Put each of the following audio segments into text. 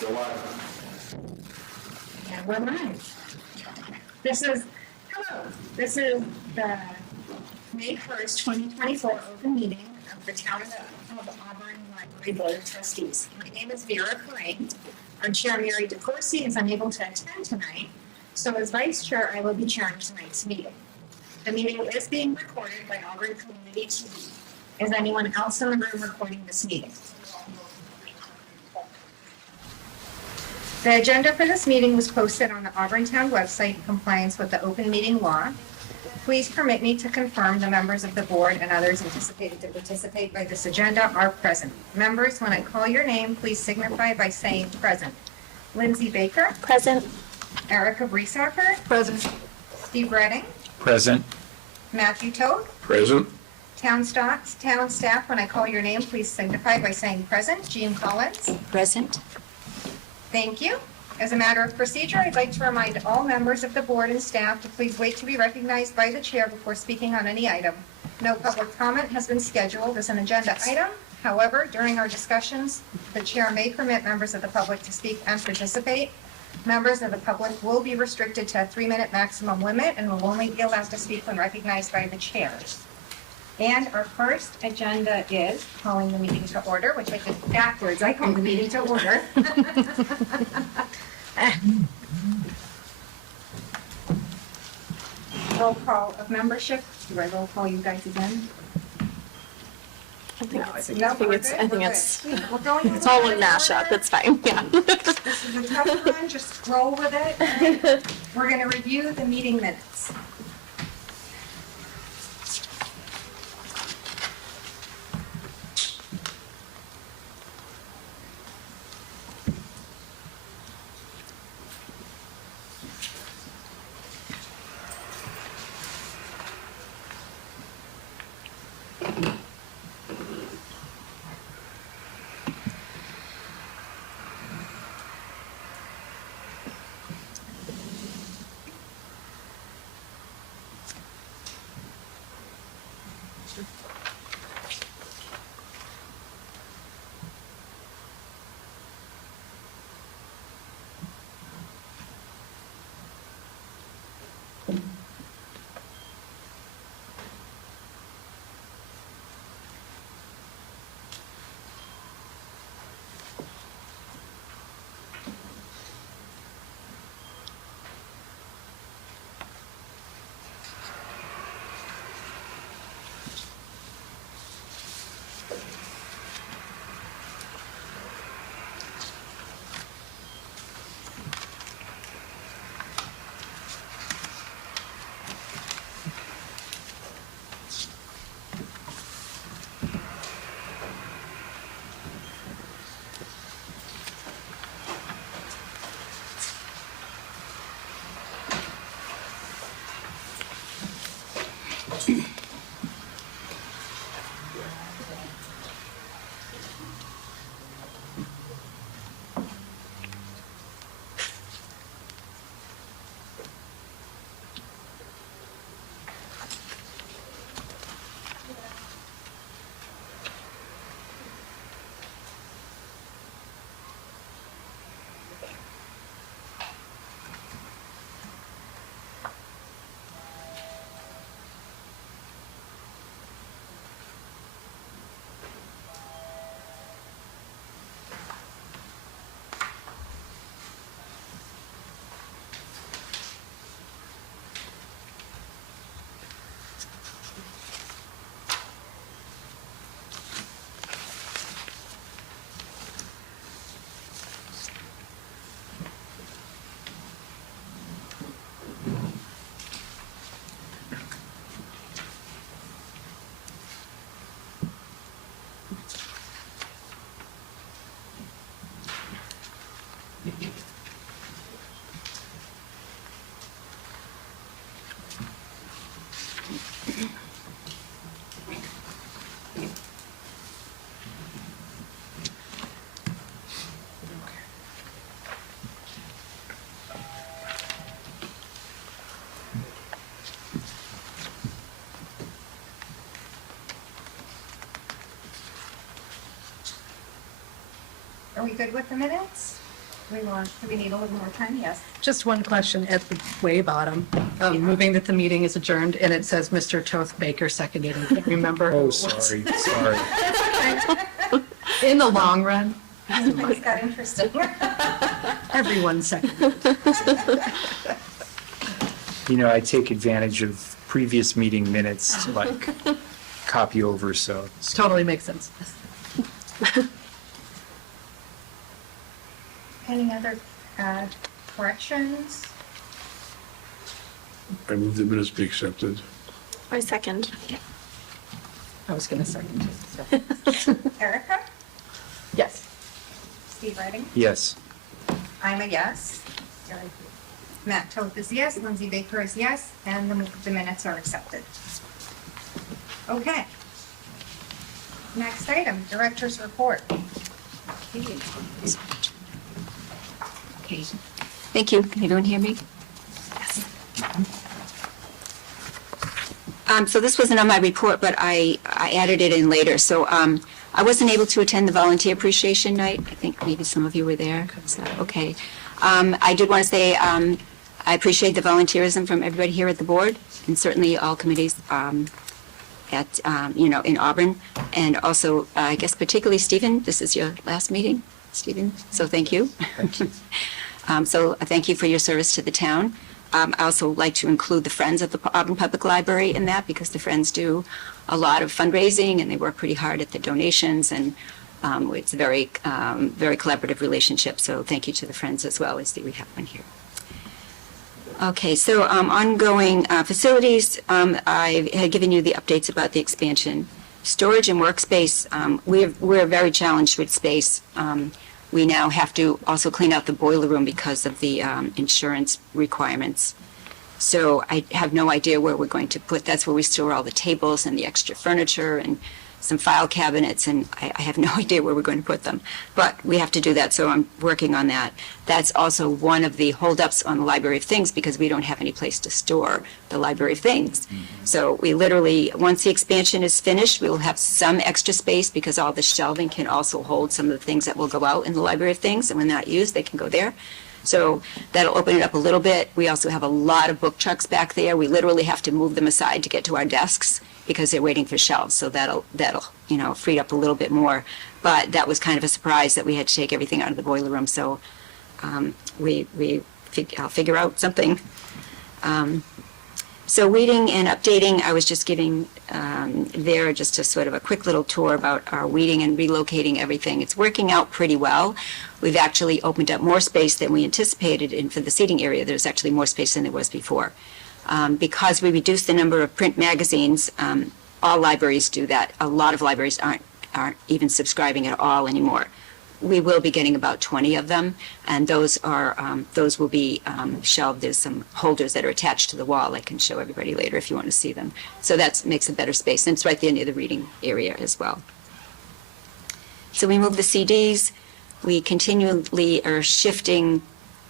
Go live. And we're live. This is the May 1st, 2024 open meeting of the Town of Auburn Library Board of Trustees. My name is Vera Corain. Our chair, Mary DeCourcy, is unable to attend tonight, so as vice chair, I will be chairing tonight's meeting. The meeting is being recorded by Auburn Community TV. Is anyone else in the room recording this meeting? The agenda for this meeting was posted on the Auburn Town website in compliance with the open meeting law. Please permit me to confirm the members of the board and others anticipated to participate by this agenda are present. Members, when I call your name, please signify by saying present. Lindsay Baker. Present. Erica Breesacker. Present. Steve Redding. Present. Matthew Toth. Present. Town staff, when I call your name, please signify by saying present. Jean Collins. Present. Thank you. As a matter of procedure, I'd like to remind all members of the board and staff to please wait to be recognized by the chair before speaking on any item. No public comment has been scheduled as an agenda item. However, during our discussions, the chair may permit members of the public to speak and participate. Members of the public will be restricted to a 3-minute maximum limit and will only be allowed to speak when recognized by the chair. And our first agenda is calling the meeting to order, which I did backwards. I call the meeting to order. Roll call of membership. Do I roll call you guys again? I think It's it's all one mashup. It's fine. Yeah. This is a tough one. Just roll with it. We're going to review the meeting minutes. Are we good with the minutes? Do we need a little more time? Yes. Just one question at the way bottom, moving that the meeting is adjourned, and it says Mr. Toth Baker seconded. I can't remember. who it Oh, was. sorry. In the long run, Things got interesting. everyone seconded. You know, I take advantage of previous meeting minutes to like copy over, so. Totally makes sense. Any other corrections? I move the minutes be accepted. I second. I was going to second it. So. Erica? Yes. Steve Redding? Yes. I'm a yes. Matt Toth is yes, Lindsay Baker is yes, and the minutes are accepted. Okay. Next item, director's report. Okay. Thank you. Can everyone hear me? Yes. So this wasn't on my report, but I added it in later. So I wasn't able to attend the volunteer appreciation night. I think maybe some of you were there. So, okay. I did want to say I appreciate the volunteerism from everybody here at the board, and certainly all committees at in Auburn, and also I guess particularly Stephen. This is your last meeting, Stephen. So thank you. Thank you. So thank you for your service to the town. I also like to include the Friends of the Auburn Public Library in that, because the Friends do a lot of fundraising and they work pretty hard at the donations, and it's a very collaborative relationship. So thank you to the Friends as well. I see we have one here. Okay, so ongoing facilities, I had given you the updates about the expansion. Storage and workspace, we're very challenged with space. We now have to also clean out the boiler room because of the insurance requirements. So I have no idea where we're going to put, that's where we store all the tables and the extra furniture and some file cabinets, and I have no idea where we're going to put them. But we have to do that, so I'm working on that. That's also one of the holdups on the Library of Things, because we don't have any place to store the Library of Things. So we literally, once the expansion is finished, we will have some extra space, because all the shelving can also hold some of the things that will go out in the Library of Things, and when not used, they can go there. So that'll open it up a little bit. We also have a lot of book trucks back there. We literally have to move them aside to get to our desks, because they're waiting for shelves, so that'll free up a little bit more. But that was kind of a surprise that we had to take everything out of the boiler room, so I'll figure out something. So weeding and updating, I was just giving there just a sort of a quick little tour about our weeding and relocating everything. It's working out pretty well. We've actually opened up more space than we anticipated, and for the seating area, there's actually more space than there was before. Because we reduced the number of print magazines, all libraries do that. A lot of libraries aren't even subscribing at all anymore. We will be getting about 20 of them, and those will be shelved. There's some holders that are attached to the wall. I can show everybody later if you want to see them. So that makes a better space, and it's right there near the reading area as well. So we moved the CDs. We continually are shifting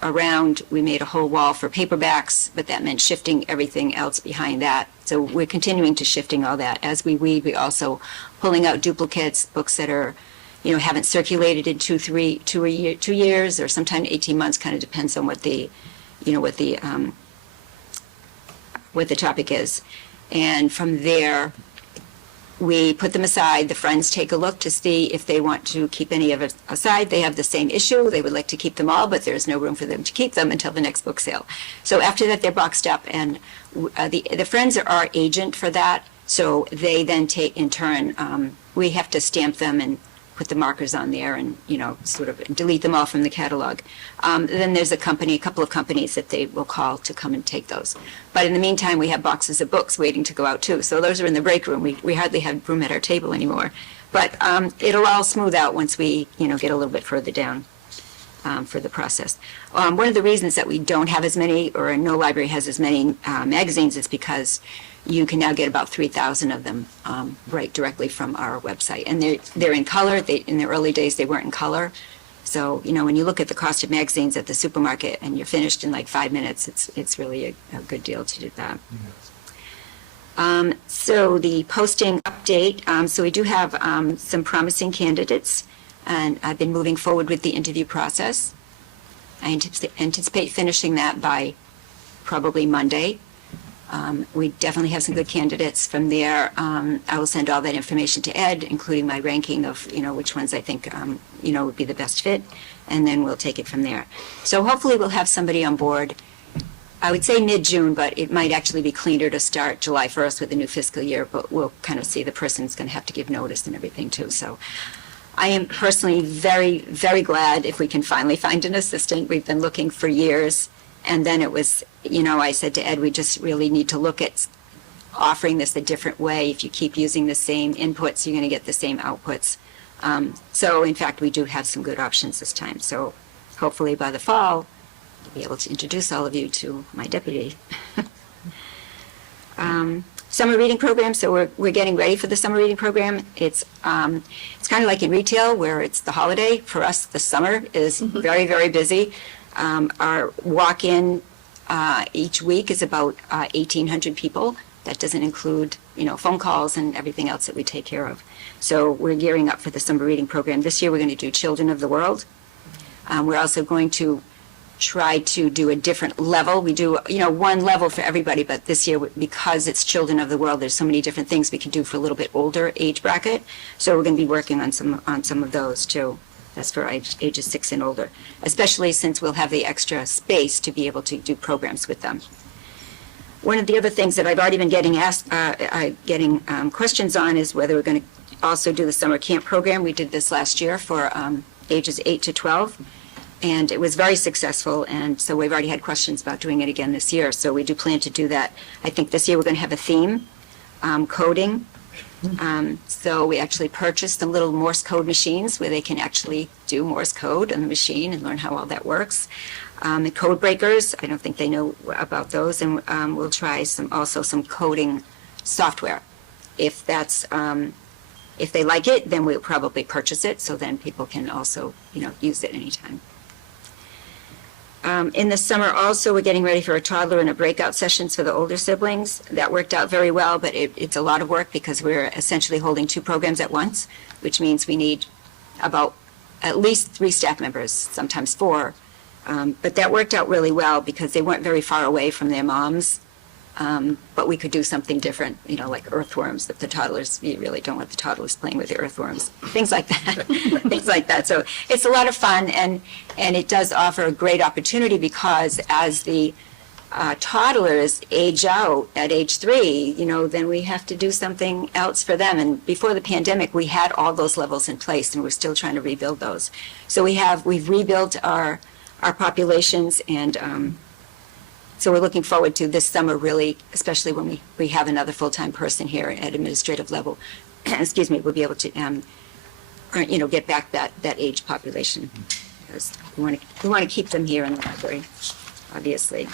around. We made a whole wall for paperbacks, but that meant shifting everything else behind that. So we're continuing to shifting all that. As we weed, we also pulling out duplicates, books that are, haven't circulated in 2 years, or sometime 18 months, kind of depends on what the topic is. And from there, we put them aside. The Friends take a look to see if they want to keep any of it aside. They have the same issue. They would like to keep them all, but there's no room for them to keep them until the next book sale. So after that, they're boxed up, and the Friends are our agent for that. So they then take, in turn, we have to stamp them and put the markers on there and, sort of delete them all from the catalog. Then there's a couple of companies that they will call to come and take those. But in the meantime, we have boxes of books waiting to go out too. So those are in the break room. We hardly have room at our table anymore. But it'll all smooth out once we, get a little bit further down for the process. One of the reasons that we don't have as many, or no library has as many magazines, is because you can now get about 3,000 of them right directly from our website. And they're in color. In the early days, they weren't in color. So, when you look at the cost of magazines at the supermarket and you're finished in like 5 minutes, it's really a good deal to do that. So the posting update, so we do have some promising candidates, and I've been moving forward with the interview process. I anticipate finishing that by probably Monday. We definitely have some good candidates from there. I will send all that information to Ed, including my ranking of, which ones I think, would be the best fit, and then we'll take it from there. So hopefully we'll have somebody on board, I would say mid-June, but it might actually be cleaner to start July 1st with the new fiscal year, but we'll kind of see the person's going to have to give notice and everything too. So I am personally very, very glad if we can finally find an assistant. We've been looking for years. And then it was, I said to Ed, we just really need to look at offering this a different way. If you keep using the same inputs, you're going to get the same outputs. So, in fact, we do have some good options this time. So, hopefully by the fall, I'll be able to introduce all of you to my deputy. Summer reading program. So we're getting ready for the summer reading program. It's kind of like in retail where it's the holiday. For us, the summer is very, very busy. Our walk-in each week is about 1,800 people. That doesn't include, phone calls and everything else that we take care of. So we're gearing up for the summer reading program. This year we're going to do Children of the World. We're also going to try to do a different level. We do, one level for everybody, but this year, because it's Children of the World, there's so many different things we can do for a little bit older age bracket. So we're going to be working on some of those too. That's for ages 6 and older, especially since we'll have the extra space to be able to do programs with them. One of the other things that I've already been getting questions on is whether we're going to also do the summer camp program. We did this last year for ages 8 to 12, and it was very successful, and so we've already had questions about doing it again this year, so we do plan to do that. I think this year we're going to have a theme, coding. So we actually purchased some little Morse code machines where they can actually do Morse code on the machine and learn how all that works. The code breakers, I don't think they know about those, and we'll try some coding software. If that's if they like it, then we'll probably purchase it, so then people can also use it anytime. In the summer also, we're getting ready for a toddler and a breakout sessions for the older siblings. That worked out very well, but it's a lot of work because we're essentially holding 2 programs at once, which means we need about at least 3 staff members, sometimes 4. But that worked out really well because they weren't very far away from their moms. But we could do something different, like earthworms. If the toddlers, you really don't want the toddlers playing with the earthworms, things like that, things like that. So it's a lot of fun, and it does offer a great opportunity because as the toddlers age out at age 3, then we have to do something else for them. And before the pandemic, we had all those levels in place, and we're still trying to rebuild those. So we've rebuilt our populations, and so we're looking forward to this summer, really, especially when we have another full-time person here at administrative level. Excuse me, we'll be able to, get back that age population because we want to keep them here in the library, obviously.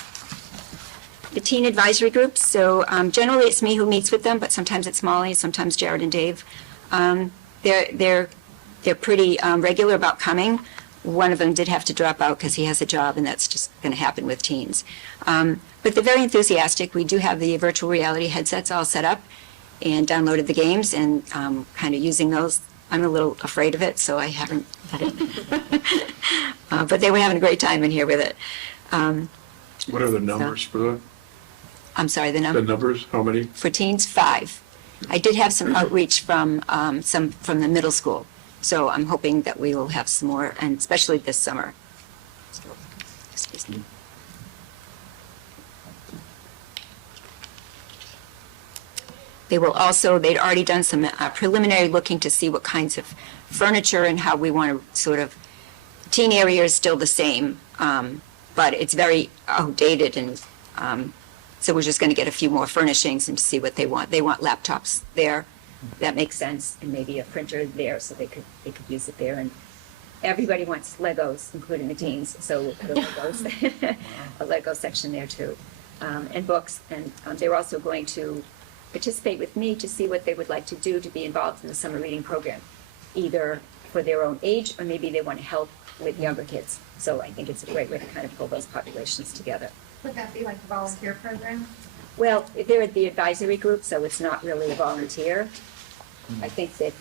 The teen advisory groups. So generally it's me who meets with them, but sometimes it's Molly, sometimes Jared and Dave. They're pretty regular about coming. One of them did have to drop out because he has a job, and that's just going to happen with teens. But they're very enthusiastic. We do have the virtual reality headsets all set up and downloaded the games and kind of using those. I'm a little afraid of it, so I haven't had it. But they were having a great time in here with it. What are the numbers for that? I'm sorry, the The numbers, how many? For teens, 5. I did have some outreach from the middle school. So I'm hoping that we will have some more, and especially this summer. So, excuse me. They'd already done some preliminary looking to see what kinds of furniture and how we want to sort of, teen area is still the same, but it's very outdated, and so we're just going to get a few more furnishings and see what they want. They want laptops there. That makes sense, and maybe a printer there so they could use it there. And everybody wants Legos, including the teens, so we'll put a Legos, a Lego section there too, and books. And they're also going to participate with me to see what they would like to do to be involved in the summer reading program, either for their own age or maybe they want to help with younger kids. So I think it's a great way to kind of pull those populations together. Would that be like a volunteer program? Well, they're at the advisory group, so it's not really a volunteer. I think that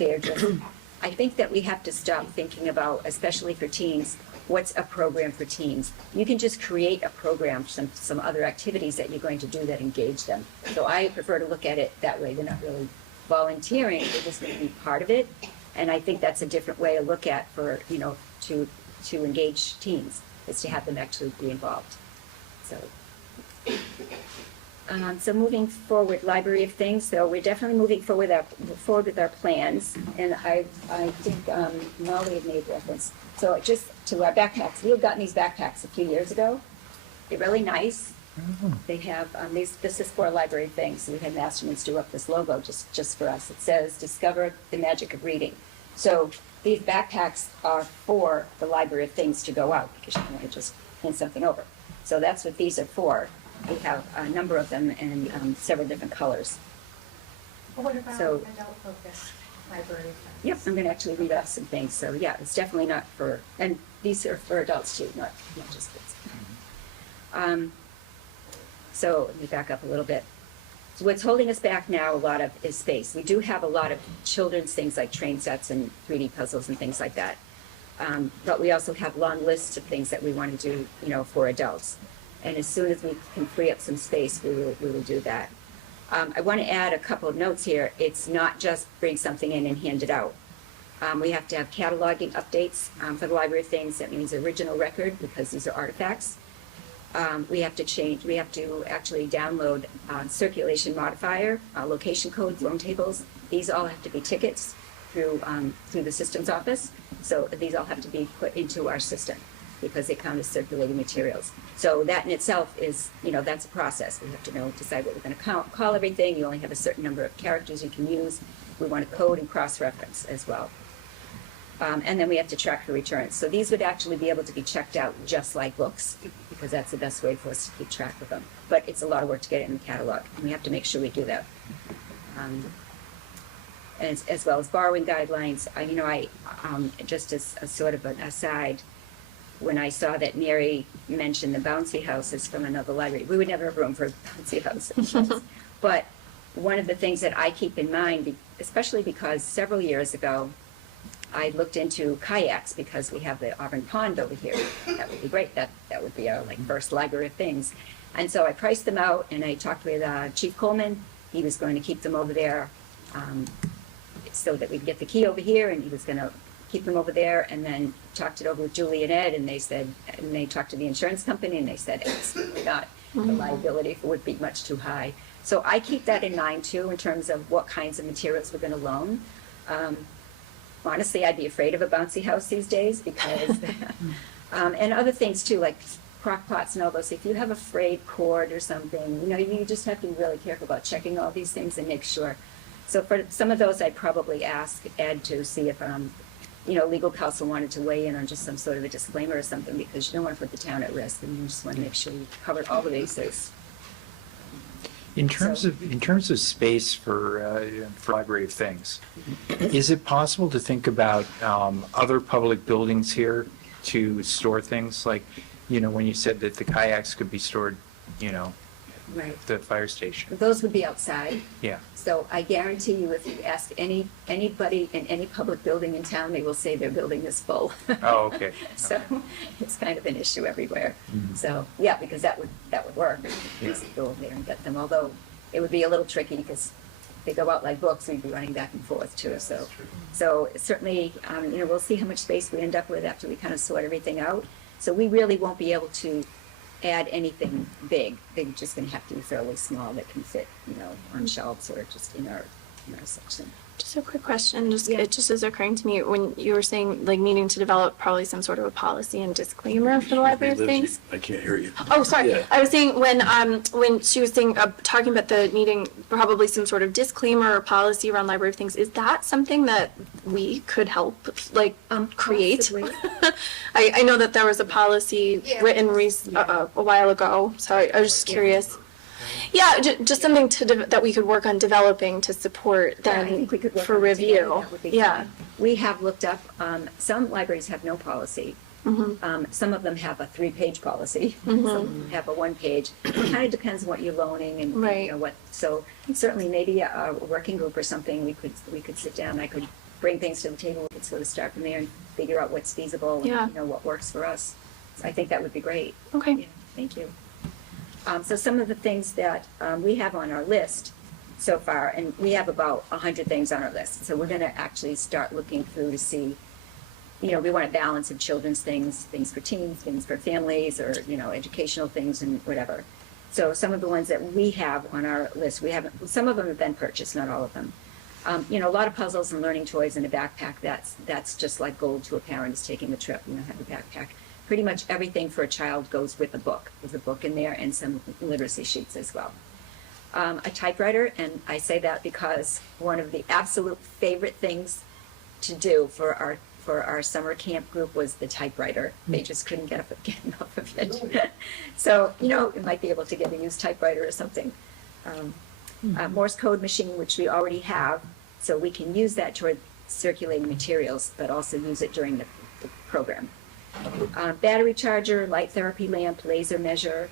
I think that we have to stop thinking about, especially for teens, what's a program for teens? You can just create a program, some other activities that you're going to do that engage them. So I prefer to look at it that way. They're not really volunteering, they're just going to be part of it. And I think that's a different way to look at for, to engage teens, is to have them actually be involved. So moving forward, Library of Things. So we're definitely moving forward with our plans. And I think Molly had made reference. So just to our backpacks, we had gotten these backpacks a few years ago. They're really nice. They have this is for a Library of Things. So we had Masterman's do up this logo just for us. It says, "Discover the magic of reading." So these backpacks are for the Library of Things to go out, because you don't want to just hand something over. So that's what these are for. We have a number of them in several different colors. What about So- adult-focused library? Yep, I'm going to actually read off some things. So yeah, it's definitely not for, and these are for adults too, not just kids. So let me back up a little bit. So what's holding us back now a lot of is space. We do have a lot of children's things like train sets and 3D puzzles and things like that. But we also have long lists of things that we want to do, for adults. And as soon as we can free up some space, we will do that. I want to add a couple of notes here. It's not just bring something in and hand it out. We have to have cataloging updates for the Library of Things. That means original record, because these are artifacts. We have to actually download circulation modifier, location codes, loan tables. These all have to be tickets through the systems office. So these all have to be put into our system because they count as circulating materials. So that in itself is, that's a process. We have to decide what we're going to call everything. You only have a certain number of characters you can use. We want to code and cross-reference as well. And then we have to track the returns. So these would actually be able to be checked out just like books, because that's the best way for us to keep track of them. But it's a lot of work to get it in the catalog, and we have to make sure we do that. As well as borrowing guidelines. I just as a sort of an aside, when I saw that Mary mentioned the bouncy houses from another library, we would never have room for a bouncy house. But one of the things that I keep in mind, especially because several years ago, I looked into kayaks because we have the Auburn Pond over here. That would be great. That would be our first Library of Things. And so I priced them out, and I talked with Chief Coleman. He was going to keep them over there so that we'd get the key over here, and he was going to keep them over there, and then talked it over with Julie and Ed, and they talked to the insurance company, and they said absolutely not. The liability would be much too high. So I keep that in mind too, in terms of what kinds of materials we're going to loan. Honestly, I'd be afraid of a bouncy house these days because, and other things too, like crock pots and all those. If you have a frayed cord or something, you just have to be really careful about checking all these things and make sure. So for some of those, I'd probably ask Ed to see if, legal counsel wanted to weigh in on just some sort of a disclaimer or something, because you don't want to put the town at risk, and you just want to make sure you covered all the bases. In terms of space for Library of Things, is it possible to think about other public buildings here to store things? Like, when you said that the kayaks could be stored, Right. at the fire station. Those would be outside. Yeah. So I guarantee you, if you ask anybody in any public building in town, they will say their building is full. Oh, okay. So it's kind of an issue everywhere. Mhm. So, yeah, because that would work. Yeah. Just go over there and get them, although it would be a little tricky because they go out like books, we'd be running back and forth too. So certainly, we'll see how much space we end up with after we kind of sort everything out. So we really won't be able to add anything big. They're just going to have to be fairly small that can fit, on shelves or just in our section. Just a quick question, Yeah. it just is occurring to me when you were saying needing to develop probably some sort of a policy and disclaimer for the Library of Things. I can't hear you. Oh, sorry. Yeah. I was saying when she was saying talking about the needing probably some sort of disclaimer or policy around Library of Things, is that something that we could help create? Possibly. I know that there was a policy Yeah. written a while ago, so I was just curious. Yeah, just something that we could work on developing to support I then think we could work for on it together. review. That would be Yeah. fun. We have looked up, some libraries have no policy. Some of them have a 3-page policy. Some of them have a 1-page. It kind of depends on what you're loaning and Right. what. So certainly maybe a working group or something, we could sit down. I could bring things to the table. We could sort of start from there and figure out what's feasible and, Yeah. you know, what works for us. So I think that would be great. Okay. Yeah, thank you. So some of the things that we have on our list so far, and we have about 100 things on our list. So we're going to actually start looking through to see, you know, we want a balance of children's things, things for teens, things for families, or, you know, educational things and whatever. So some of the ones that we have on our list, we haven't, some of them have been purchased, not all of them. You know, a lot of puzzles and learning toys in a backpack, that's just like gold to a parent who's taking the trip, you know, have a backpack. Pretty much everything for a child goes with a book. There's a book in there and some literacy sheets as well. A typewriter, and I say that because one of the absolute favorite things to do for our summer camp group was the typewriter. They just couldn't get enough of it. So, you know, we might be able to get a used typewriter or something. Morse code machine, which we already have, so we can use that toward circulating materials, but also use it during the program. Battery charger, light therapy lamp, laser measure,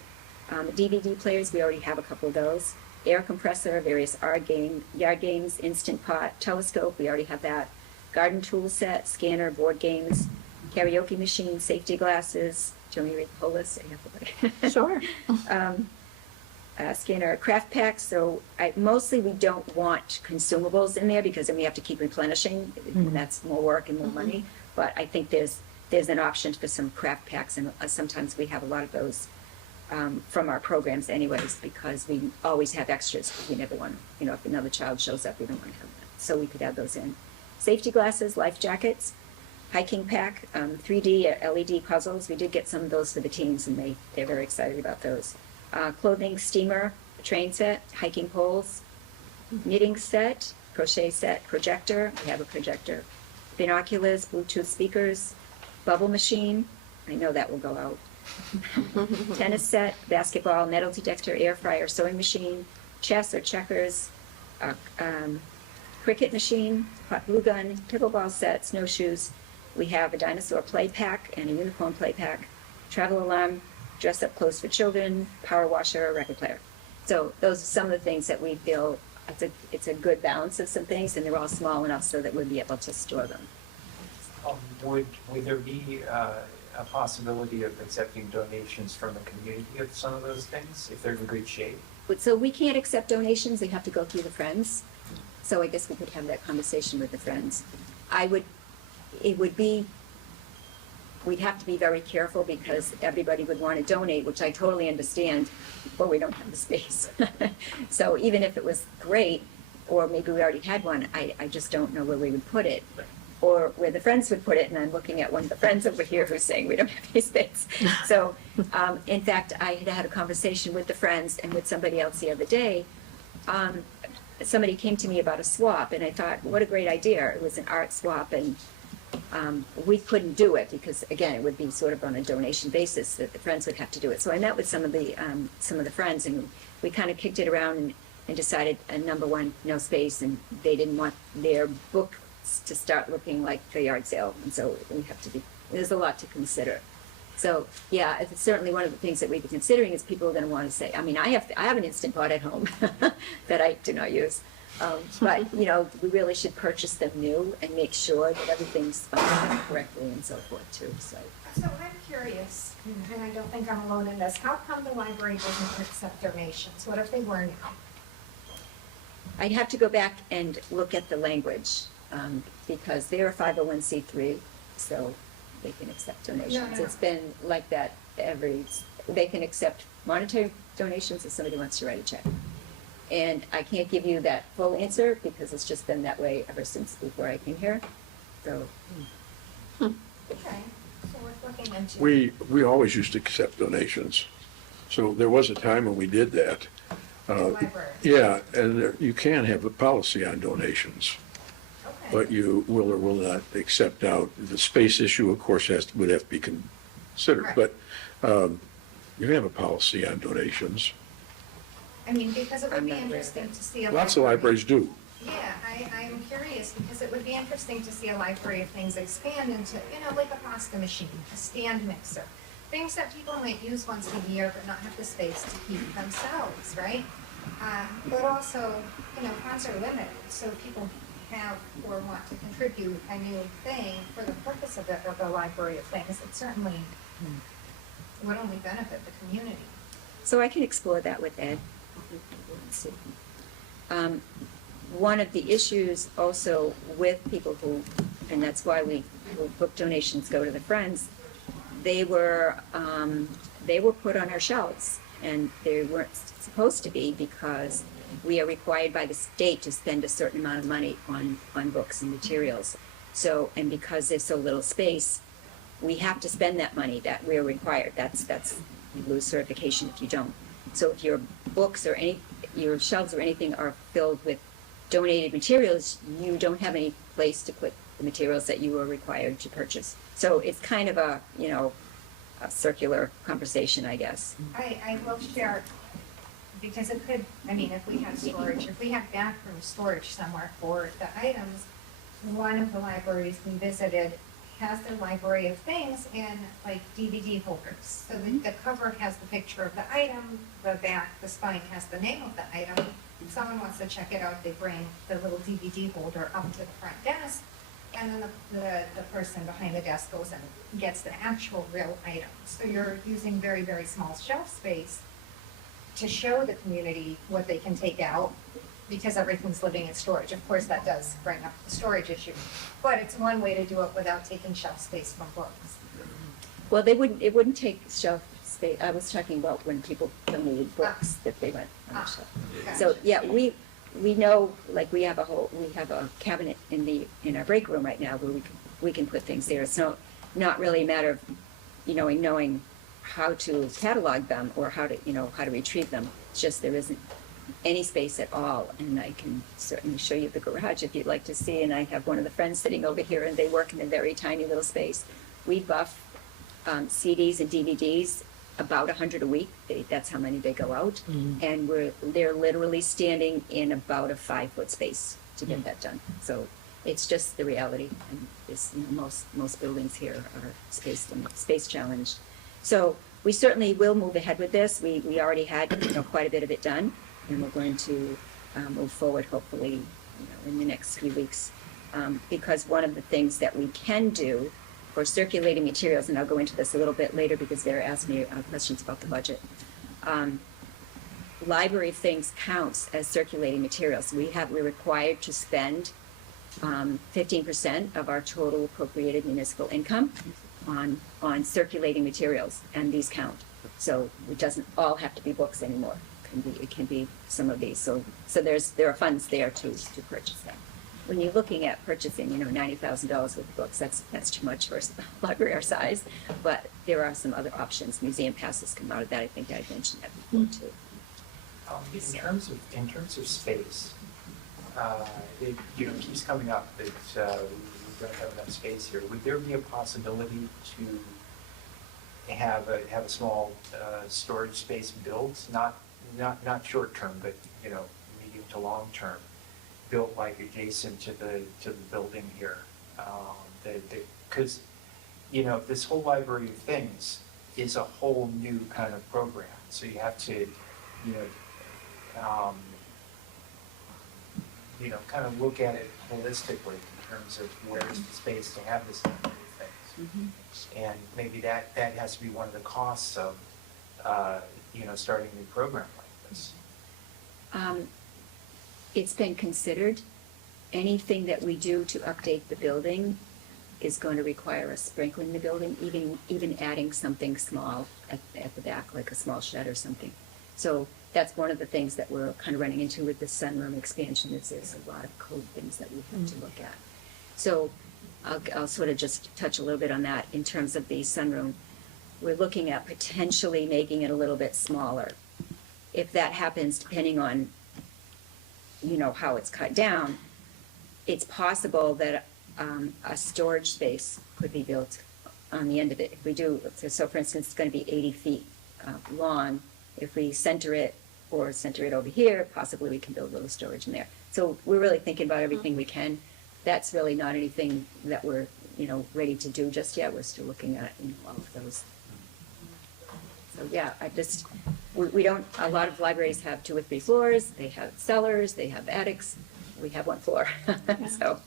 DVD players, we already have a couple of those. Air compressor, various yard games, instant pot, telescope, we already have that. Garden tool set, scanner, board games, karaoke machine, safety glasses. Do you want me to read the whole list? Sure. Scanner, craft packs. So mostly we don't want consumables in there because then we have to keep replenishing. And that's more work and more money. But I think there's an option for some craft packs, and sometimes we have a lot of those from our programs anyways, because we always have extras. We never want, you know, if another child shows up, we don't want to have that. So we could add those in. Safety glasses, life jackets, hiking pack, 3D LED puzzles. We did get some of those for the teens, and they're very excited about those. Clothing, steamer, train set, hiking poles, knitting set, crochet set, projector. We have a projector. Binoculars, Bluetooth speakers, bubble machine. I know that will go out. Tennis set, basketball, metal detector, air fryer, sewing machine, chess or checkers, cricket machine, hot glue gun, pickleball set, snowshoes. We have a dinosaur play pack and a unicorn play pack, travel alarm, dress up clothes for children, power washer, record player. So those are some of the things that we feel it's a good balance of some things, and they're all small enough so that we'll be able to store them. Would there be a possibility of accepting donations from the community of some of those things, if they're in good shape? So we can't accept donations, they have to go through the Friends. So I guess we could have that conversation with the Friends. We'd have to be very careful because everybody would want to donate, which I totally understand, but we don't have the space. So even if it was great, or maybe we already had one, I just don't know where we would put it. Or where the Friends would put it, and I'm looking at one of the friends over here who's saying we don't have any space. So, in fact, I had a conversation with the Friends and with somebody else the other day. Somebody came to me about a swap, and I thought, what a great idea. It was an art swap, and we couldn't do it because, again, it would be sort of on a donation basis that the Friends would have to do it. So I met with some of the Friends, and we kind of kicked it around and decided, number one, no space, and they didn't want their book to start looking like the yard sale, and so there's a lot to consider. So yeah, it's certainly one of the things that we've been considering is people are going to want to say, I mean, I have an Instant Pot at home that I do not use, but you know, we really should purchase them new and make sure that everything's functioning correctly and so forth too. So I'm curious, and I don't think I'm alone in this, how come the library doesn't accept donations? What if they were now? I'd have to go back and look at the language. Because they're a 501c3, so they can accept donations. Yeah. It's been like that they can accept monetary donations if somebody wants to write a check. And I can't give you that full answer because it's just been that way ever since before I came here. So. Okay, so we're looking into. We always used to accept donations. So there was a time when we did that. The library. Yeah, and you can have a policy on donations. But you will or will not accept out. The space issue, of course, would have to be considered. Right. But you can have a policy on donations. I mean, because it would be I'm not aware of interesting that. to see a Lots of libraries do. Yeah, I'm curious because it would be interesting to see a library of things expand into, you know, like a pasta machine, a stand mixer, things that people might use once a year but not have the space to keep themselves, right? But also, you know, funds are limited, so people have or want to contribute a new thing for the purpose of the library of things, it certainly would only benefit the community. So I can explore that with Ed. Let's see. One of the issues also with people who, and that's why we book donations go to the Friends, they were put on our shelves, and they weren't supposed to be because we are required by the state to spend a certain amount of money on books and materials. So, and because there's so little space, we have to spend that money that we're required. That's you lose certification if you don't. So if your books or your shelves or anything are filled with donated materials, you don't have any place to put the materials that you are required to purchase. So it's kind of a, a circular conversation, I guess. I will share, because it could, if we have storage, if we have bathroom storage somewhere for the items, one of the libraries we visited has their library of things in like DVD holders. So the cover has the picture of the item, the back, the spine has the name of the item. If someone wants to check it out, they bring the little DVD holder up to the front desk, and then the person behind the desk goes and gets the actual real item. So you're using very, very small shelf space to show the community what they can take out, because everything's living in storage. Of course, that does bring up the storage issue, but it's one way to do it without taking shelf space from books. Well, it wouldn't take shelf space. I was talking about when people donated books that they went on the shelf. Gotcha. So, yeah, we know, like, we have a cabinet in our break room right now where we can put things there. It's not really a matter of, knowing how to catalog them or how to retrieve them. It's just there isn't any space at all, and I can certainly show you the garage if you'd like to see. And I have one of the friends sitting over here, and they work in a very tiny little space. We buff CDs and DVDs about 100 a week. That's how many they go out, and they're literally standing in about a 5-foot space to get that done. So it's just the reality, and most buildings here are space challenged. So we certainly will move ahead with this. We already had quite a bit of it done, and we're going to move forward hopefully in the next few weeks, because one of the things that we can do for circulating materials, and I'll go into this a little bit later because they're asking me questions about the budget. Library things counts as circulating materials. We're required to spend 15% of our total appropriated municipal income on circulating materials, and these count. So it doesn't all have to be books anymore. It can be some of these. So there are funds there to purchase them. When you're looking at purchasing, $90,000 worth of books, that's too much for a library our size. But there are some other options. Museum passes come out of that. I think I mentioned that before too. In terms of space, it keeps coming up that we don't have enough space here. Would there be a possibility to have a small storage space built, not short term, but medium to long term, built like adjacent to the building here? Because this whole library of things is a whole new kind of program, so you have to kind of look at it holistically in terms of where's the space to have this library of things. Mm-hmm. And maybe that has to be one of the costs of starting a new program like this. It's been considered. Anything that we do to update the building is going to require us sprinkling the building, even adding something small at the back, like a small shed or something. So that's one of the things that we're kind of running into with the sunroom expansion. There's a lot of code things that we have to look at. So I'll sort of just touch a little bit on that in terms of the sunroom. We're looking at potentially making it a little bit smaller. If that happens, depending on how it's cut down, it's possible that a storage space could be built on the end of it. If we do, so for instance, it's going to be 80 feet long. If we center it over here, possibly we can build a little storage in there. So we're really thinking about everything we can. That's really not anything that we're ready to do just yet. We're still looking at all of those. So yeah, we don't. A lot of libraries have 2 or 3 floors. They have cellars. They have attics. we have one floor, so.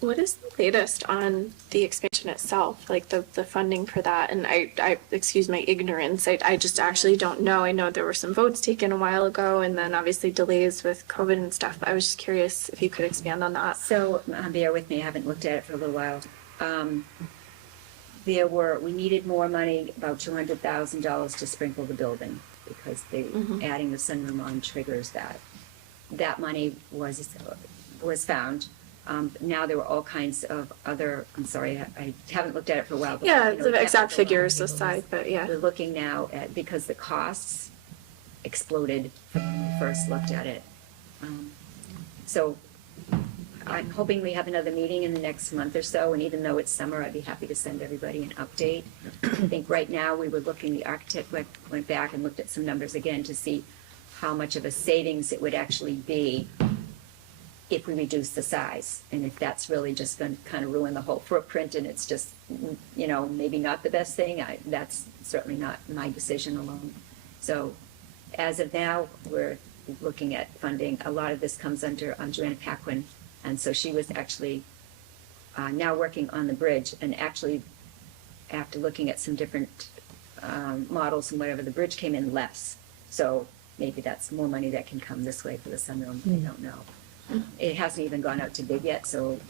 What is the latest on the expansion itself, like the funding for that? And I excuse my ignorance, I just actually don't know. I know there were some votes taken a while ago and then obviously delays with COVID and stuff. But I was just curious if you could expand on that. So, bear with me, I haven't looked at it for a little while. We needed more money, about $200,000 to sprinkle the building, because adding the sunroom on triggers that. That money was found. Now there were all kinds of other, I'm sorry, I haven't looked at it for a while. But, Yeah, you know, the exact capital figures levels. aside, but yeah. We're looking now at, because the costs exploded when we first looked at it. So I'm hoping we have another meeting in the next month or so, and even though it's summer, I'd be happy to send everybody an update. I think right now we were looking, the architect went back and looked at some numbers again to see how much of a savings it would actually be if we reduce the size, and if that's really just going to kind of ruin the whole footprint, and it's just, you know, maybe not the best thing. That's certainly not my decision alone. So as of now, we're looking at funding. A lot of this comes under Joanna Paquin, and so she was actually now working on the bridge, and actually after looking at some different models and whatever, the bridge came in less. So maybe that's more money that can come this way for the sunroom. I don't know. It hasn't even gone out to bid yet, so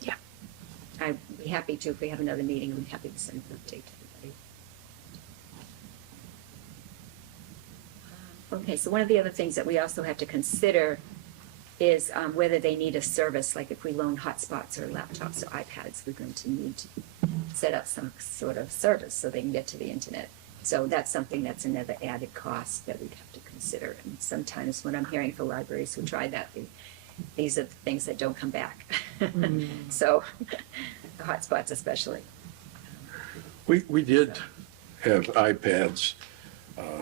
Yeah. I'd be happy to, if we have another meeting, I'm happy to send an update to everybody. Okay, so one of the other things that we also have to consider is whether they need a service, like if we loan hotspots or laptops or iPads, we're going to need to set up some sort of service so they can get to the internet. So that's something that's another added cost that we'd have to consider. And sometimes when I'm hearing for libraries who try that, these are the things that don't come back. So the hotspots especially. We did have iPads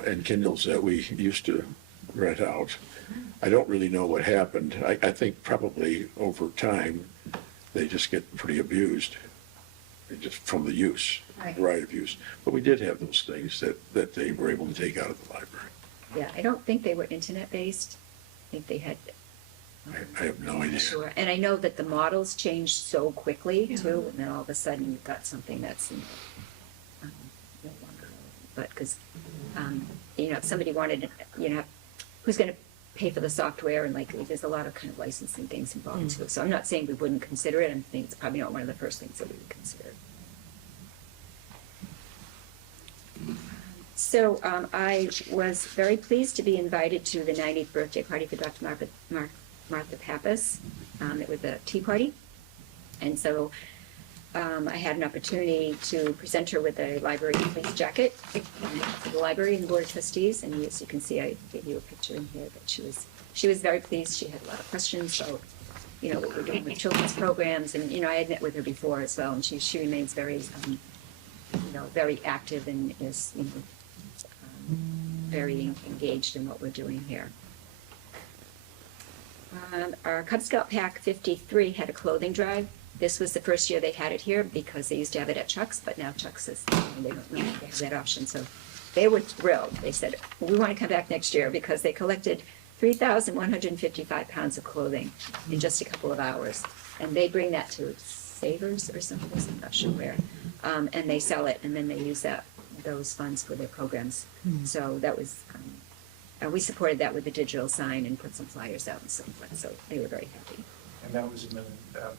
and Kindles that we used to rent out. I don't really know what happened. I think probably over time, they just get pretty abused, just from the use, Right. variety of use. But we did have those things that they were able to take out of the library. Yeah, I don't think they were internet-based. I think they had, I have no idea. sure. And I know that the models changed so quickly too, and then all of a sudden you've got something that's, no longer, but because, if somebody wanted, who's going to pay for the software, and like, there's a lot of kind of licensing things involved too. So I'm not saying we wouldn't consider it. I'm thinking it's probably not one of the first things that we would consider. So I was very pleased to be invited to the 90th birthday party for Dr. Martha Pappas. It was a tea party. And so I had an opportunity to present her with a library police jacket for the library and the Board of Trustees. And as you can see, I gave you a picture in here. But she was very pleased. She had a lot of questions about, what we're doing with children's programs. And, I had met with her before as well. And she remains very, very active and is, very engaged in what we're doing here. Our Cub Scout Pack 53 had a clothing drive. This was the first year they had it here because they used to have it at Chuck's, but now Chuck's is, they don't know if they have that option. So they were thrilled. They said, we want to come back next year, because they collected 3,155 pounds of clothing in just a couple of hours. And they bring that to Savers or something, I'm not sure where. And they sell it, and then they use those funds for their programs. So that was, we supported that with a digital sign and put some flyers out and so forth. So they were very happy. And that was in the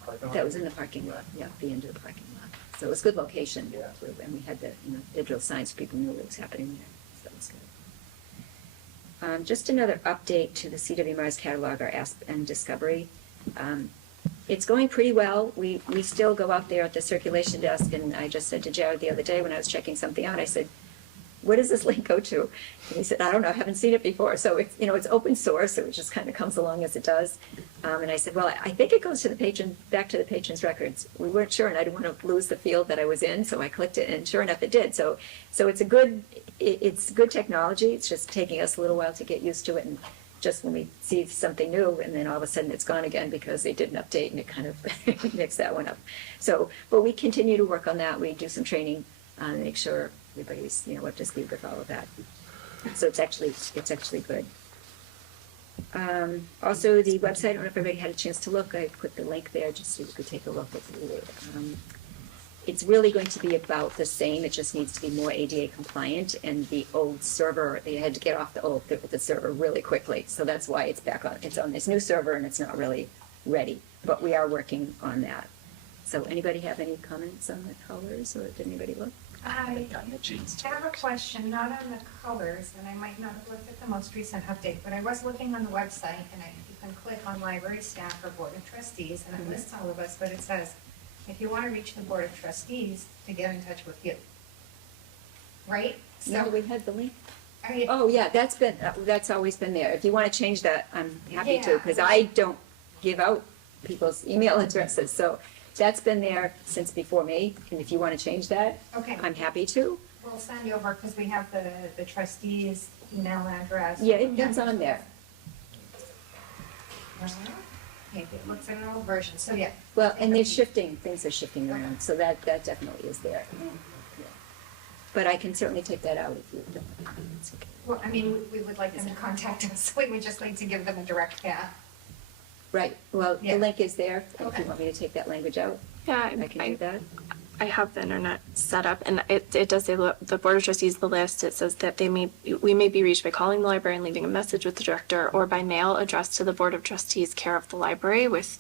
parking lot? That was in the parking lot, yeah, the end of the parking lot. So it was a good location. Yeah. And we had the digital signs, so people knew what was happening there. So that was good. Just another update to the CW Mars catalog, our Asp and Discovery. It's going pretty well. We still go out there at the circulation desk, and I just said to Jared the other day when I was checking something out, I said, where does this link go to? And he said, I don't know, I haven't seen it before. So it's, it's open source, so it just kind of comes along as it does. And I said, well, I think it goes to the patron, back to the patron's records. We weren't sure, and I didn't want to lose the field that I was in, so I clicked it, and sure enough, it did. So it's it's good technology. It's just taking us a little while to get used to it, and just when we see something new, and then all of a sudden it's gone again because they did an update, and it kind of mixed that one up. So, but we continue to work on that. We do some training and make sure everybody's up to speed with all of that. So it's actually good. Also, the website, I don't know if everybody had a chance to look, I put the link there just so you could take a look at it. It's really going to be about the same, it just needs to be more ADA compliant, and the old server, they had to get off the server really quickly, so that's why it's back on, it's on this new server and it's not really ready, but we are working on that. So anybody have any comments on the colors, or did anybody look? I have a question, not on the colors, and I might not have looked at the most recent update, but I was looking on the website, and you can click on library staff or board of trustees, and it lists all of us, but it says, if you want to reach the board of trustees, to get in touch with you. Right? No, we had the link. Are you- Oh, yeah, that's always been there. If you want to change that, I'm happy to, Yeah. because I don't give out people's email addresses, so that's been there since before me, and if you want to change that, Okay. I'm happy to. We'll send you over, because we have the trustees' email address. Yeah, it's on there. Maybe it looks in an old version, so yeah. Well, and things are shifting around, so that definitely is there. Yeah. But I can certainly take that out if you don't. It's okay. Well, I mean, we would like them to contact us, we would just like to give them a direct path. Right, well, Yeah. the link is there, if Okay. you want me to take that language out, Yeah, I can do that. I have the internet set up, and it does say the Board of Trustees, the list, it says that we may be reached by calling the library and leaving a message with the director, or by mail addressed to the Board of Trustees, care of the library, with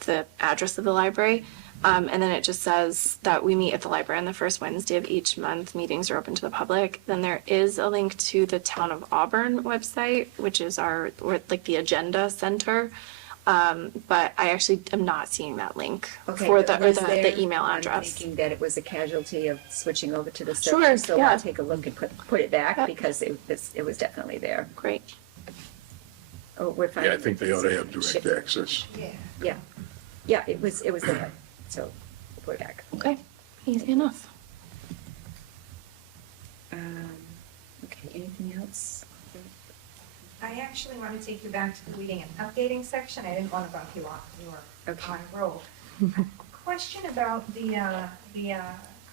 the address of the library. And then it just says that we meet at the library on the first Wednesday of each month. Meetings are open to the public. Then there is a link to the Town of Auburn website, which is like the agenda center. But I actually am not seeing that link Okay, for but was there- the email I'm address. thinking that it was a casualty of switching over to the Sure, server, so yeah. I'll take a look and put it back, Yep. because it was definitely there. Great. Oh, we're fine. Yeah, I think they ought to have direct access. Yeah. Yeah, it was there, so we'll put it back. Okay. Easy enough. Okay, anything else? I actually want to take you back to the reading and updating section. I didn't want to bump you off. You were Okay. on a roll. Question about the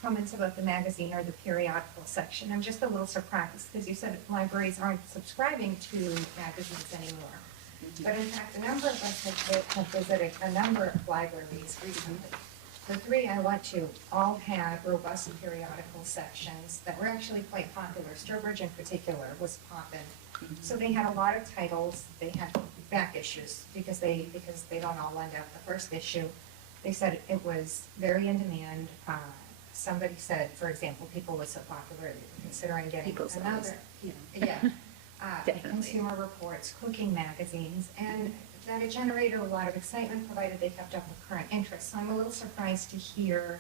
comments about the magazine or the periodical section. I'm just a little surprised because you said libraries aren't subscribing to magazines anymore. But in fact, a number of us have visited a number of libraries recently. The three I went to all had robust periodical sections that were actually quite popular. Sturbridge in particular was poppin'. So they had a lot of titles. They had back issues because they don't all lend out. The first issue, they said it was very in demand. Somebody said, for example, People was so popular, they were considering getting People's another. Always, Yeah. Definitely. Consumer reports, cooking magazines, and that it generated a lot of excitement, provided they kept up with current interests. So I'm a little surprised to hear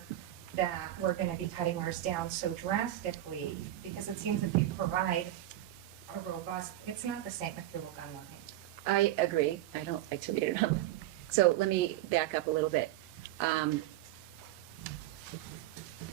that we're going to be cutting ours down so drastically, because it seems if you provide a robust, it's not the same if you look online. I agree. I don't like to read it online. So let me back up a little bit.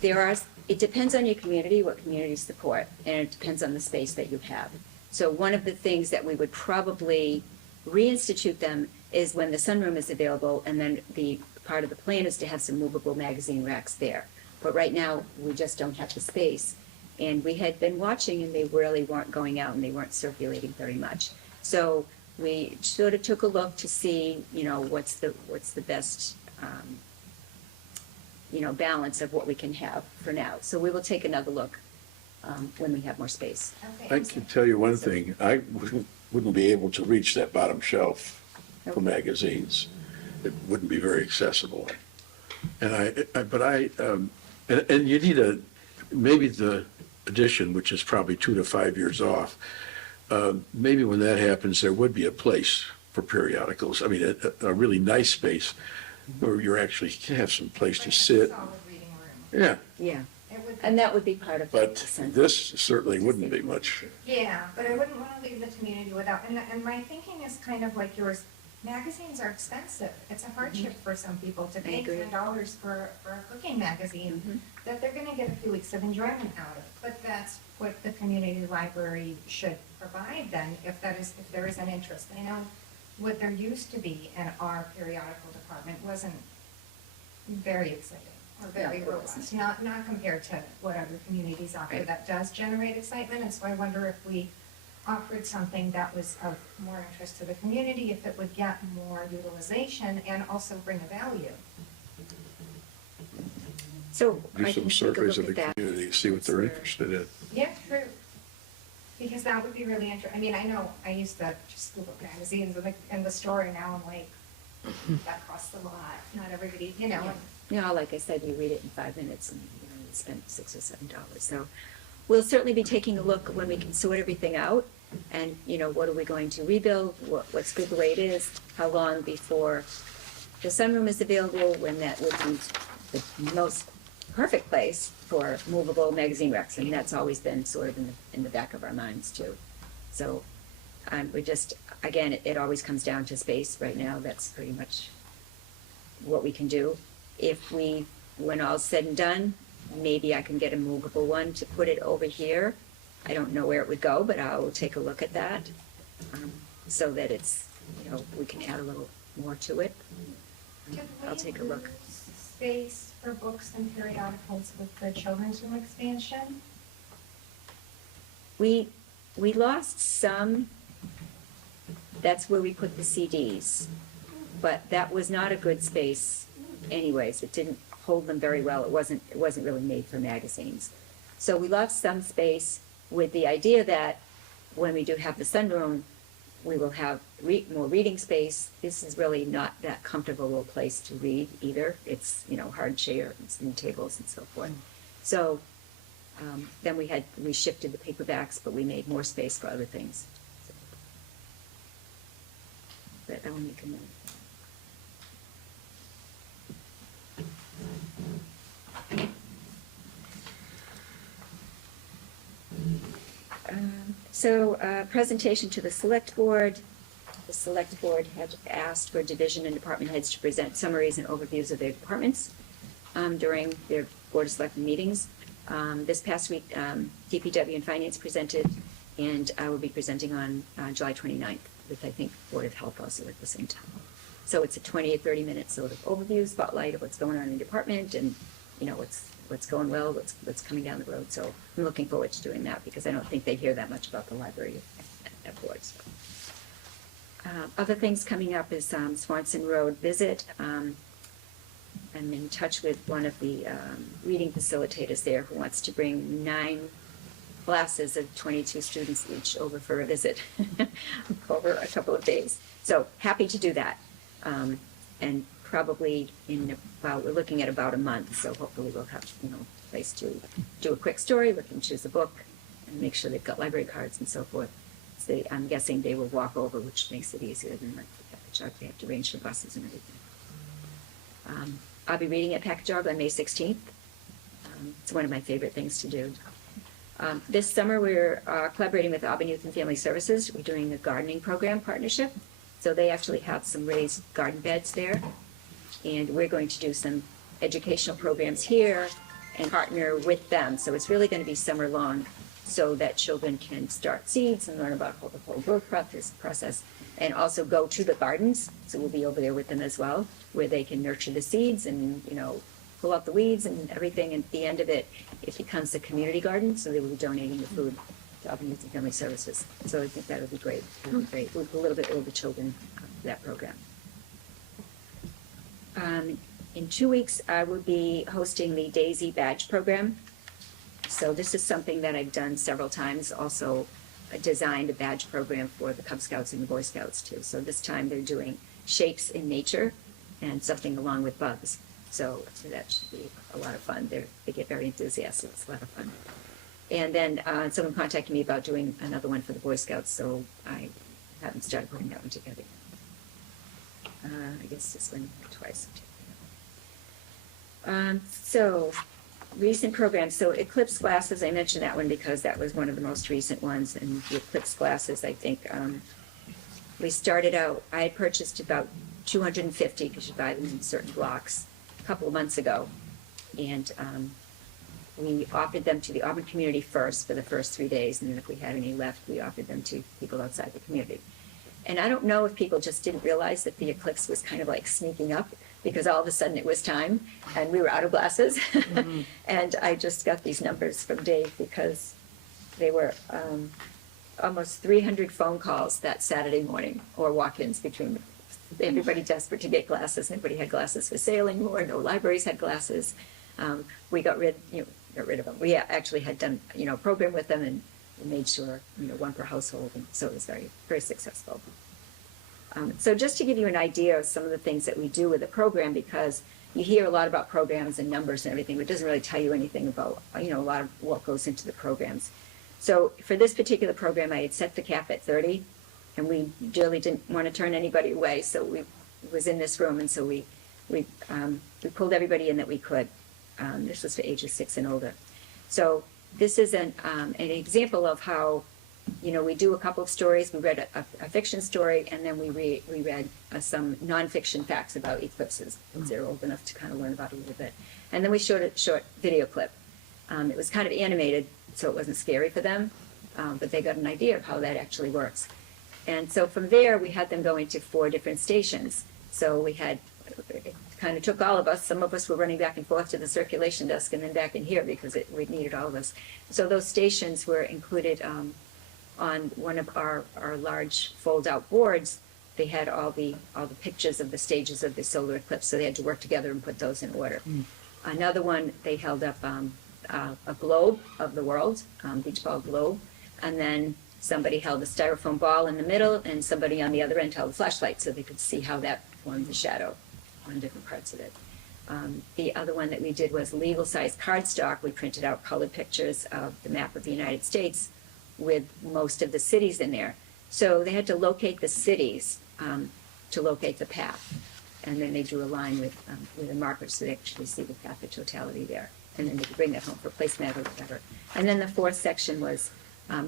It depends on your community, what community you support, and it depends on the space that you have. So one of the things that we would probably reinstitute them is when the sunroom is available, and then the part of the plan is to have some movable magazine racks there. But right now, we just don't have the space. And we had been watching, and they really weren't going out, and they weren't circulating very much. So we sort of took a look to see, what's the best, balance of what we can have for now. So we will take another look when we have more space. Okay. I can tell you one thing, I wouldn't be able to reach that bottom shelf for magazines. It wouldn't be very accessible. And and you need maybe the edition, which is probably 2 to 5 years off, maybe when that happens, there would be a place for periodicals. I mean, a really nice space where you actually can have some place to Like a sit. solid reading room. Yeah, Yeah, It would be- and that would be part of the but consent. this certainly wouldn't be much. Yeah, but I wouldn't want to leave the community without, and my thinking is kind of like yours. Magazines are expensive. It's a hardship for some people to pay agree. $10 for a cooking magazine that they're going to get a few weeks of enjoyment out of. But that's what the community library should provide then, if there is an interest. I know what there used to be in our periodical department wasn't very exciting or very No, it robust, wasn't. not compared to what other communities offer Right. that does generate excitement. And so I wonder if we offered something that was of more interest to the community, if it would get more utilization and also bring a value. So Do I some can take a surveys look of at the that. community, see what they're interested in. Yeah, true. Because that would be really interesting. I mean, I know I used to just Google magazines in the store, and now I'm like, that costs a lot. Not everybody, you know. and- You know, like I said, you read it in 5 minutes and, you know, you spend $6 or $7. So we'll certainly be taking a look when we can sort everything out. And, you know, what are we going to rebuild? What's good the way it is? How long before the sunroom is available, when that would be the most perfect place for movable magazine racks. And that's always been sort of in the back of our minds too. So we just, again, it always comes down to space right now. That's pretty much what we can do. If we, when all's said and done, maybe I can get a movable one to put it over here. I don't know where it would go, but I'll take a look at that, so that it's, you know, we can add a little more to it. I'll take a look. Space for books and periodicals with the children's room expansion. We lost some, that's where we put the CDs, but that was not a good space anyways. It didn't hold them very well. It wasn't really made for magazines. So we lost some space with the idea that when we do have the sunroom, we will have more reading space. This is really not that comfortable a place to read either. It's, you know, hard chairs and tables and so forth. So then we shifted the paperbacks, but we made more space for other things. But I will make a note. Presentation to the select board. The select board had asked for division and department heads to present summaries and overviews of their departments during their board of selectmen meetings. This past week, DPW and Finance presented, and I will be presenting on July 29th with, I think, Board of Health also at the same time. So it's a 20 or 30 minute sort of overview, spotlight of what's going on in the department, and, you know, what's going well, what's coming down the road. So I'm looking forward to doing that, because I don't think they hear that much about the library at boards. Other things coming up is Swanson Road visit. I'm in touch with one of the reading facilitators there who wants to bring 9 classes of 22 students each over for a visit over a couple of days. So happy to do that. And probably we're looking at about a month, so hopefully we'll have, you know, a place to do a quick story. We can choose a book and make sure they've got library cards and so forth. So I'm guessing they will walk over, which makes it easier than like the Packagug. They have to arrange for buses and everything. I'll be reading at Packagug on May 16th. It's one of my favorite things to do. This summer we're collaborating with Auburn Youth and Family Services. We're doing a gardening program partnership. So they actually have some raised garden beds there. And we're going to do some educational programs here and partner with them. So it's really going to be summer long, so that children can start seeds and learn about the whole growth process, and also go to the gardens. So we'll be over there with them as well, where they can nurture the seeds and, you know, pull out the weeds and everything. And at the end of it, it becomes a community garden. So they will be donating the food to Auburn Youth and Family Services. So I think that would be great. That would be great. With a little bit older children for that program. In 2 weeks, I will be hosting the Daisy Badge Program. So this is something that I've done several times. Also designed a badge program for the Cub Scouts and the Boy Scouts too. So this time they're doing shapes in nature and something along with bugs. So that should be a lot of fun. They get very enthusiastic. It's a lot of fun. And then someone contacted me about doing another one for the Boy Scouts, so I haven't started putting that one together. I guess this one twice. So recent programs. So Eclipse glasses, I mentioned that one because that was one of the most recent ones. And the Eclipse glasses, I think, we started out, I had purchased about 250, because you buy them in certain blocks, a couple of months ago. And we offered them to the Auburn community first for the first 3 days. And then if we had any left, we offered them to people outside the community. And I don't know if people just didn't realize that the eclipse was kind of like sneaking up, because all of a sudden it was time and we were out of glasses. Mm-hmm. And I just got these numbers from Dave because they were almost 300 phone calls that Saturday morning, or walk-ins between everybody desperate to get glasses. Nobody had glasses for sale anymore. No libraries had glasses. We got rid of them. We actually had done, a program with them and made sure, one per household. And so it was very, very successful. So just to give you an idea of some of the things that we do with the program, because you hear a lot about programs and numbers and everything, but it doesn't really tell you anything about, a lot of what goes into the programs. So for this particular program, I had set the cap at 30, and we really didn't want to turn anybody away. So we was in this room, and so we pulled everybody in that we could. This was for ages 6 and older. So this is an example of how, we do a couple of stories. We read a fiction story, and then we read some nonfiction facts about eclipses, because they're old enough to kind of learn about it a little bit. And then we showed a short video clip. It was kind of animated, so it wasn't scary for them, but they got an idea of how that actually works. And so from there, we had them go into 4 different stations. So it kind of took all of us. Some of us were running back and forth to the circulation desk and then back in here because we needed all of us. So those stations were included on one of our large fold-out boards. They had all the pictures of the stages of the solar eclipse, so they had to work together and put those in order. Another one, they held up a globe of the world, beach ball globe, and then somebody held a styrofoam ball in the middle, and somebody on the other end held a flashlight so they could see how that formed the shadow on different parts of it. The other one that we did was legal-size cardstock. We printed out colored pictures of the map of the United States with most of the cities in there. So they had to locate the cities to locate the path. And then they drew a line with a marker so they actually see the path of totality there. And then they could bring that home for placemat or whatever. And then the 4th section was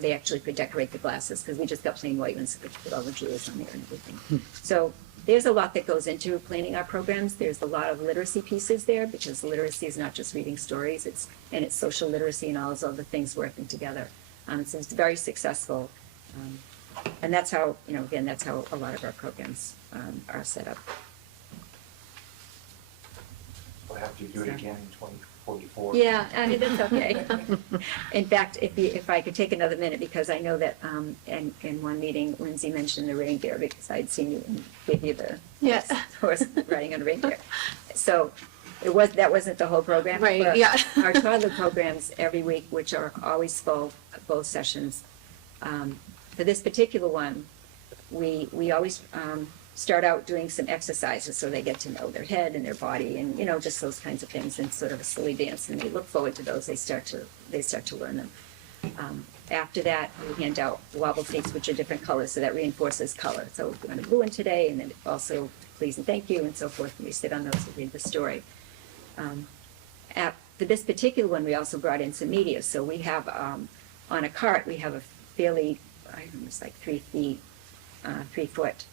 they actually could decorate the glasses, because we just got plain white ones, which put all the jewels on there and everything. So there's a lot that goes into planning our programs. There's a lot of literacy pieces there, because literacy is not just reading stories, it's social literacy and all those other things working together. So it's very successful. And that's how, again, that's how a lot of our programs are set up. We'll have to do it again in 2044. Yeah, I mean, that's okay. In fact, if I could take another minute, because I know that in one meeting, Lindsay mentioned the reindeer, because I'd seen you and gave you the horse riding on a reindeer. So that wasn't the whole program. Right, but yeah. Our toddler programs every week, which are always full, both sessions. For this particular one, we always start out doing some exercises so they get to know their head and their body and, just those kinds of things, and sort of a silly dance, and they look forward to those. They start to learn them. After that, we hand out wobble feet, which are different colors, so that reinforces color. So we're going to blue one today, and then also please and thank you, and so forth. And we sit on those and read the story. For this particular one, we also brought in some media. So we have, on a cart, we have a fairly, it's like 3 foot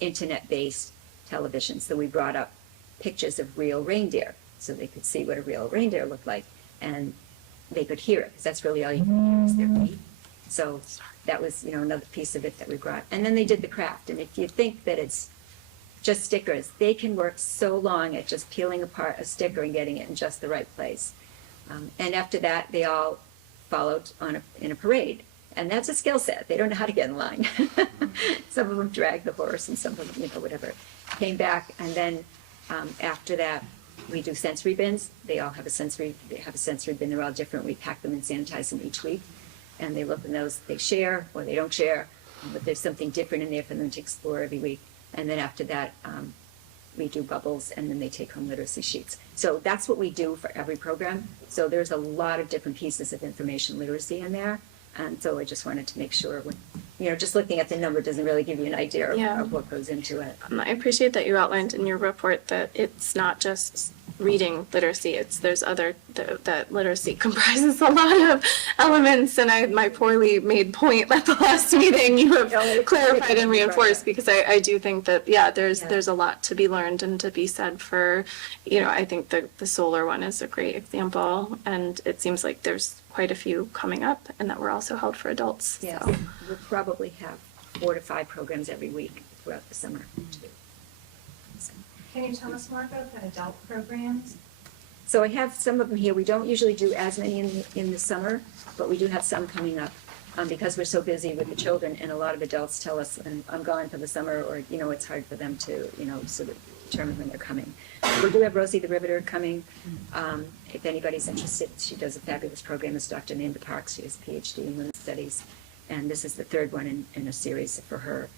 internet-based television. So we brought up pictures of real reindeer so they could see what a real reindeer looked like, and they could hear it, because that's really all you can hear is their feet. So that was, another piece of it that we brought. And then they did the craft. And if you think that it's just stickers, they can work so long at just peeling apart a sticker and getting it in just the right place. And after that, they all followed in a parade. And that's a skill set. They don't know how to get in line. Some of them dragged the horse, and some of them, whatever. Came back, and then after that, we do sensory bins. They have a sensory bin. They're all different. We pack them and sanitize them each week. And they look in those, they share or they don't share, but there's something different in there for them to explore every week. And then after that, we do bubbles, and then they take home literacy sheets. So that's what we do for every program. So there's a lot of different pieces of information literacy in there. And so I just wanted to make sure, just looking at the number doesn't really give you an idea of what goes into it. I appreciate that you outlined in your report that it's not just reading literacy, there's other, that literacy comprises a lot of elements, and my poorly made point at the last meeting you have clarified and reinforced, because I do think that, there's a lot to be learned and to be said for, I think the solar one is a great example, and it seems like there's quite a few coming up, and that were also held for adults. Yes, So. we'll probably have 4 to 5 programs every week throughout the summer. Can you tell us more about the adult programs? So I have some of them here. We don't usually do as many in the summer, but we do have some coming up. because we're so busy with the children, and a lot of adults tell us, I'm gone for the summer, or, it's hard for them to, sort of determine when they're coming. We do have Rosie the Riveter coming. If anybody's interested, she does a fabulous program. It's Dr. Nanda Parks. She has a PhD in women's studies, and this is the third one in a series for her.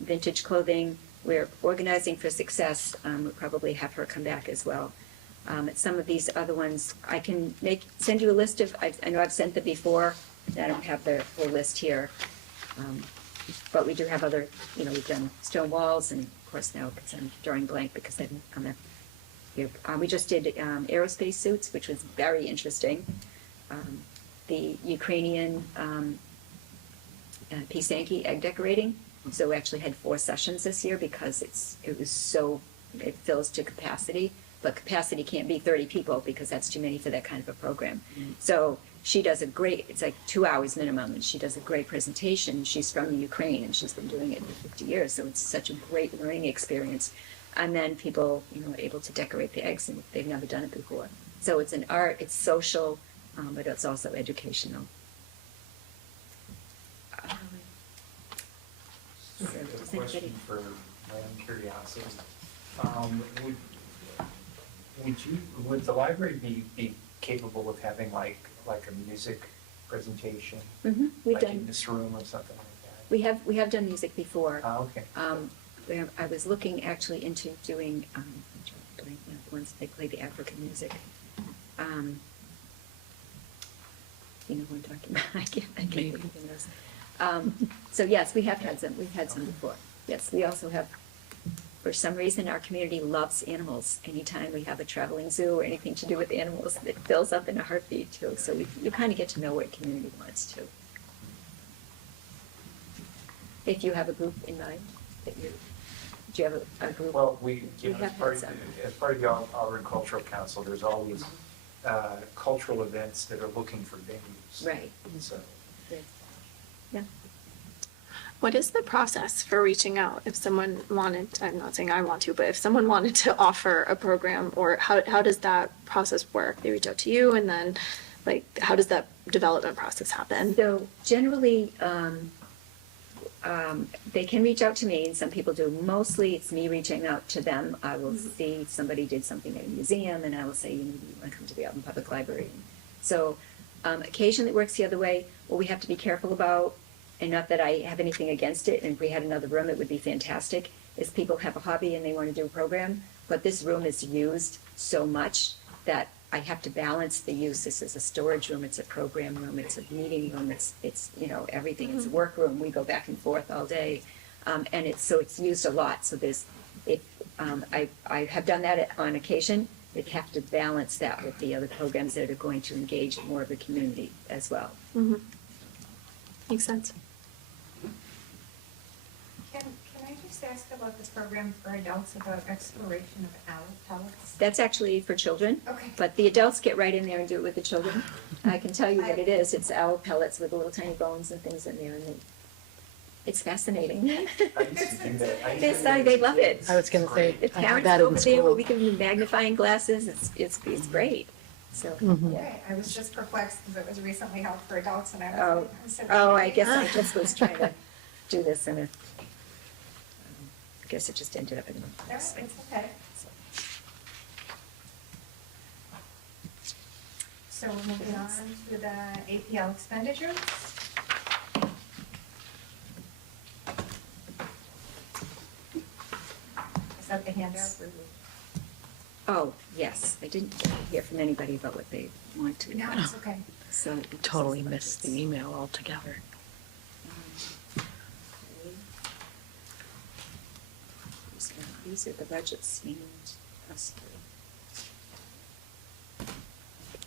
Vintage clothing, we're organizing for success. We'll probably have her come back as well. Some of these other ones, I can send you a list of, I know I've sent them before, I don't have the whole list here. But we do have other, we've done stone walls, and of course now, because I'm drawing blank because I'm here. We just did aerospace suits, which was very interesting. The Ukrainian Pisanki egg decorating. So we actually had 4 sessions this year because it fills to capacity, but capacity can't be 30 people because that's too many for that kind of a program. So she does it's like 2 hours minimum, and she does a great presentation. She's from the Ukraine, and she's been doing it for 50 years, so it's such a great learning experience. And then people, are able to decorate the eggs, and they've never done it before. So it's an art, it's social, but it's also educational. So a question for my own curiosity. Would the library be capable of having like a music presentation? We've like done. in this room or something like that? We have done music before. Oh, okay. I was looking actually into doing once they play the African music. You know who I'm talking about? I can't think of those. So yes, we have had some. We've had some before. Yes, we also have. For some reason, our community loves animals. Anytime we have a traveling zoo or anything to do with animals, it fills up in a heartbeat too. So you kind of get to know what community wants to. If you have a group in mind, do you have a group? Well, have as part of the Auburn Cultural Council, there's always cultural events that are looking for venues. Right. So. Yeah. What is the process for reaching out if someone wanted, I'm not saying I want to, but if someone wanted to offer a program, or how does that process work? They reach out to you, and then how does that development process happen? So generally, they can reach out to me, and some people do. Mostly it's me reaching out to them. I will see somebody did something at a museum, and I will say, you want to come to the Auburn Public Library. So occasionally it works the other way. What we have to be careful about, and not that I have anything against it, and if we had another room, it would be fantastic, is people have a hobby and they want to do a program, but this room is used so much that I have to balance the use. This is a storage room, it's a program room, it's a meeting room, it's everything. It's a work room. We go back and forth all day, and it's used a lot. So I have done that on occasion. They have to balance that with the other programs that are going to engage more of the community as well. Mm-hmm. Makes sense. Can I just ask about this program for adults about exploration of owl pellets? That's actually for children. Okay. But the adults get right in there and do it with the children. I can tell you what it is. It's owl pellets with little tiny bones and things in there, and it's fascinating. I used to do that. They love it. I was going to say, The I had parents that over in there, school. we give them magnifying glasses. It's great. So yeah. Okay, I was just perplexed because it was recently held for adults, and I Oh, was I guess I just was trying to do this in a. I guess it just ended up in. No, it's okay. So we're moving on to the APL expenditures. Is that the handout? Oh, yes, I didn't hear from anybody about what they want to. No, it's okay. So. Totally missed the email altogether. These are the budgets.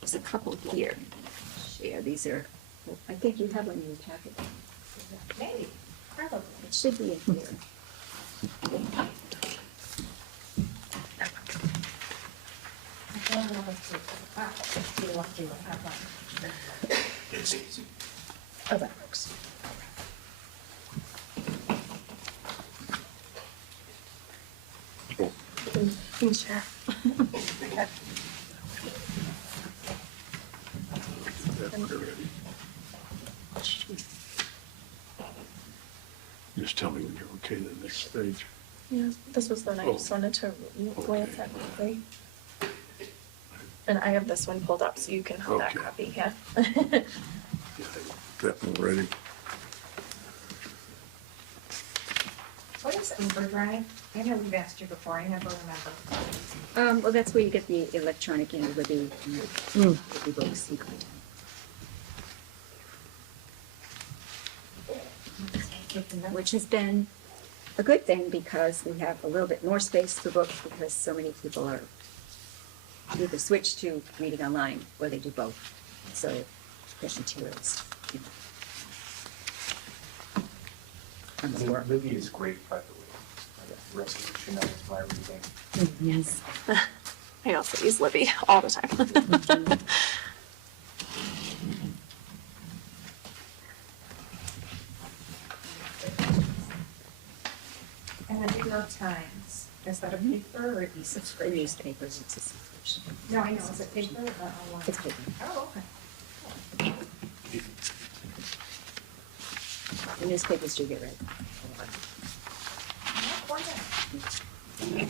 There's a couple here. Yeah, these are, I think you have one in your packet. Maybe, probably. It should be in here. I don't know if you're lucky to have one. It's easy. Oh, that works. Sure. We're ready. just tell me when you're okay, the next page. Yeah, this was the one I just wanted to glance at quickly. And I have this one pulled up, so you can have that Okay. copy, yeah. Yeah, that one ready. What is Overdrive? I know we've asked you before, I never remember. Well, that's where you get the electronic and Libby books. Which has been a good thing because we have a little bit more space for books because so many people are either switch to reading online or they do both. So there's materials. On the work. Libby is great, by the way. Resolution of my reading. Yes. I also use Libby all the time. And the New York Times, is that a paper or a For e-subscription? newspapers, it's a subscription. No, I know, is it paper or online? It's paper. Oh, okay. The newspapers do get read. Not quite yet.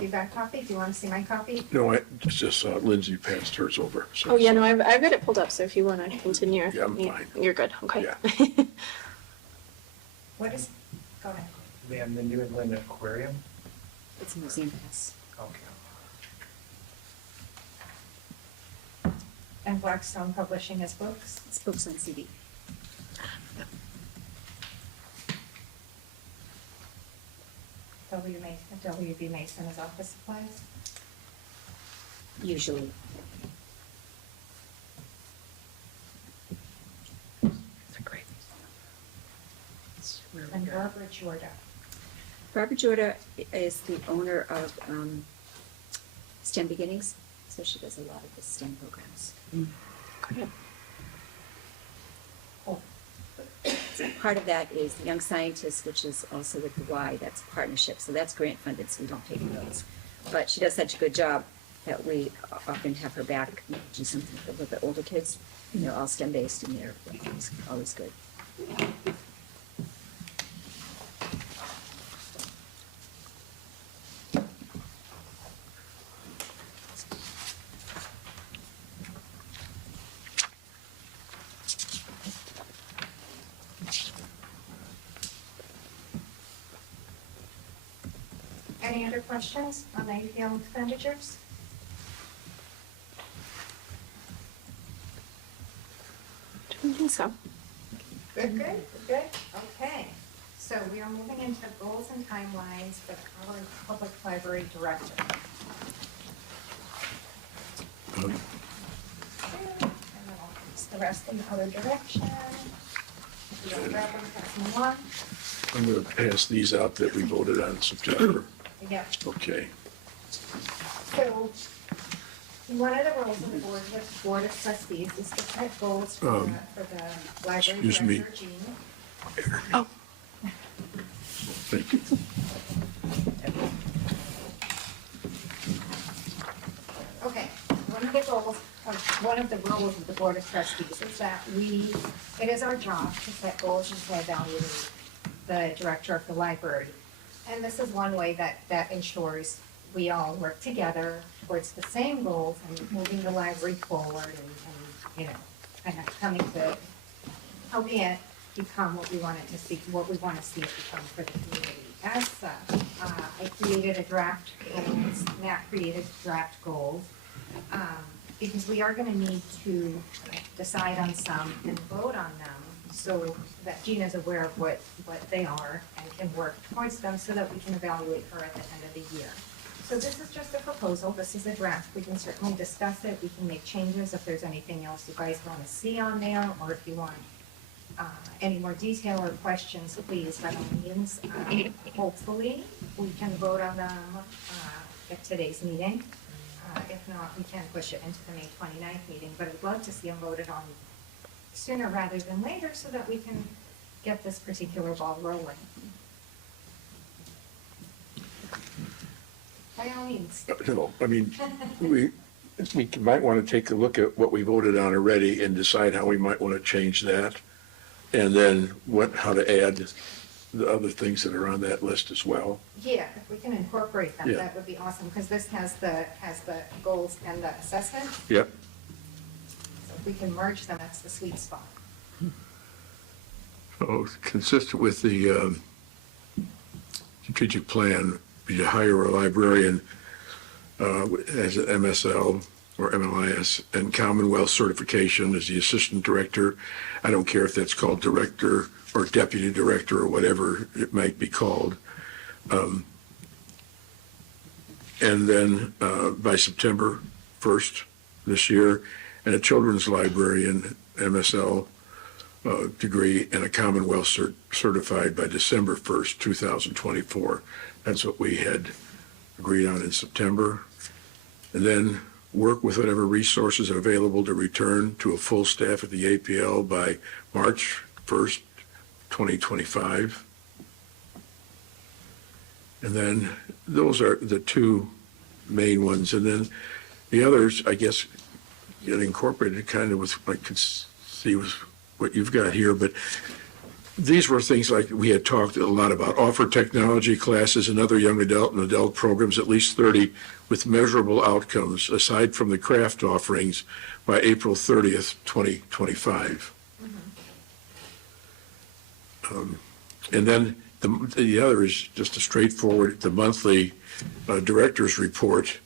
You got a copy? Do you want to see my copy? No, it's just Lindsay passed hers over. So Oh, yeah, no, I've got it pulled up, so if you want to continue. Yeah, I'm fine. You're good, okay. Yeah. What is, go ahead. And the New England Aquarium? It's a museum pass. Okay. And Blackstone Publishing has books? It's books on CD. W.B. Mason is office supplies? Usually. Great. That's where we And go. Barbara Jorda. Barbara Jorda is the owner of STEM Beginnings, so she does a lot of the STEM programs. Okay. Cool. So part of that is the Young Scientists, which is also with the Y, that's a partnership, so that's grant funded, so we don't take those. But she does such a good job that we often have her back, do something for the older kids. They're all STEM based and they're always good. Any other questions on the APL expenditures? Don't think so. Good. Okay. So we are moving into goals and timelines for the Colorado Public Library Director. And then I'll pass the rest in the other direction. We don't grab them, pass them on. I'm going to pass these out that we voted on in September. Yeah. Okay. So, one of the roles of the board of trustees is to set goals for the library excuse me. director, Jean. Oh, Thank you. Okay, one of the roles of the board of trustees is that it is our job to set goals and to evaluate the director of the library. And this is one way that ensures we all work together towards the same goals and moving the library forward and kind of coming to helping it become what we want it to see, what we want to see it become for the community. As such, I created a draft goals, Matt created draft goals, because we are gonna need to decide on some and vote on them so that Gina's aware of what they are and can work towards them so that we can evaluate her at the end of the year. So this is just a proposal, this is a draft, we can certainly discuss it, we can make changes if there's anything else you guys wanna see on there, or if you want any more detail or questions, please, by all means. Hopefully, we can vote on them at today's meeting. If not, we can push it into the May 29th meeting, but I'd love to see them voted on sooner rather than later so that we can get this particular ball rolling. By all means. No, I mean, we might want to take a look at what we voted on already and decide how we might want to change that. And then how to add the other things that are on that list as well. Yeah, if we can incorporate them, Yeah. that would be awesome, because this has the goals and the assessment. Yep. So if we can merge them, that's the sweet spot. So consistent with the strategic plan, you hire a librarian as an MSL or MLIS and Commonwealth certification as the assistant director. I don't care if that's called director or deputy director or whatever it might be called. And then by September 1st this year, and a children's librarian, MSL degree, and a Commonwealth certified by December 1st, 2024. That's what we had agreed on in September. And then work with whatever resources are available to return to a full staff at the APL by March 1st, 2025. And then those are the two main ones. And then the others, I guess, get incorporated kind of with, I could see with what you've got here, but these were things like we had talked a lot about: offer technology classes and other young adult and adult programs, at least 30 with measurable outcomes, aside from the craft offerings, by April 30th, 2025. And then the other is just a straightforward, the monthly director's report,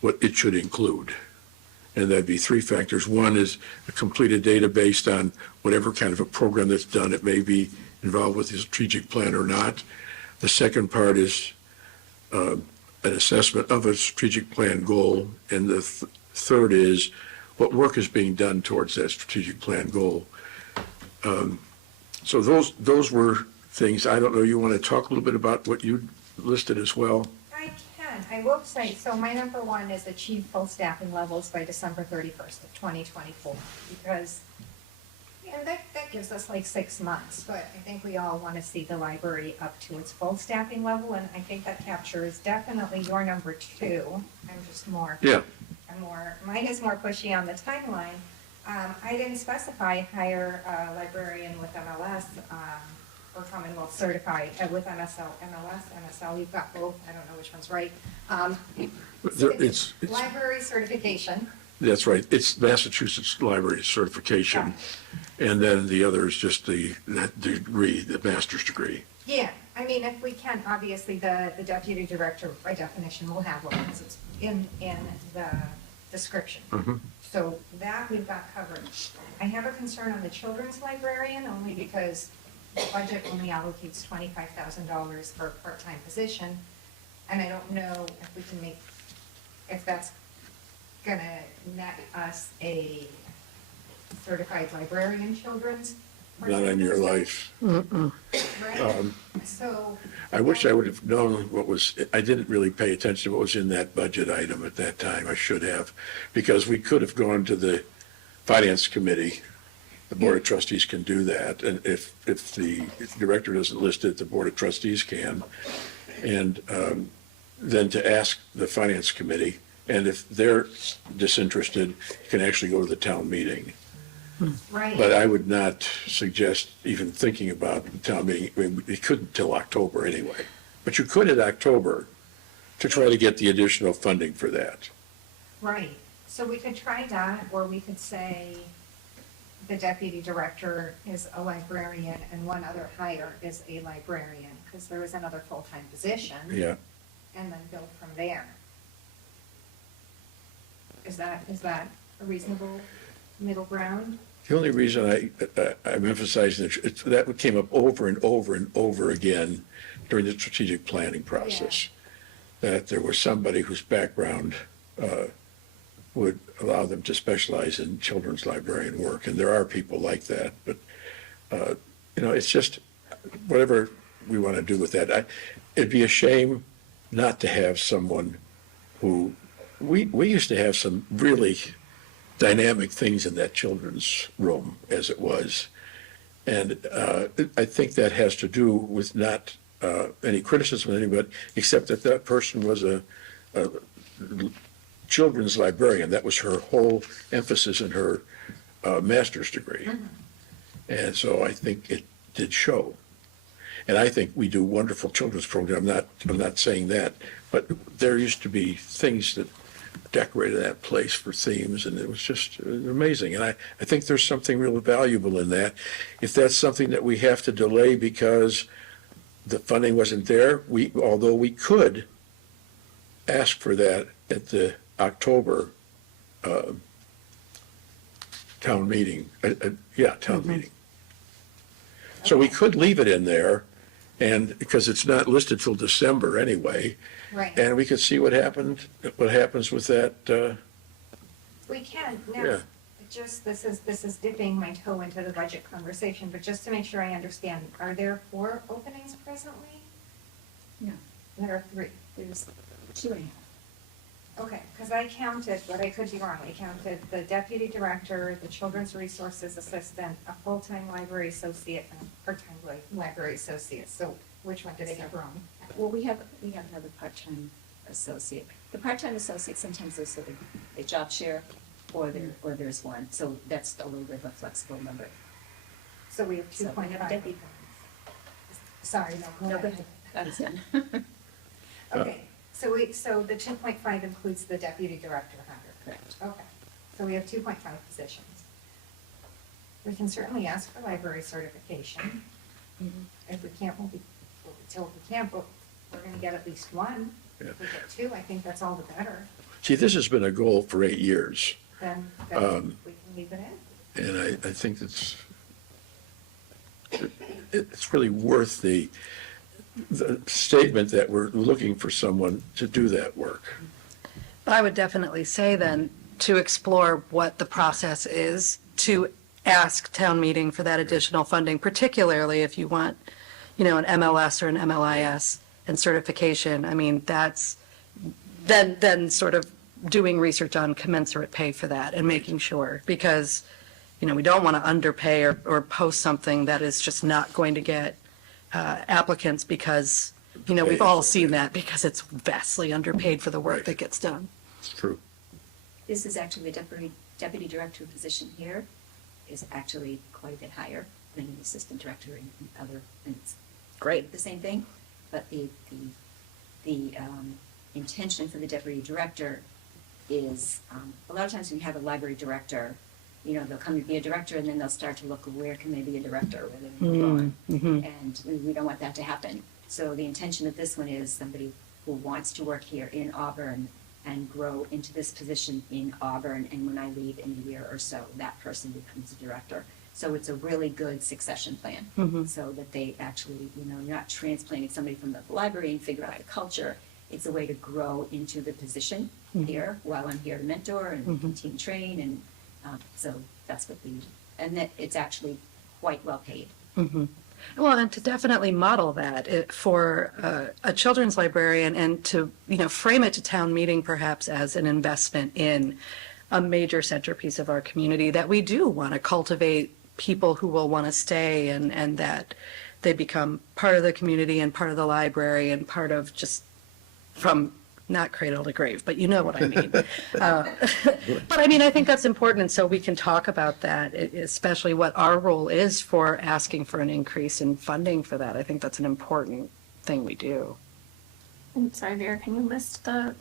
what it should include. And that'd be three factors. One is a completed data based on whatever kind of a program that's done. It may be involved with the strategic plan or not. The second part is an assessment of a strategic plan goal. And the third is what work is being done towards that strategic plan goal. So those were things. I don't know, you want to talk a little bit about what you listed as well? I can. I will say, so my number one is achieve full staffing levels by December 31st of 2024, because that gives us like 6 months, but I think we all want to see the library up to its full staffing level, and I think that captures definitely your number two. I'm just more. Yeah. Mine is more pushy on the timeline. I didn't specify hire a librarian with MLS, or Commonwealth certified with MLS, MSL, you've got both, I don't know which one's right. It's Library certification. That's right. It's Massachusetts Library certification. And then the other is just that degree, the master's degree. Yeah, I mean, if we can, obviously, the deputy director, by definition, will have one, because it's in the description. So that we've got covered. I have a concern on the children's librarian, only because the budget only allocates $25,000 for a part-time position, and I don't know if we can if that's gonna net us a certified librarian children's. Not on your life. Right? So. I wish I would have known I didn't really pay attention to what was in that budget item at that time. I should have, because we could have gone to the Finance Committee. The Board of Trustees can do that, and if the director doesn't list it, the Board of Trustees can. And then to ask the Finance Committee, and if they're disinterested, you can actually go to the town meeting. Right. But I would not suggest even thinking about the town meeting. I mean, we couldn't till October anyway. But you could in October to try to get the additional funding for that. Right, so we could try that, or we could say the deputy director is a librarian and one other hire is a librarian, because there is another full-time position. Yeah. And then build from there. Is that a reasonable middle ground? The only reason I'm emphasizing that came up over and over and over again during the strategic planning process, that there was somebody whose background would allow them to specialize in children's librarian work, and there are people like that. But it's just whatever we want to do with that. It'd be a shame not to have someone who we used to have some really dynamic things in that children's room as it was. And I think that has to do with not any criticism of anybody, except that person was children's librarian. That was her whole emphasis in her master's degree. And so I think it did show. And I think we do wonderful children's programs. I'm not saying that, but there used to be things that decorated that place for themes, and it was just amazing. And I think there's something real valuable in that. If that's something that we have to delay because the funding wasn't there, although we could ask for that at the October town meeting, town meeting. So we could leave it in there, and because it's not listed till December anyway, Right. and we could see what happens with that. We can, Yeah. now, just, this is dipping my toe into the budget conversation, but just to make sure I understand, are there 4 openings presently? No. There are 3. There's 2.5. Okay, because I counted, but I could be wrong, I counted the deputy director, the children's resources assistant, a full-time library associate, and a part-time library associate, so which one did I get wrong? Well, we have another part-time associate. The part-time associate, sometimes there's sort of a job share, or there's one, so that's a little bit of a flexible number. So we have So we have 2.5. deputy. Sorry, no, No, go ahead. That's done. Okay, so the 2.5 includes the deputy director, 100. Correct. Okay, so we have 2.5 positions. We can certainly ask for library certification. If we can't, we'll be told we can't, but we're gonna get at least 1. Yeah. If we get 2, I think that's all the better. See, this has been a goal for 8 years, Then we can leave it in. and I think it's really worth the statement that we're looking for someone to do that work. But I would definitely say then to explore what the process is to ask town meeting for that additional funding, particularly if you want, an MLS or an MLIS and certification. I mean, that's then sort of doing research on commensurate pay for that and making sure, because, we don't want to underpay or post something that is just not going to get applicants because, we've all seen that because it's vastly underpaid for the work Right. that gets done. It's true. This is actually the deputy director position here is actually quite a bit higher than the assistant director and other, and it's great, the same thing, but the intention for the deputy director is, a lot of times when you have a library director, they'll come to be a director and then they'll start to look, where can they be a director, where they move on. And we don't want that to happen. So the intention of this one is somebody who wants to work here in Auburn and grow into this position in Auburn, and when I leave in a year or so, that person becomes a director. So it's a really good succession plan, so that they actually, you're not transplanting somebody from the library and figure out the culture. It's a way to grow into the position here while I'm here to mentor and continue to train, and so that's what and that it's actually quite well paid. Well, and to definitely model that for a children's librarian, and to, frame it to town meeting perhaps as an investment in a major centerpiece of our community, that we do want to cultivate people who will want to stay, and that they become part of the community and part of the library and part of just from not cradle to grave, but you know what I mean. But I mean, I think that's important, and so we can talk about that, especially what our role is for asking for an increase in funding for that. I think that's an important thing we do. I'm sorry, Vera, can you list the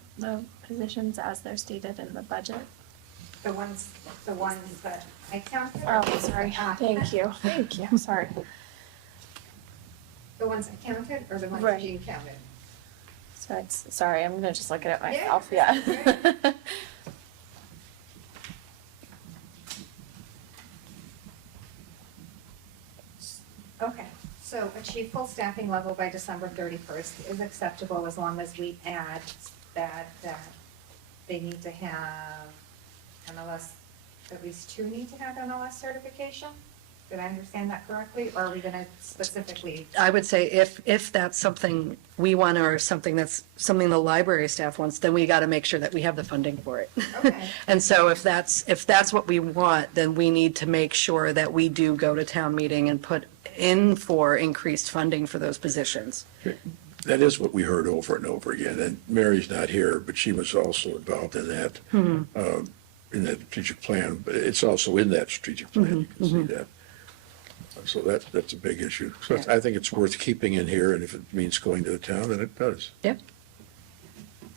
positions as they're stated in the budget? The ones that I counted. Oh, sorry. Thank you, sorry. The ones I counted, or the ones Right. that Jean counted? So sorry, I'm gonna just look at it Yeah, myself, yeah. right. Okay, so achieve full staffing level by December 31st is acceptable as long as we add that they need to have MLS, at least 2 need to have MLS certification? Did I understand that correctly, or are we gonna specifically? I would say if that's something we want, or something the library staff wants, then we got to make sure that we have the funding for it. Okay. And so if that's what we want, then we need to make sure that we do go to town meeting and put in for increased funding for those positions. that is what we heard over and over again. And Mary's not here, but she was also involved in that strategic plan. But it's also in that strategic plan. You can see that. So that's a big issue. So Yeah. I think it's worth keeping in here, and if it means going to the town, then it does. Yep.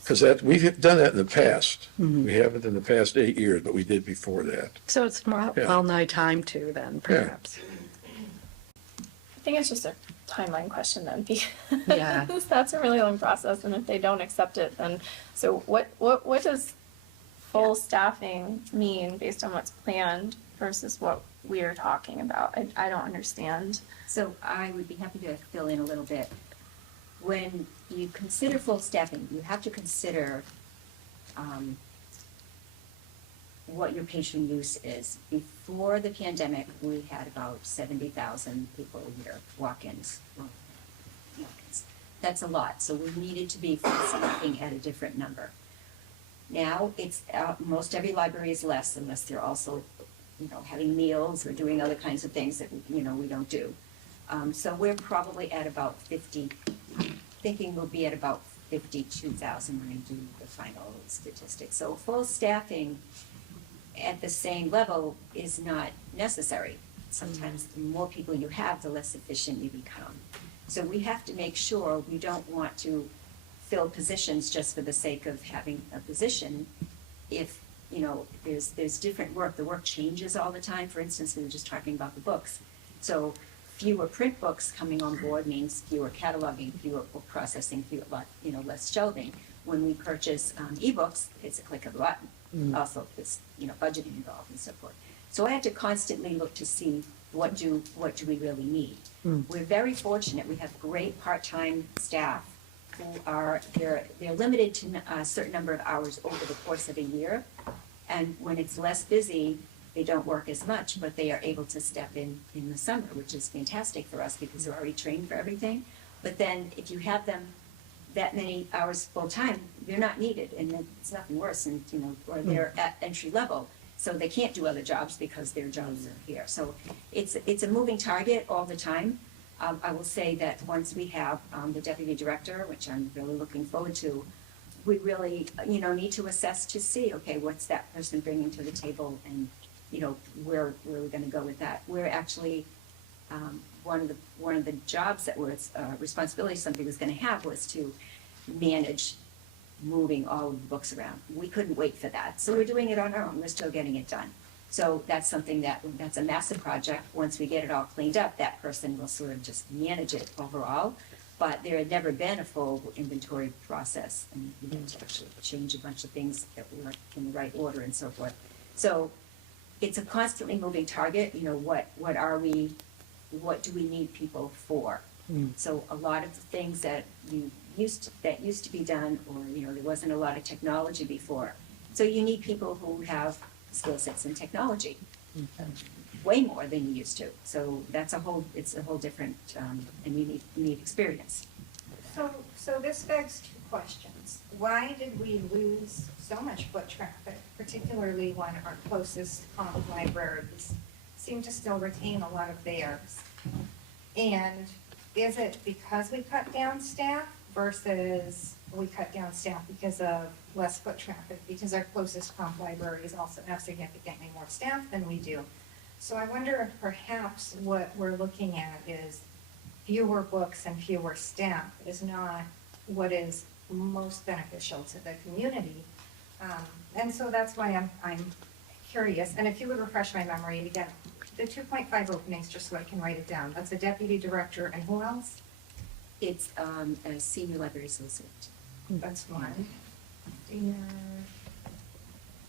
Because we've done that in the past. We haven't in the past 8 years, but we did before that. So it's well nigh time to then, perhaps. I think it's just a timeline question then. Yeah. Because that's a really long process, and if they don't accept it, then so what does full staffing mean based on what's planned versus what we are talking about? I don't understand. So I would be happy to fill in a little bit. When you consider full staffing, you have to consider what your patient use is. Before the pandemic, we had about 70,000 people a year, walk-ins. That's a lot, so we needed to be full staffing at a different number. Now, it's most every library is less unless they're also, having meals or doing other kinds of things that, we don't do. So we're probably at about 50, thinking we'll be at about 52,000 when I do the final statistics. So full staffing at the same level is not necessary. Sometimes the more people you have, the less efficient you become. So we have to make sure we don't want to fill positions just for the sake of having a position. If, there's different work, the work changes all the time. For instance, we were just talking about the books. So fewer print books coming on board means fewer cataloging, fewer book processing, less shelving. When we purchase ebooks, it's a click of a button. Also, there's budgeting involved and so forth. So I had to constantly look to see what do we really need. We're very fortunate. We have great part-time staff who they're limited to a certain number of hours over the course of a year, and when it's less busy, they don't work as much, but they are able to step in the summer, which is fantastic for us because they're already trained for everything. But then if you have them that many hours full-time, they're not needed, and it's nothing worse, and or they're at entry level, so they can't do other jobs because their jobs are here. So it's a moving target all the time. I will say that once we have the deputy director, which I'm really looking forward to, we really need to assess to see, okay, what's that person bringing to the table, and where are we going to go with that? We're actually one of the jobs that was responsibility somebody was going to have was to manage moving all of the books around. We couldn't wait for that, so we're doing it on our own. We're still getting it done. So that's something that's a massive project. Once we get it all cleaned up, that person will sort of just manage it overall. But there had never been a full inventory process, and we had to actually change a bunch of things that were in the right order and so forth. So it's a constantly moving target. What do we need people for? So a lot of the things that used to be done, or there wasn't a lot of technology before. So you need people who have skill sets in technology, way more than you used to. So it's a whole different and unique experience. So this begs two questions. Why did we lose so much foot traffic, particularly when our closest libraries seem to still retain a lot of theirs? And is it because we cut down staff versus we cut down staff because of less foot traffic? Because our closest comp libraries also have significantly more staff than we do. So I wonder if perhaps what we're looking at is fewer books and fewer staff is not what is most beneficial to the community. And so that's why I'm curious. And if you would refresh my memory, and again, the 2.5 openings, just so I can write it down. That's a deputy director, and who else? It's a senior library associate. That's one. Senior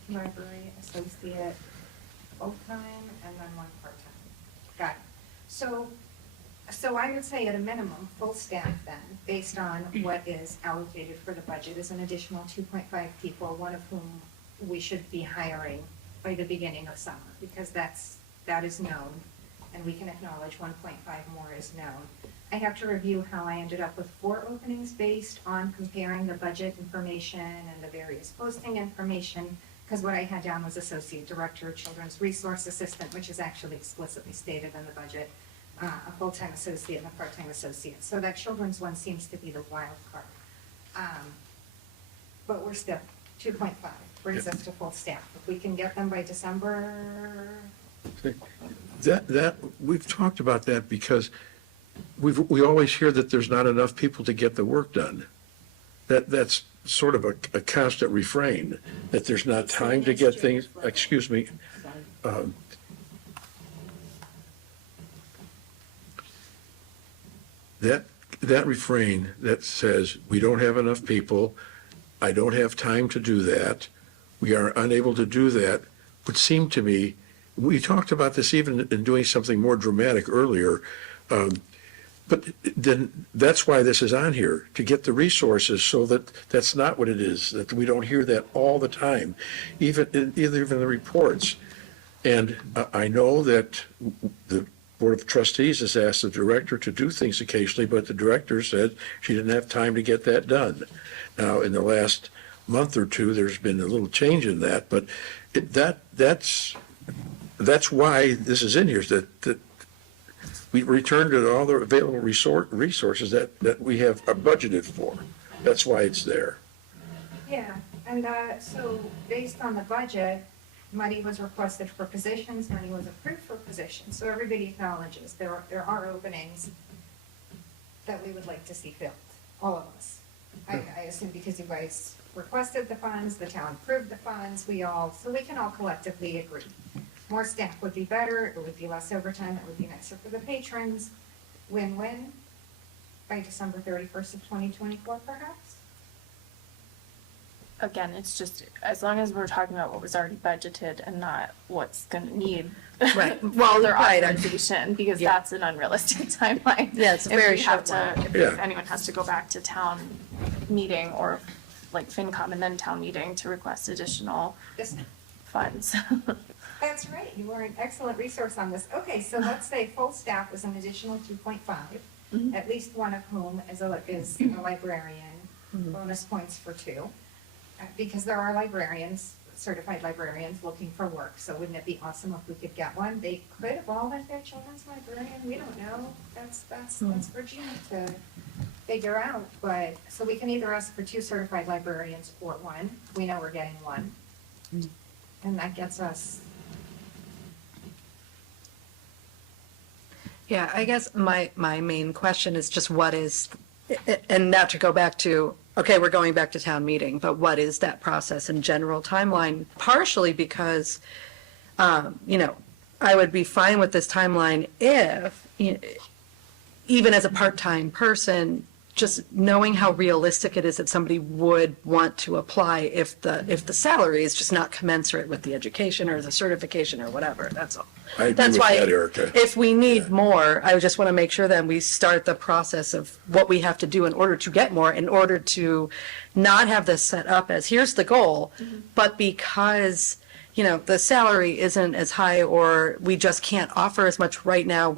library associate, full-time, and then one part-time. Got it. So I would say at a minimum, full staff then, based on what is allocated for the budget, is an additional 2.5 people, one of whom we should be hiring by the beginning of summer, because that is known, and we can acknowledge 1.5 more is known. I have to review how I ended up with 4 openings based on comparing the budget information and the various posting information, because what I had down was associate director, children's resource assistant, which is actually explicitly stated in the budget, a full-time associate and a part-time associate. So that children's one seems to be the wild card. But we're still, 2.5 brings us to full staff. If we can get them by December, We've talked about that because we always hear that there's not enough people to get the work done. That's sort of a constant refrain, that there's not time to get things, excuse me. That refrain that says, we don't have enough people, I don't have time to do that, we are unable to do that, would seem to me, we talked about this even in doing something more dramatic earlier, but then that's why this is on here, to get the resources so that that's not what it is, that we don't hear that all the time, even in the reports. And I know that the Board of Trustees has asked the director to do things occasionally, but the director said she didn't have time to get that done. Now, in the last month or two, there's been a little change in that, but that's why this is in here, that we return to all the available resources that we have budgeted for. That's why it's there. yeah. And so based on the budget, money was requested for positions, money was approved for positions. So everybody acknowledges there are openings that we would like to see filled, all of us. I assume because you guys requested the funds, the town approved the funds, so we can all collectively agree. More staff would be better, it would be less overtime, it would be nicer for the patrons. Win-win by December 31st of 2024, perhaps? Again, it's just, as long as we're talking about what was already budgeted and not what's gonna need Right. Well, further right. authorization, because Yeah. that's an unrealistic timeline. Yeah, it's a If very we have short one. to- Yeah. If anyone has to go back to town meeting or like FinCom and then town meeting to request additional Just funds. That's right, you are an excellent resource on this. Okay, so let's say full staff is an additional 2.5, at least one of whom is a librarian, bonus points for 2. Because there are librarians, certified librarians looking for work, so wouldn't it be awesome if we could get one? They could have all been their children's librarian, we don't know, that's for Gina to figure out, but, so we can either ask for 2 certified librarians or 1, we know we're getting 1. And that gets us. Yeah, I guess my main question is just what is, and not to go back to, okay, we're going back to town meeting, but what is that process and general timeline? Partially because, I would be fine with this timeline if, even as a part-time person, just knowing how realistic it is that somebody would want to apply if the salary is just not commensurate with the education or the certification or whatever, that's all. I agree That's with why, that, Erica. if we need more, I just want to make sure that we start the process of what we have to do in order to get more, in order to not have this set up as, here's the goal, but because, the salary isn't as high or we just can't offer as much right now,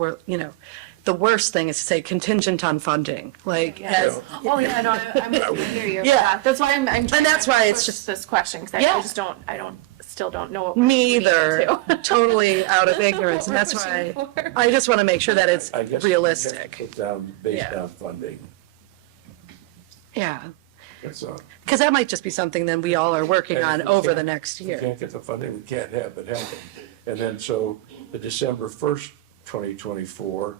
the worst thing is to say contingent on funding, like, as, Oh, yeah, no, I'm I hear you. Yeah. That's why I'm trying that's to why it's push just- this question, because Yeah. I just still don't know what we're me leaning either, into. totally out of ignorance, and that's why, I just want to make sure that it's I guess realistic. we have to put down based Yeah. on funding, Yeah, that's all. because that might just be something then we all are working And on if we over can't- the next We year. can't get the funding, we can't have it happen. And then, so the December 1st, 2024,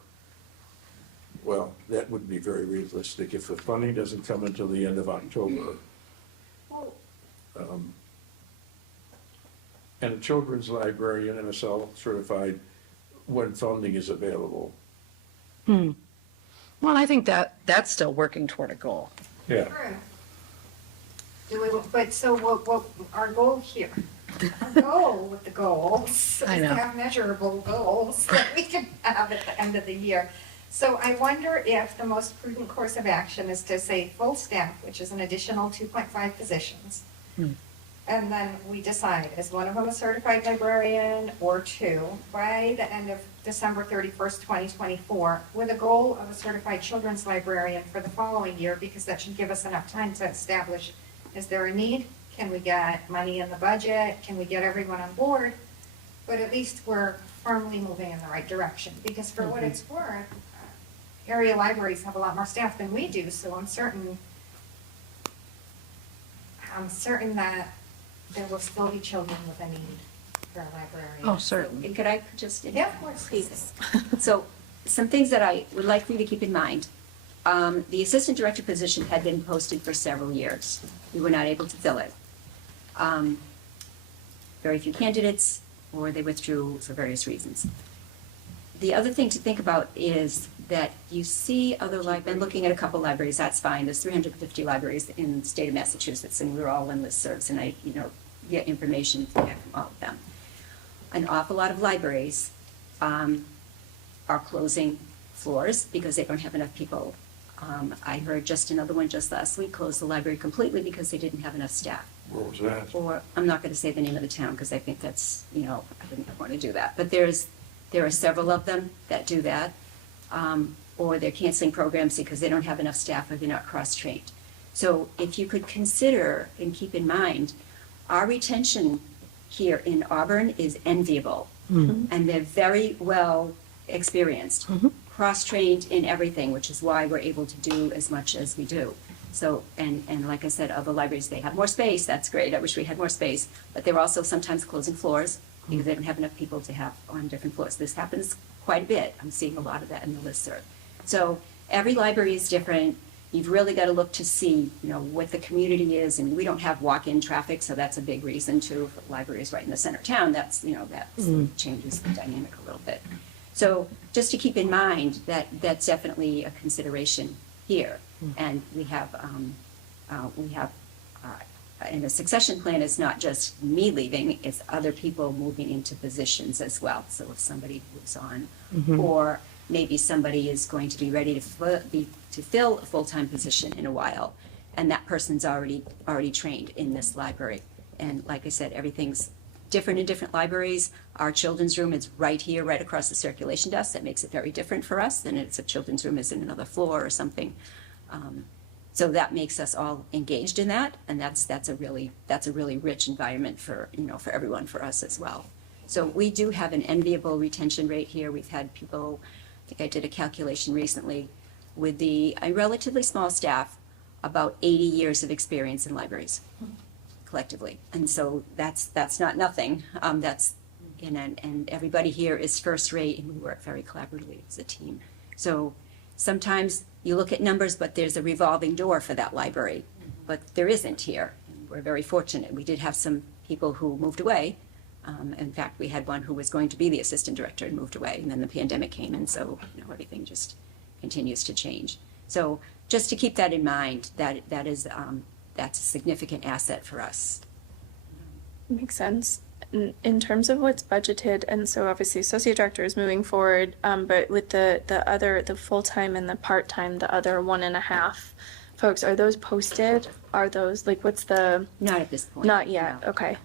well, that wouldn't be very realistic if the funding doesn't come until the end of October. Well, And a children's librarian, MSL certified, when funding is available. Well, I think that's still working toward a goal. Yeah. true. But so what, our goal here, our goal with the goals is I to know. have measurable goals that we can have at the end of the year. So I wonder if the most prudent course of action is to say full staff, which is an additional 2.5 positions. And then we decide, is one of them a certified librarian or 2 by the end of December 31st, 2024, with a goal of a certified children's librarian for the following year, because that should give us enough time to establish, is there a need? Can we get money in the budget? Can we get everyone on board? but at least we're firmly moving in the right direction, because for what it's worth, area libraries have a lot more staff than we do, so I'm certain that there will still be children with a need for a librarian. Oh, certainly. And could I just? Yeah, of course. Please. So some things that I would like for you to keep in mind. The assistant director position had been posted for several years. We were not able to fill it. Very few candidates, or they withdrew for various reasons. The other thing to think about is that you see other been looking at a couple libraries, that's fine. There's 350 libraries in the state of Massachusetts, and we're all in listservs, and I, get information from all of them. An awful lot of libraries are closing floors because they don't have enough people. I heard just another one just last week closed the library completely because they didn't have enough staff. Where was that? Or, I'm not going to say the name of the town because I think that's, I wouldn't want to do that. But there are several of them that do that. Or they're canceling programs because they don't have enough staff or they're not cross-trained. So if you could consider and keep in mind, our retention here in Auburn is enviable. And they're very well experienced, cross-trained in everything, which is why we're able to do as much as we do. So, and like I said, other libraries, they have more space, that's great, I wish we had more space, but they're also sometimes closing floors because they don't have enough people to have on different floors. This happens quite a bit, I'm seeing a lot of that in the listserv. So every library is different, you've really got to look to see, what the community is, and we don't have walk-in traffic, so that's a big reason too, for libraries right in the center of town, that's, that changes the dynamic a little bit. So just to keep in mind that that's definitely a consideration here. And we have, and the succession plan is not just me leaving, it's other people moving into positions as well. So if somebody moves on, or maybe somebody is going to be ready to fill a full-time position in a while, and that person's already trained in this library. And like I said, everything's different in different libraries. Our children's room is right here, right across the circulation desk. That makes it very different for us than if a children's room is in another floor or something. So that makes us all engaged in that, and that's a really rich environment for for everyone, for us as well. So we do have an enviable retention rate here. We've had people, I think I did a calculation recently, with a relatively small staff, about 80 years of experience in libraries collectively, and so that's not nothing. And everybody here is first rate, and we work very collaboratively as a team. So sometimes you look at numbers, but there's a revolving door for that library, but there isn't here. We're very fortunate. We did have some people who moved away. In fact, we had one who was going to be the assistant director and moved away, and then the pandemic came, and so everything just continues to change. So just to keep that in mind, that's a significant asset for us. Makes sense. In terms of what's budgeted, and so obviously associate director is moving forward, but with the full-time and the part-time, the other 1.5 folks, are those posted? Are those, what's the? Not at this point. Not yet, no. okay.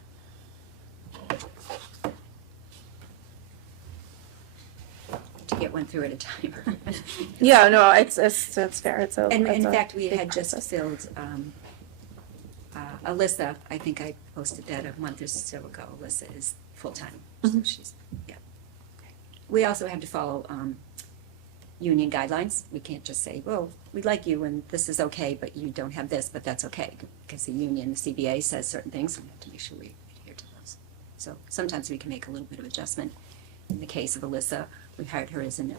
To get one through at a time. Yeah, no, that's fair. And in a fact, we big had just process. filled Alyssa. I think I posted that a month or so ago. Alyssa is full-time, so she's, yeah. We also have to follow union guidelines. We can't just say, well, we like you and this is okay, but you don't have this, but that's okay. Because the union, the CBA says certain things, and we have to make sure we adhere to those. So sometimes we can make a little bit of adjustment. In the case of Alyssa, we hired her as an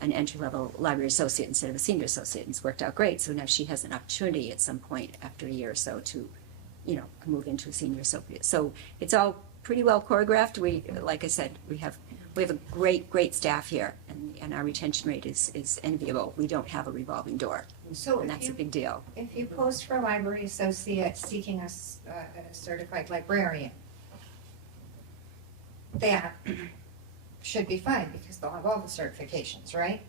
entry-level library associate instead of a senior associate, and it's worked out great. So now she has an opportunity at some point after a year or so to, move into a senior associate. So it's all pretty well choreographed. We, like I said, we have a great staff here, and our retention rate is enviable. We don't have a revolving door, So and that's a big deal. if you post for library associate seeking a certified librarian, that should be fine because they'll have all the certifications, right?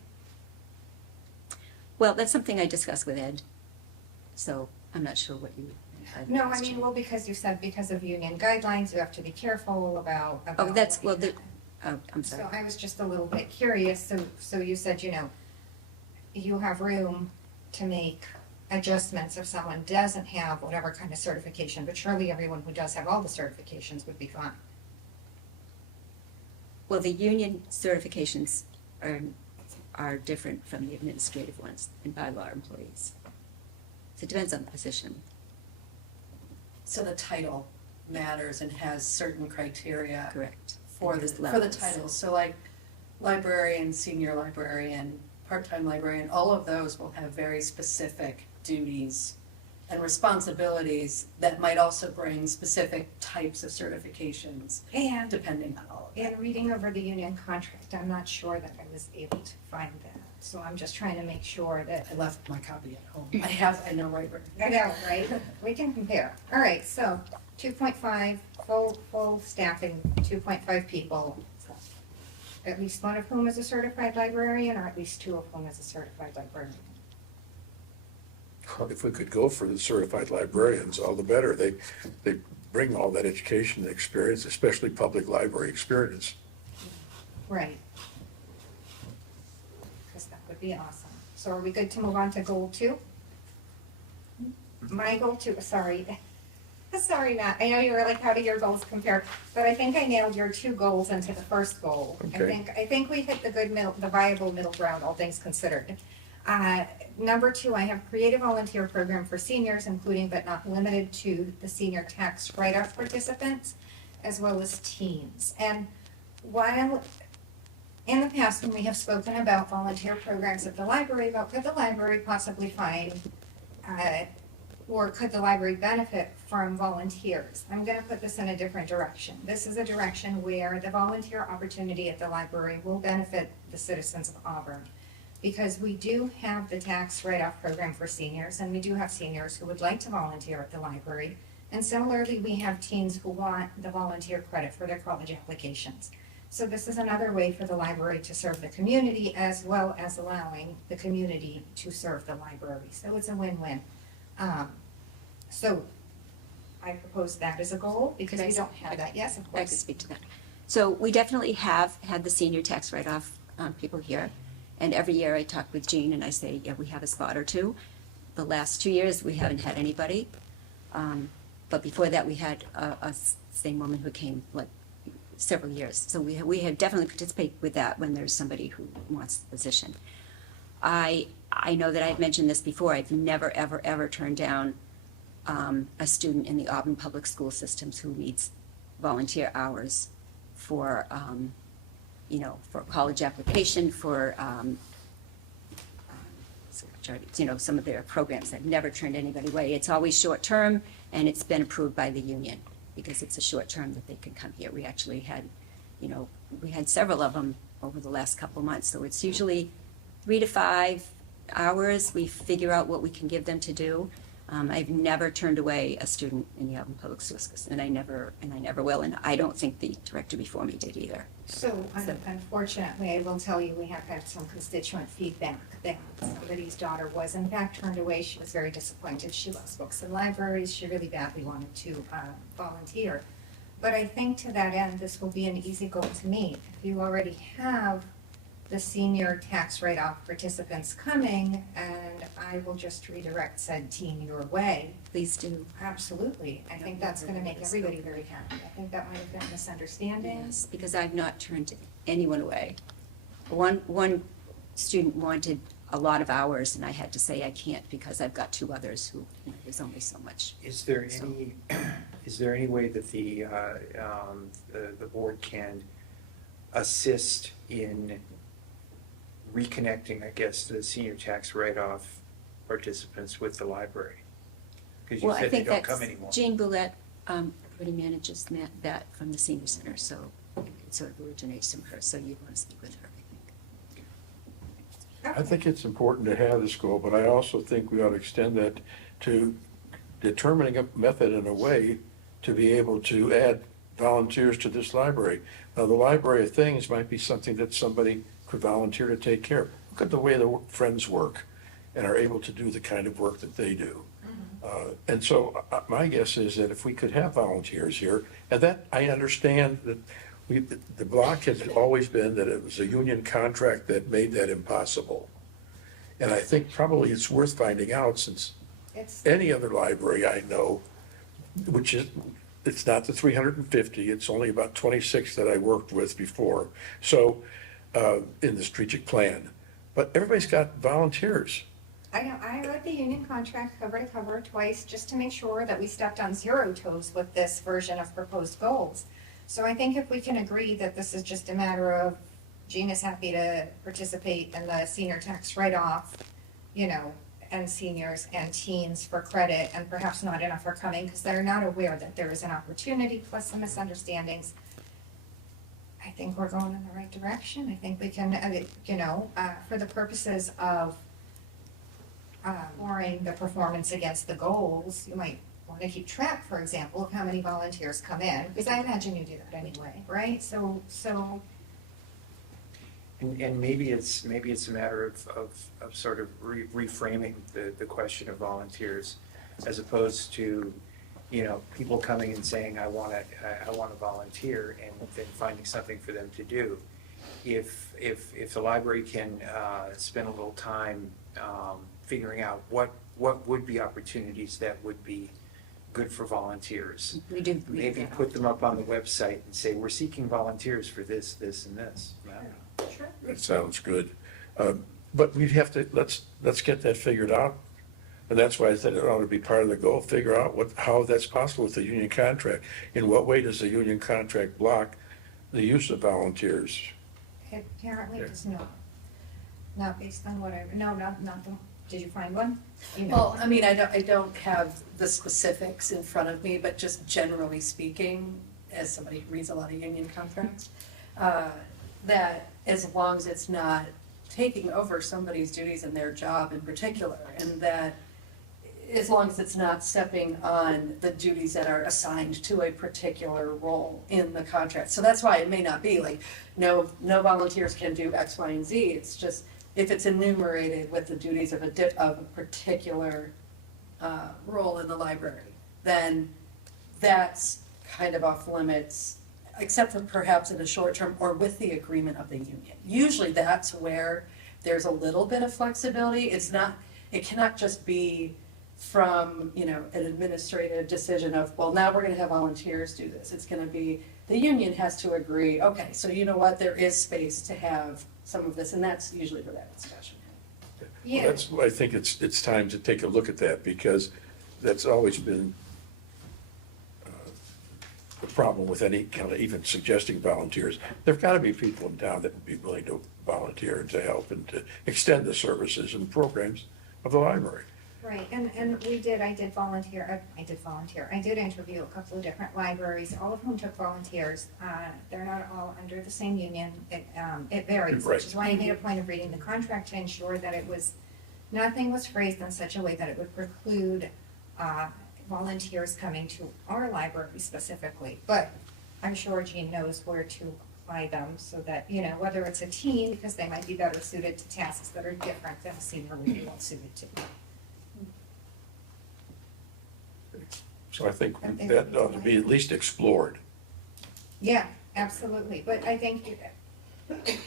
Well, that's something I discussed with Ed, so I'm not sure what you. No, I mean, well, because you said because of union guidelines, you have to be careful about. Oh, that's, well, what- I'm sorry. So I was just a little bit curious, so you said, you have room to make adjustments if someone doesn't have whatever kind of certification, but surely everyone who does have all the certifications would be fine. Well, the union certifications are different from the administrative ones in bylaw employees. So it depends on the position. So the title matters and has certain criteria Correct. for the Levels. titles. So like librarian, senior librarian, part-time librarian, all of those will have very specific duties and responsibilities that might also bring specific types of certifications, And depending on all of in that. reading over the union contract, I'm not sure that I was able to find that. So I'm just trying to make sure that, I left my copy at home. I know right where. I know, right? We can compare. All right, so 2.5, full staffing, 2.5 people. At least one of whom is a certified librarian, or at least two of whom is a certified librarian. If we could go for the certified librarians, all the better. They bring all that education and experience, especially public library experience. Right. Because that would be awesome. So are we good to move on to goal 2? My goal 2, sorry. Sorry, Matt. I know you were like, how do your goals compare? But I think I nailed your 2 goals into the first goal. Okay. I think we hit the viable middle ground, all things considered. Number 2, I have creative volunteer program for seniors, including but not limited to the senior tax write-off participants, as well as teens. And while in the past, when we have spoken about volunteer programs at the library, about could the library possibly find, or could the library benefit from volunteers? I'm gonna put this in a different direction. This is a direction where the volunteer opportunity at the library will benefit the citizens of Auburn. Because we do have the tax write-off program for seniors, and we do have seniors who would like to volunteer at the library. And similarly, we have teens who want the volunteer credit for their college applications. So this is another way for the library to serve the community, as well as allowing the community to serve the library. So it's a win-win. So I propose that as a goal, because we don't have that. Yes, of I could course. speak to that. So we definitely have had the senior tax write-off people here. And every year I talk with Jean and I say, yeah, we have a spot or 2. The last 2 years, we haven't had anybody. But before that, we had a same woman who came like several years. So we have definitely participated with that when there's somebody who wants the position. I know that I've mentioned this before. I've never, ever, ever turned down a student in the Auburn Public School systems who needs volunteer hours for, for college application, for, some of their programs. I've never turned anybody away. It's always short-term, and it's been approved by the union because it's a short term that they can come here. We actually had, we had several of them over the last couple of months. So it's usually 3 to 5 hours. We figure out what we can give them to do. I've never turned away a student in the Auburn Public School System, and I never will. And I don't think the director before me did either. So unfortunately, I will tell you, we have had some constituent feedback that somebody's daughter was in fact turned away. She was very disappointed. She loves books and libraries. She really badly wanted to volunteer. But I think to that end, this will be an easy goal to meet. If you already have the senior tax write-off participants coming, and I will just redirect said team your way. Please do. Absolutely. I think that's gonna make everybody very happy. I think that might have been a misunderstanding. Yes, because I've not turned anyone away. One student wanted a lot of hours, and I had to say I can't because I've got 2 others who, there's only so much. Is there any way that the board can assist in reconnecting, I guess, the senior tax write-off participants with the library? Because you Well, I said they think don't that's come anymore. Jean Boulette, everybody manages that from the senior center, so it sort of originates from her, so you'd want to speak with her, I think. I think it's important to have this goal, but I also think we ought to extend that to determining a method and a way to be able to add volunteers to this library. Now, the Library of Things might be something that somebody could volunteer to take care of. Look at the way the friends work and are able to do the kind of work that they do. And so my guess is that if we could have volunteers here, and that I understand that the block has always been that it was a union contract that made that impossible. And I think probably it's worth finding out, since It's, any other library I know, which is it's not the 350, it's only about 26 that I worked with before, so, in the strategic plan. But everybody's got volunteers. I know, I read the union contract cover to cover twice, just to make sure that we stepped on zero toes with this version of proposed goals. So I think if we can agree that this is just a matter of Jean is happy to participate in the senior tax write-off, you know, and seniors and teens for credit, and perhaps not enough are coming because they're not aware that there is an opportunity, plus some misunderstandings. I think we're going in the right direction. I think we can, for the purposes of scoring the performance against the goals, you might want to keep track, for example, of how many volunteers come in, because I imagine you do that anyway, right? So And maybe it's a matter of sort of reframing the question of volunteers, as opposed to, people coming and saying, I want to volunteer, and then finding something for them to do. If the library can spend a little time figuring out what would be opportunities that would be good for volunteers. We do. Maybe put them up on the website and say, we're seeking volunteers for this, this, and this. I don't know. sure. That sounds good. But we'd have to, let's get that figured out. And that's why I said it ought to be part of the goal, figure out how that's possible with the union contract. In what way does the union contract block the use of volunteers? It apparently does not. Not based on whatever, no, not the, did you find one? You know. Well, I mean, I don't have the specifics in front of me, but just generally speaking, as somebody who reads a lot of union contracts, that as long as it's not taking over somebody's duties in their job in particular, and that as long as it's not stepping on the duties that are assigned to a particular role in the contract. So that's why it may not be like, no volunteers can do X, Y, and Z. It's just, if it's enumerated with the duties of a particular role in the library, then that's kind of off limits, except for perhaps in the short term or with the agreement of the union. Usually that's where there's a little bit of flexibility. It cannot just be from, an administrative decision of, well, now we're gonna have volunteers do this. It's gonna be, the union has to agree, okay, so you know what, there is space to have some of this, and that's usually where that discussion. Yeah. Well, that's why I think it's time to take a look at that, because that's always been the problem with any kind of even suggesting volunteers. There've got to be people in town that would be willing to volunteer and to help and to extend the services and programs of the library. Right, and I did volunteer. I did interview a couple of different libraries, all of whom took volunteers. They're not all under the same union. It varies, Right. which is why I made a point of reading the contract to ensure that nothing was phrased in such a way that it would preclude volunteers coming to our library specifically. But I'm sure Jean knows where to apply them so that, whether it's a teen, because they might be better suited to tasks that are different than a senior would be well suited to. So I think that ought to be at least explored. Yeah, absolutely, but I think,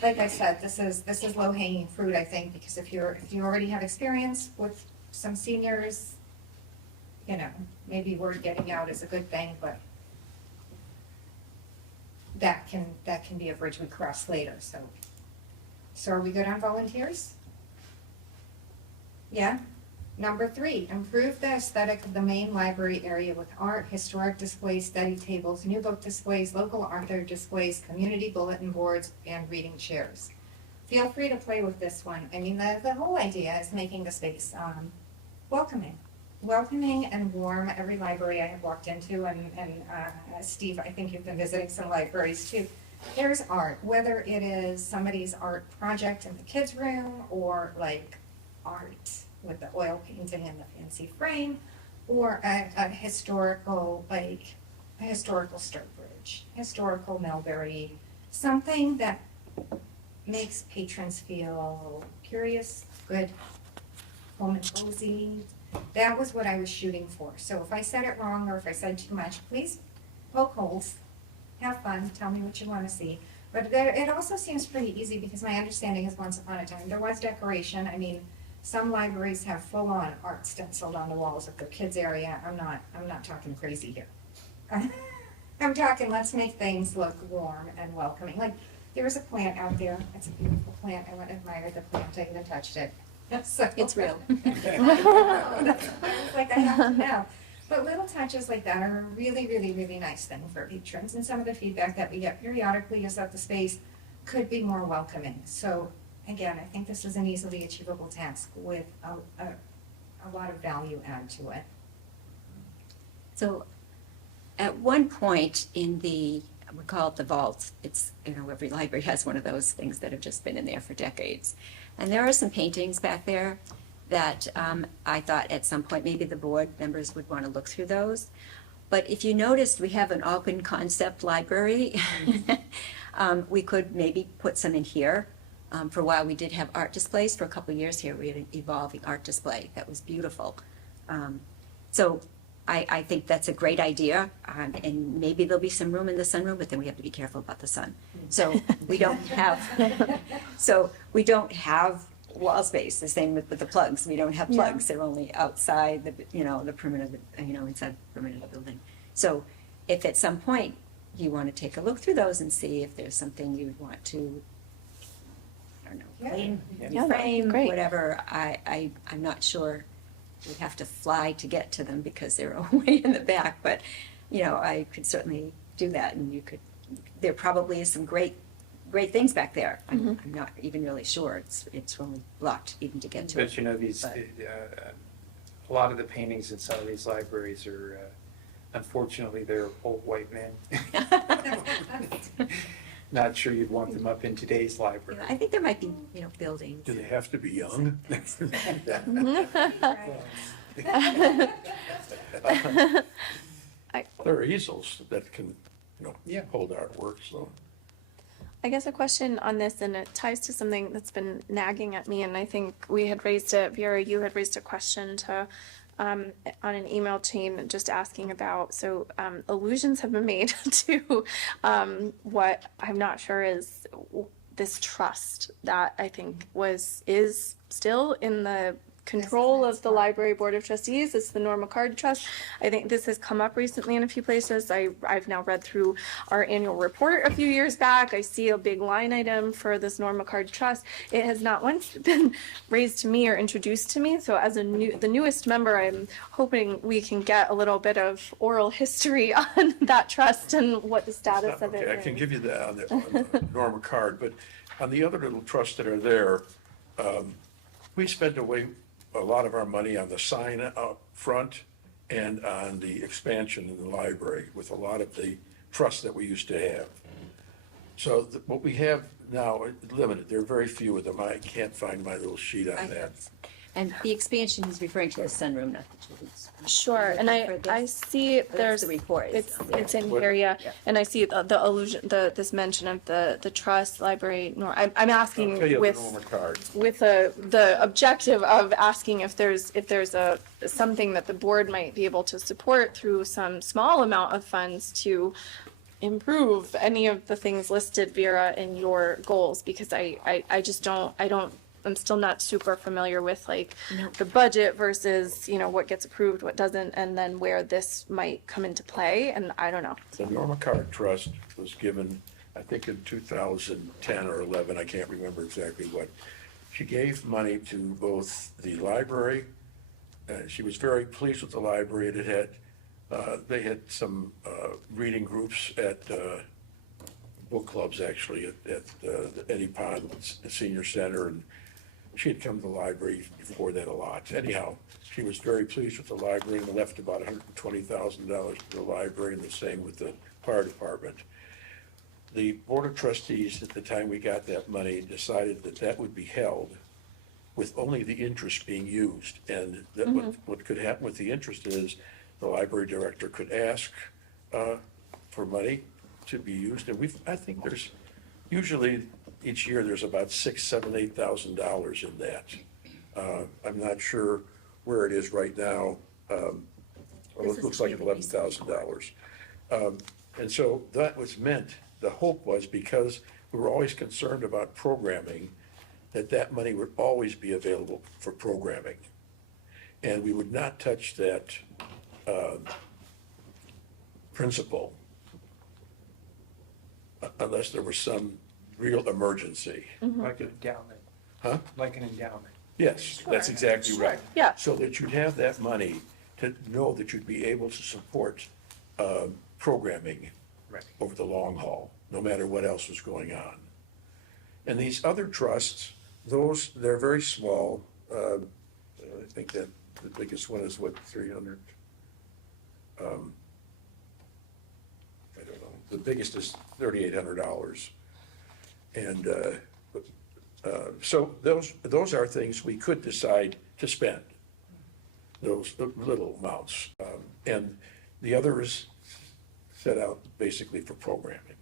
like I said, this is low hanging fruit, I think, because if you already have experience with some seniors, maybe word getting out is a good thing, but that can be a bridge we cross later, so. So are we good on volunteers? Yeah? Number 3, improve the aesthetic of the main library area with art, historic displays, study tables, new book displays, local author displays, community bulletin boards, and reading chairs. Feel free to play with this one. I mean, the whole idea is making the space welcoming and warm. Every library I have walked into, and Steve, I think you've been visiting some libraries too. There's art, whether it is somebody's art project in the kids' room or like art with the oil painting and the fancy frame, or a historical Sturbridge, historical Melbury, something that makes patrons feel curious, good, home and cozy. That was what I was shooting for. So if I said it wrong or if I said too much, please poke holes, have fun, tell me what you want to see. But it also seems pretty easy because my understanding is once upon a time there was decoration. I mean, some libraries have full-on art stenciled on the walls of their kids' area. I'm not talking crazy here. I'm talking, let's make things look warm and welcoming. Like, there's a plant out there. It's a beautiful plant. I went and admired the plant. I even touched it. So- It's real. I was like, I have to know. But little touches like that are a really, really, really nice thing for patrons. And some of the feedback that we get periodically is that the space could be more welcoming. So again, I think this is an easily achievable task with a lot of value add to it. So at one point in the, we call it the vault, it's, every library has one of those things that have just been in there for decades. And there are some paintings back there that I thought at some point maybe the board members would want to look through those. But if you noticed, we have an open concept library. We could maybe put some in here. For a while, we did have art displays. For a couple of years here, we had an evolving art display that was beautiful. So I think that's a great idea, and maybe there'll be some room in the sunroom, but then we have to be careful about the sun. So we don't have wall space. The same with the plugs. We don't have plugs. They're only outside the perimeter of the, inside the perimeter of the building. So if at some point you want to take a look through those and see if there's something you would want to, I don't know, clean, Yeah, that'd be frame, great. whatever, I'm not sure. We'd have to fly to get to them because they're way in the back, but, I could certainly do that, and you could, there probably is some great things back there. I'm not even really sure. It's only blocked even to get to it. But these, But- a lot of the paintings in some of these libraries are, unfortunately, they're old white men. Not sure you'd want them up in today's library. I think there might be, buildings. Do they have to be young? There are easels that can, Yeah. hold artwork, so. I guess a question on this, and it ties to something that's been nagging at me, and I think we had raised it, Vera, you had raised a question to, on an email chain, just asking about, so allusions have been made to what I'm not sure is this trust that I think is still in the control of the library board of trustees. It's the Norma Card Trust. I think this has come up recently in a few places. I've now read through our annual report a few years back. I see a big line item for this Norma Card Trust. It has not once been raised to me or introduced to me. So as the newest member, I'm hoping we can get a little bit of oral history on that trust and what the status of it Okay, I is. can give you that on the Norma card, but on the other little trusts that are there, we spend away a lot of our money on the sign up front and on the expansion in the library with a lot of the trusts that we used to have. So what we have now is limited. There are very few of them. I can't find my little sheet on that. And the expansion he's referring to the sunroom, not the children's. Sure, and I see there's the report. it's in What- here, yeah, Yeah. and I see the allusion, this mention of the trust library. I'm I'll asking tell you the with Norma card. the objective of asking if there's a something that the board might be able to support through some small amount of funds to improve any of the things listed, Vera, in your goals, because I just don't I'm still not super familiar with the budget versus, what gets approved, what doesn't, and then where this might come into play, and I don't know. The Norma Card Trust was given, I think in 2010 or 11, I can't remember exactly what. She gave money to both the library, she was very pleased with the library. They had some reading groups at book clubs, actually, at the Eddie Pond Senior Center, and she had come to the library before that a lot. Anyhow, she was very pleased with the library and left about $120,000 to the library, and the same with the fire department. The Board of Trustees, at the time we got that money, decided that that would be held with only the interest being used. And that what could happen with the interest is the library director could ask for money to be used. And I think there's, usually each year, there's about $6,000, $7,000, $8,000 in that. I'm not sure where it is right now. It looks like $11,000. And so that was meant, the hope was, because we were always concerned about programming, that money would always be available for programming. And we would not touch that principle unless there was some real emergency. Like an endowment. Huh? Like an endowment. Yes, that's exactly right. Yeah. So that you'd have that money to know that you'd be able to support programming Right. over the long haul, no matter what else was going on. And these other trusts, they're very small. I think that the biggest one is what, 300? I don't know. The biggest is $3,800. And so those are things we could decide to spend, those little amounts. And the other is set out basically for programming.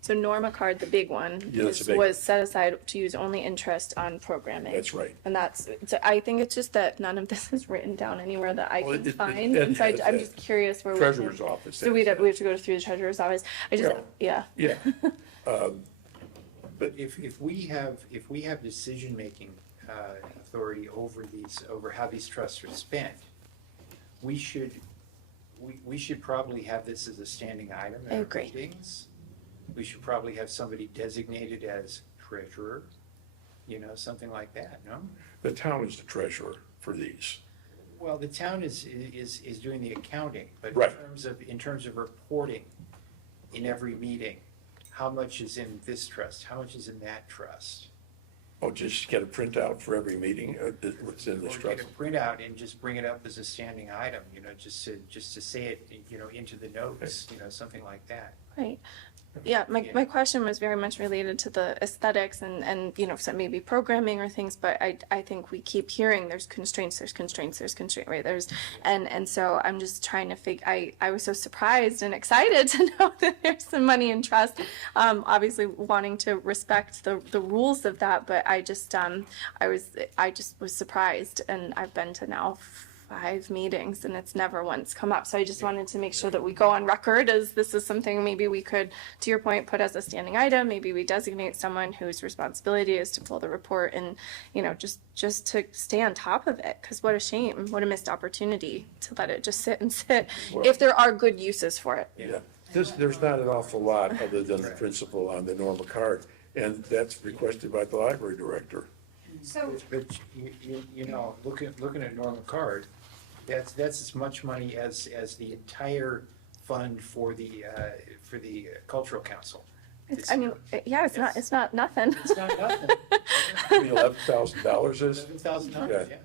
So Norma card, the big one, Yeah, that's a big was set aside to use only interest on programming. That's right. And I think it's just that none of this is written down anywhere that I Well, can it- find. it And so has I'm that. just curious where Treasurer's office So has we that. have to go through the treasurer's office. Yeah. Yeah. But if we have decision-making authority over how these trusts are spent, we should probably have this as a standing item I in our agree. meetings. We should probably have somebody designated as treasurer, something like that, no? The town is the treasurer for these. Well, the town is doing the accounting, but Right. in terms of reporting in every meeting, how much is in this trust, how much is in that trust? Oh, just get a printout for every meeting, what's in this Or trust. get a printout and just bring it up as a standing item, just to say it, into the notes, something like that. Right. Yeah, my question was very much related to the aesthetics and so maybe programming or things, but I think we keep hearing there's constraints, right? And so I'm just trying to I was so surprised and excited to know that there's some money in trust. Obviously wanting to respect the rules of that, but I just was surprised, and I've been to now 5 meetings and it's never once come up. So I just wanted to make sure that we go on record as this is something maybe we could, to your point, put as a standing item. Maybe we designate someone whose responsibility is to pull the report and, just to stay on top of it. Because what a shame, what a missed opportunity to let it just sit and sit if there are good uses for it. Yeah, there's not an awful lot other than the principal on the Norma card, and that's requested by the library director. So, But looking at Norma Card, that's as much money as the entire fund for the cultural council. It's not nothing. It's not nothing. $11,000 is? $11,000, yeah.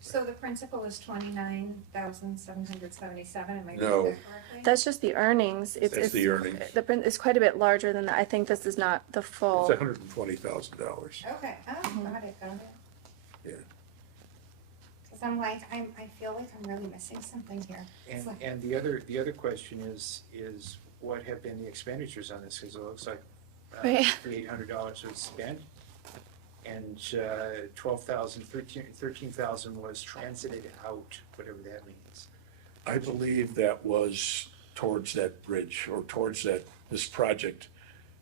so the principal is 29,777, am I reading No. that correctly? That's just the earnings. That's the earnings. The print is quite a bit larger than that. I think this is not the full. It's $120,000, Okay, got it. yeah. Because I'm like, I feel like I'm really missing something here. It's like- And the other question is what have been the expenditures on this? Because it looks like Right. $3,800 was spent, and 13,000 was transited out, whatever that means. I believe that was towards that bridge, or towards this project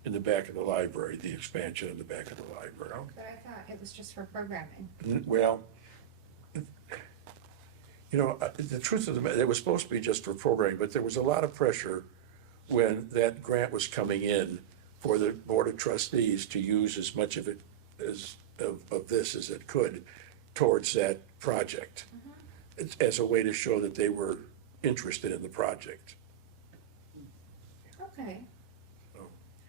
in the back of the library, the expansion in the back of the library. But I thought it was just for programming. Well, the truth of the matter, it was supposed to be just for programming, but there was a lot of pressure when that grant was coming in for the Board of Trustees to use as much of it of this as it could towards that project, as a way to show that they were interested in the project. Okay. Oh.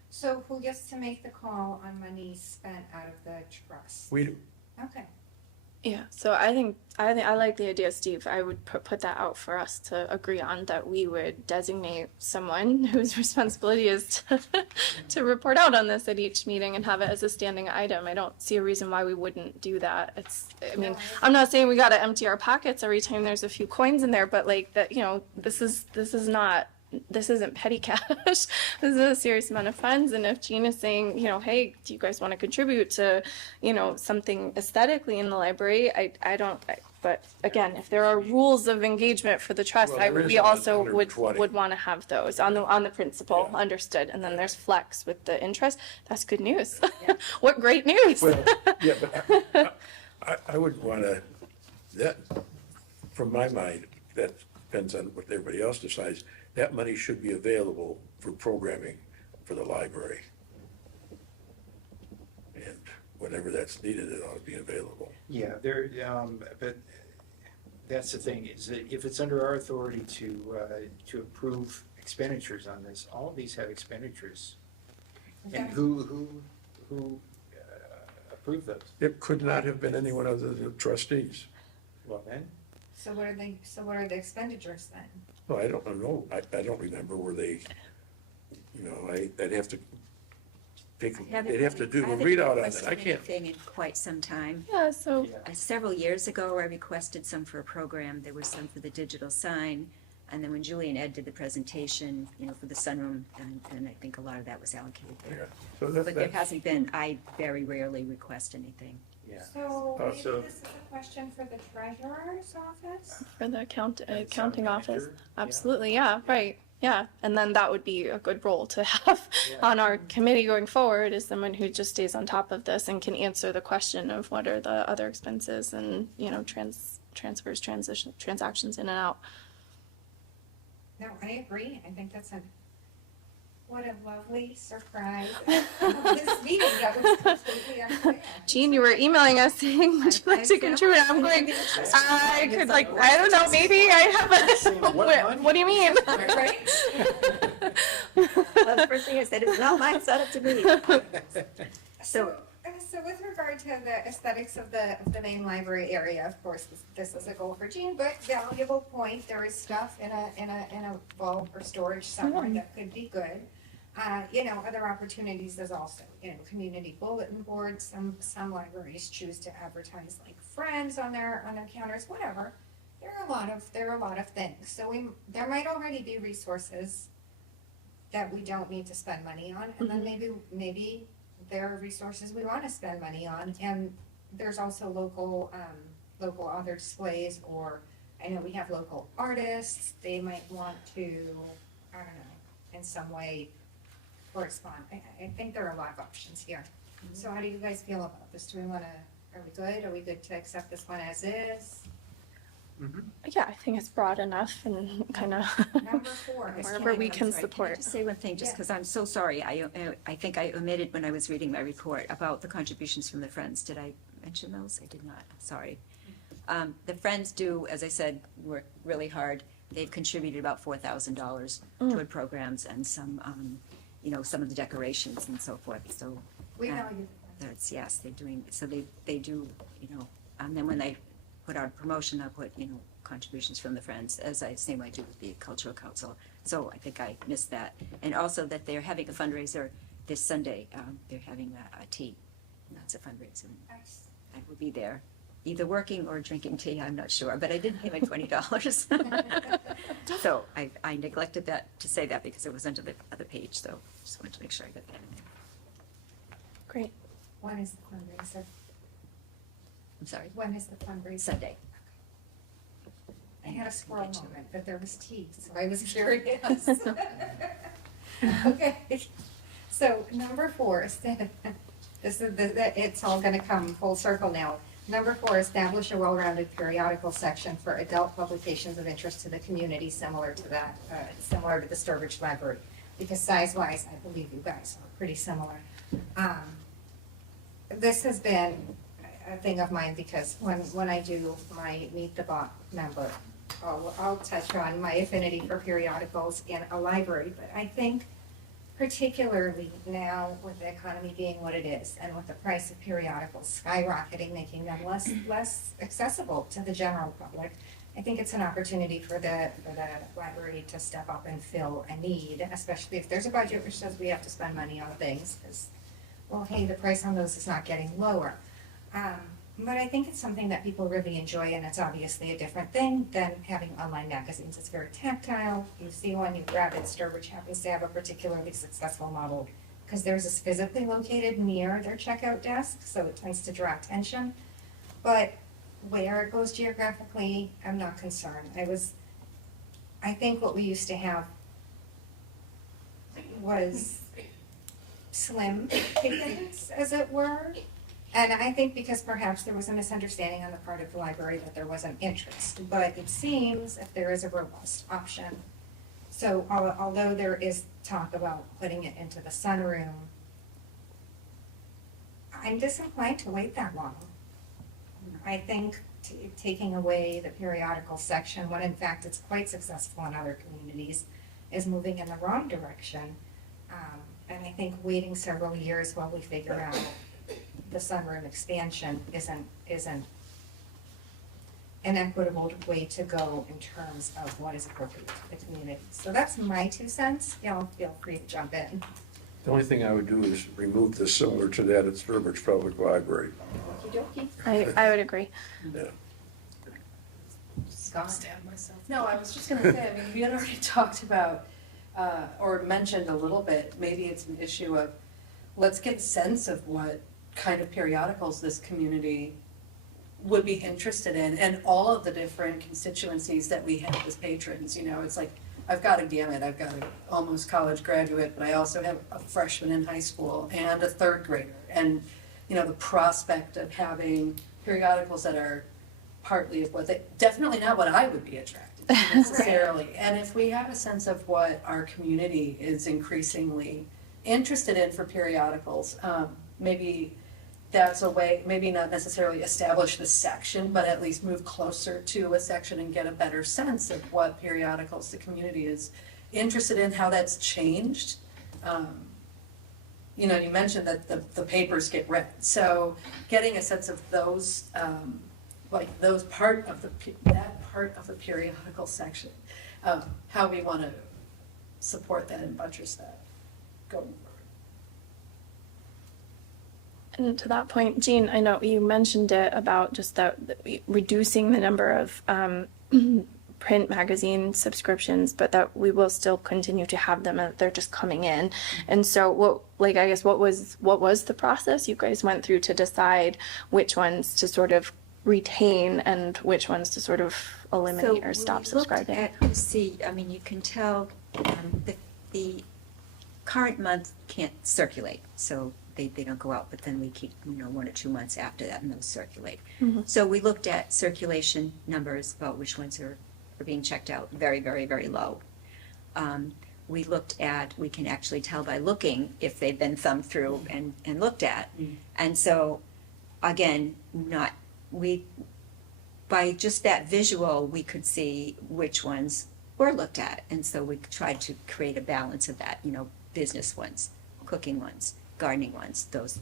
So who gets to make the call on money spent out of the trust? We do. Okay. Yeah, so I think I like the idea, Steve. I would put that out for us to agree on, that we would designate someone whose responsibility is to report out on this at each meeting and have it as a standing item. I don't see a reason why we wouldn't do that. I'm not saying we got to empty our pockets every time there's a few coins in there, but like that, this isn't petty cash. This is a serious amount of funds. And if Jean is saying, hey, do you guys want to contribute to, something aesthetically in the library? But again, if there are rules of engagement for the trust, Well, there is we also would 120. want to have those on the principle, Yeah. understood. And then there's flex with the interest. That's good news. What great news. Well, yeah, but I would want to, from my mind, that depends on what everybody else decides, that money should be available for programming for the library. And whenever that's needed, it ought to be available. Yeah, but that's the thing, is that if it's under our authority to approve expenditures on this, all of these have expenditures. And who approved those? It could not have been anyone other than the trustees. Well, then, So what are the expenditures then? Well, I don't know, I don't remember where they, I'd have to they'd have to do a readout on it, I can't. Thing in quite some time. Yeah, so yeah. Several years ago, I requested some for a program. There was some for the digital sign. And then when Julie and Ed did the presentation, for the sunroom, and I think a lot of that was allocated Yeah. there. So But there hasn't been, I very rarely request anything. Yeah. So maybe so- this is a question for the treasurer's office? for the accounting Accounting office, manager, yeah. absolutely, yeah, right, yeah. And then that would be a good role to have Yeah. on our committee going forward, is someone who just stays on top of this and can answer the question of what are the other expenses and, transfers, transactions in and out. No, I agree. I think what a lovely surprise of this meeting that was completely unplanned. Jean, you were emailing us saying, would you like to contribute? I'm going, I could I don't know, maybe I have a, what do you mean? Right? Well, the first thing I said, it's not mine, it's not up to me. So with regard to the aesthetics of the main library area, of course, this is a goal for Jean, but valuable point, there is stuff in a vault or storage somewhere that could be good. Other opportunities is also, community bulletin boards, some libraries choose to advertise like friends on their counters, whatever. There are a lot of things, so there might already be resources that we don't need to spend money on, and then maybe there are resources we want to spend money on, and there's also local author displays, or I know we have local artists, they might want to, I don't know, in some way correspond. I think there are a lot of options here. So how do you guys feel about this? Are we good? Are we good to accept this one as is? Yeah, I think it's broad enough and kind of Number 4. wherever we can I'm sorry, Can I support. just say one thing, just Yeah. because I'm so sorry, I think I omitted when I was reading my report about the contributions from the Friends. Did I mention those? I did not, I'm sorry. The Friends do, as I said, work really hard. They've contributed about $4,000 toward programs and some, some of the decorations and so forth, so. We value That's, yes, they're doing, so they do, and then when they put out a promotion, I'll put, contributions from the Friends, as same way I do with the Cultural Council. So I think I missed that. And also that they're having a fundraiser this Sunday. They're having a tea. That's a fundraiser. Nice. I will be there, either working or drinking tea, I'm not sure, but I did pay my $20. So I neglected to say that because it was under the other page, so just wanted to make sure I got that in there. Great. When is the fundraiser? I'm sorry, When is the fundraiser? Sunday. I had a squirrel moment, but there was tea, so I was curious. Okay, so number 4, it's all gonna come full circle now. Number 4, establish a well-rounded periodical section for adult publications of interest to the community, similar to the Sturbridge Library. Because size-wise, I believe you guys are pretty similar. This has been a thing of mine because when I do my Meet the Bot member, I'll touch on my affinity for periodicals in a library, but I think particularly now with the economy being what it is and with the price of periodicals skyrocketing, making them less accessible to the general public, I think it's an opportunity for the library to step up and fill a need, especially if there's a budget which says we have to spend money on things, because, well, hey, the price on those is not getting lower. But I think it's something that people really enjoy, and it's obviously a different thing than having online magazines. It's very tactile. You see one, you grab it. Sturbridge happens to have a particularly successful model because theirs is physically located near their checkout desk, so it tends to draw attention. But where it goes geographically, I'm not concerned. I think what we used to have was slim pickings, as it were. And I think because perhaps there was a misunderstanding on the part of the library that there wasn't interest. But it seems if there is a robust option, So although there is talk about putting it into the sunroom, I'm disinclined to wait that long. I think taking away the periodical section, when in fact it's quite successful in other communities, is moving in the wrong direction. And I think waiting several years while we figure out the sunroom expansion isn't an equitable way to go in terms of what is appropriate to the community. So that's my 2 cents. Y'all feel free to jump in. The only thing I would do is remove this similar to that at Sturbridge Public Library. I would agree. Yeah. No, I was just gonna say, I mean, we had already talked about, or mentioned a little bit, maybe it's an issue of, let's get a sense of what kind of periodicals this community would be interested in, and all of the different constituencies that we have as patrons, you know, it's like, I've got a gamut, I've got an almost college graduate, but I also have a freshman in high school and a third grader, and, you know, the prospect of having periodicals that are partly of what they, definitely not what I would be attracted to necessarily. And if we have a sense of what our community is increasingly interested in for periodicals, maybe that's a way, maybe not necessarily establish the section, but at least move closer to a section and get a better sense of what periodicals the community is interested in, how that's changed. You know, you mentioned that the papers get read, so getting a sense of those, like those that part of the periodical section, how we want to support that and buttress that going forward. And to that point, Jean, I know you mentioned it about just reducing the number of print magazine subscriptions, but that we will still continue to have them, and they're just coming in. And so, what was the process you guys went through to decide which ones to sort of retain and which ones to sort of eliminate or stop subscribing? I mean, you can tell the current month can't circulate, so they don't go out, but then we keep, 1 or 2 months after that and those circulate. Mm-hmm. So we looked at circulation numbers about which ones are being checked out, very, very, very low. We can actually tell by looking if they've been thumbed through and looked at. And so, again, by just that visual, we could see which ones were looked at. And so we tried to create a balance of that, business ones, cooking ones, gardening ones, those.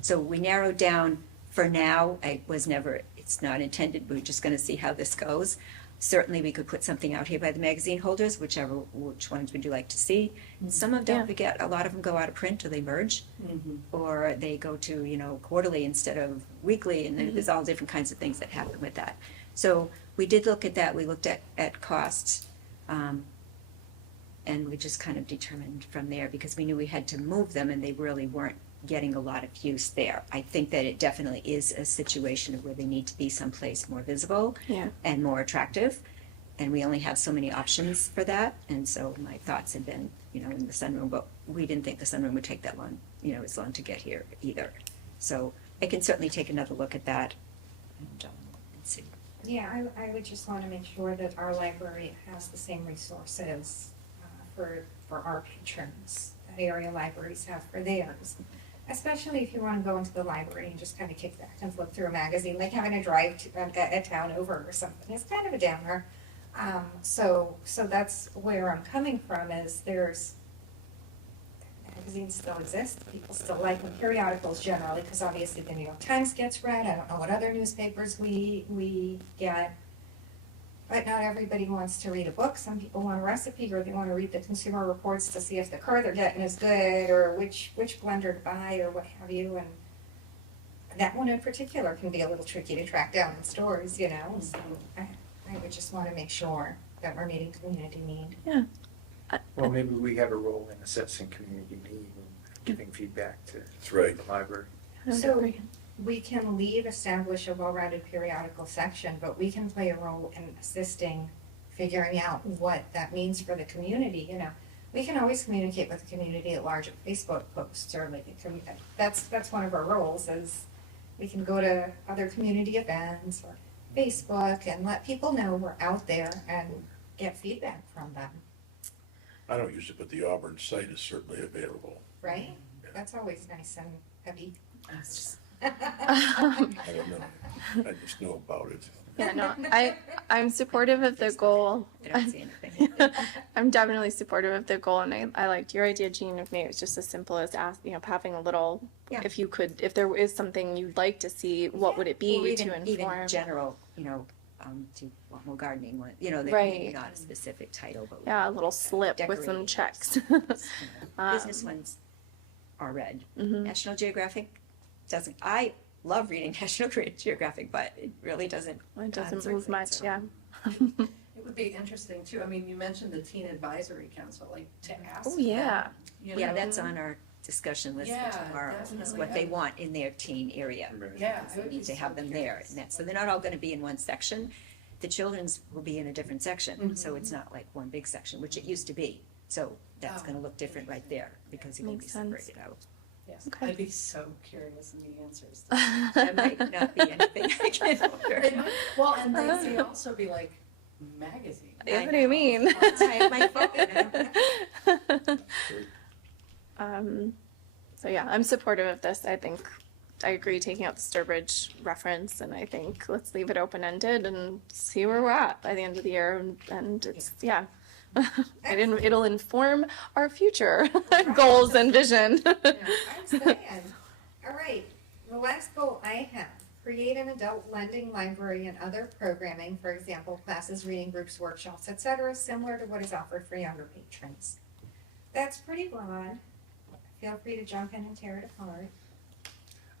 So we narrowed down for now. It's not intended, we're just going to see how this goes. Certainly we could put something out here by the magazine holders, which ones would you like to see? Some of them, a lot of them go out of print or they merge, or they go to, quarterly instead of weekly, and there's all different kinds of things that happen with that. So we did look at that. We looked at costs, and we just kind of determined from there, because we knew we had to move them and they really weren't getting a lot of use there. I think that it definitely is a situation where they need to be someplace more visible and more attractive, and we only have so many options for that. And so my thoughts had been, in the sunroom, but we didn't think the sunroom would take that long, as long to get here either. So I can certainly take another look at that and see. Yeah, I would just want to make sure that our library has the same resources for our patrons that area libraries have for theirs. Especially if you want to go into the library and just kind of kick back and flip through a magazine, like having to drive a town over or something. It's kind of a downer. So that's where I'm coming from, is magazines still exist. People still like them. Periodicals generally, because obviously the New York Times gets read. I don't know what other newspapers we get. But not everybody wants to read a book. Some people want a recipe, or they want to read the Consumer Reports to see if the car they're getting is good, or which blender to buy, or what have you. And that one in particular can be a little tricky to track down in stores, So I would just want to make sure that we're meeting community need. Yeah. Well, maybe we have a role in assessing community need and giving feedback to That's right. the library. So we can establish a well-rounded periodical section, but we can play a role in assisting figuring out what that means for the community. We can always communicate with the community at large at Facebook posts, or that's one of our roles, is we can go to other community events or Facebook and let people know we're out there and get feedback from them, I don't use it, but the Auburn site is certainly available. right? That's always nice and heavy. I don't know. I just know about it. Yeah, no, I'm supportive of the goal. I don't see anything. I'm definitely supportive of the goal, and I liked your idea, Jean, of maybe it was just as simple as having a little, Yeah. if there is something you'd like to see, what would it be Or to inform? even general, do more gardening, that Right. maybe not a specific title, but. Yeah, a little slip with some Decorating. checks. Business ones are read. Mm-hmm. National Geographic doesn't, I love reading National Geographic, but it really doesn't. It doesn't sort of move thing, much, so. yeah. It would be interesting too. I mean, you mentioned the Teen Advisory Council, like to ask. Oh, yeah. them, you Yeah, know? that's on our discussion list Yeah, for tomorrow, is definitely. what they want in their teen area. Yeah, I They would need be to have so them there, curious. and so they're not all gonna be in one section. The children's will be in a different section, so it's not like one big section, which it used to be. So that's Oh, gonna look different right there, because it will be Makes sense. separated out. Yes, Okay. I'd be so curious in the answers. That might not be anything I can order. It might- Well, and they may also be like magazines. What do you mean? That's why I have my phone. So yeah, I'm supportive of this. I think I agree taking out the Sturbridge reference, and I think let's leave it open-ended and see where we're at by the end of the year. And it's, yeah. It'll inform our future goals and vision. I'm saying. All right, the last goal I have, create an adult lending library and other programming, for example, classes, reading groups, workshops, etc., similar to what is offered for younger patrons. That's pretty broad. Feel free to jump in and tear it apart.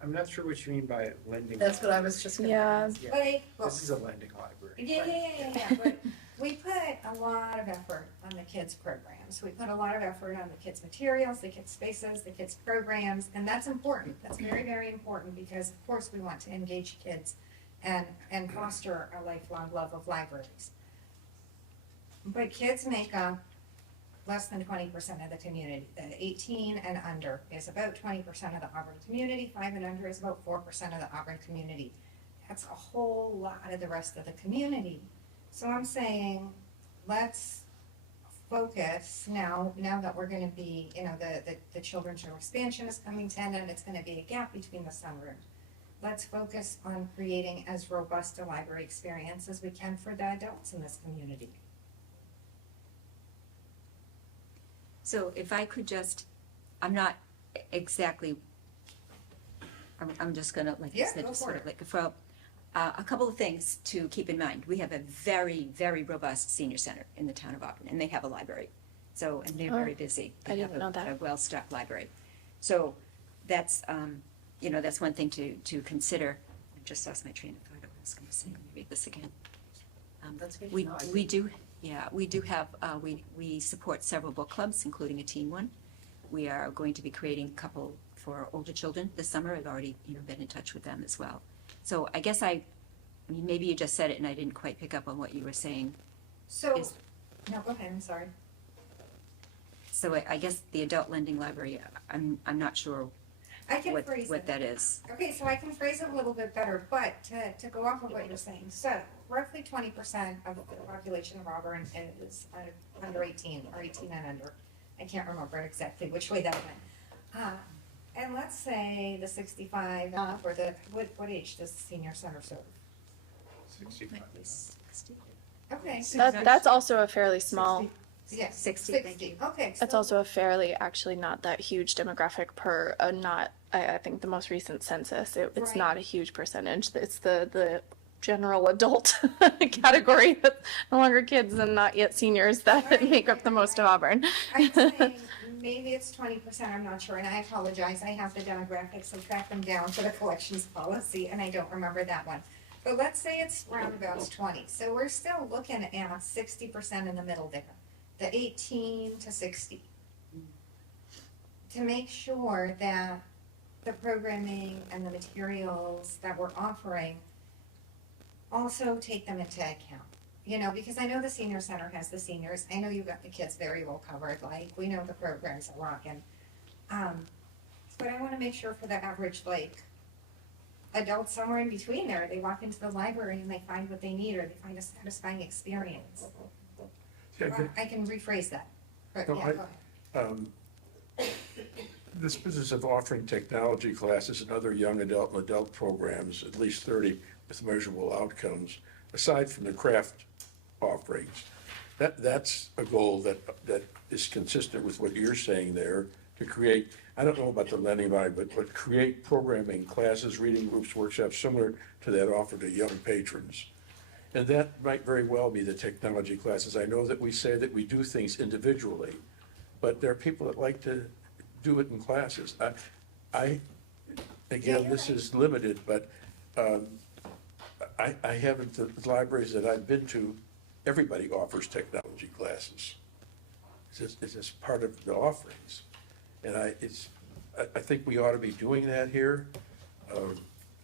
I'm not sure what you mean by lending. That's what I was just gonna Yeah. ask. Yeah, Like, well, this is a lending library. yeah, but we put a lot of effort on the kids' programs. We put a lot of effort on the kids' materials, the kids' spaces, the kids' programs, and that's important. That's very, very important because, of course, we want to engage kids and foster a lifelong love of libraries. But kids make up less than 20% of the community. The 18 and under is about 20% of the Auburn community. 5 and under is about 4% of the Auburn community. That's a whole lot of the rest of the community. So I'm saying, let's focus now that we're gonna be, the children's room expansion is coming to an end, it's gonna be a gap between the sunrooms. Let's focus on creating as robust a library experience as we can for the adults in this community. So if I could just, I'm not exactly, I'm just gonna, like I Yeah, said, go sort for of like, for a couple of things to keep in mind. We have a very, very robust senior center in the town of Auburn, and they have a library. So, and they're very busy. I They didn't have know that. a well-stocked library. So that's, that's one thing to consider. I just lost my train of thought. I was gonna say, let me read this again. That's good to We, know. I we do, yeah, we do have, we support several book clubs, including a teen one. We are going to be creating a couple for older children this summer. I've already, been in touch with them as well. So I guess I mean, maybe you just said it and I didn't quite pick up on what you were saying. So, Is- no, go ahead, I'm sorry. So I guess the adult lending library, I'm not sure I can phrase it. what that is. Okay, so I can phrase it a little bit better, but to go off of what you're saying, so roughly 20% of the population of Auburn is under 18 or 18 and under. I can't remember exactly which way that went. And let's say the 65 up, or what age does the senior center serve? 65. Might be 60. Okay. That's also a fairly small. Yes, 60, thank 60, you. okay. That's so- also a fairly, actually not that huge demographic per, I think the most recent census, it's Right. not a huge percentage. It's the general adult category that's no longer kids and not yet seniors that Right. make up the most of Auburn. I'm saying maybe it's 20%, I'm not sure, and I apologize, I have the demographics, so track them down for the collections policy, and I don't remember that one. But let's say it's roundabouts 20, so we're still looking at 60% in the middle there, the 18 to 60. To make sure that the programming and the materials that we're offering also take them into account. Because I know the senior center has the seniors, I know you've got the kids very well covered, like, we know the programs are rocking. But I wanna make sure for the average, adult somewhere in between there, they walk into the library and they find what they need, or they find a satisfying experience. Or I can rephrase that. But, No, yeah, go ahead. This business of offering technology classes and other young adult and adult programs, at least 30 with measurable outcomes, aside from the craft offerings, that's a goal that is consistent with what you're saying there, to create, I don't know about the lending line, but create programming, classes, reading groups, workshops, similar to that offered to young patrons. And that might very well be the technology classes. I know that we say that we do things individually, but there are people that like to do it in classes. Again, this is limited, but I haven't, the libraries that I've been to, everybody offers technology classes. It's just part of the offerings. And I think we ought to be doing that here.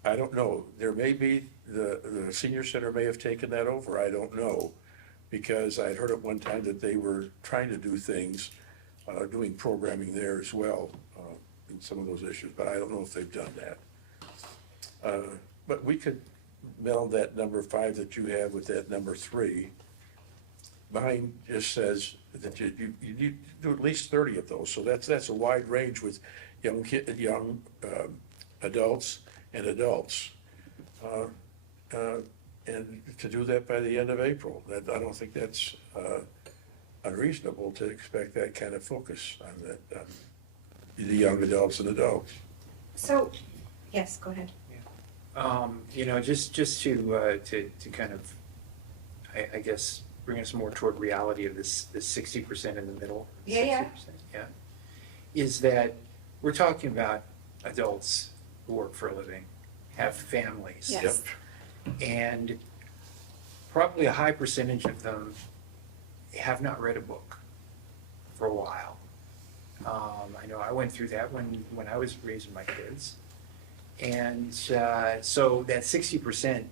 I don't know, there may be, the senior center may have taken that over, I don't know. Because I had heard at one time that they were trying to do things, doing programming there as well, in some of those issues, but I don't know if they've done that. But we could meld that number 5 that you have with that number 3. Mine just says that you need to do at least 30 of those, so that's a wide range with young adults and adults. And to do that by the end of April, I don't think that's unreasonable to expect that kind of focus on that, the young adults and adults. So, yes, go ahead. Just to kind of, I guess, bring us more toward reality of this 60% in the middle. Yeah. 60%, yeah. Is that we're talking about adults who work for a living, have families. Yes. And probably a high percentage of them have not read a book for a while. I know I went through that when I was raising my kids. And so that 60%,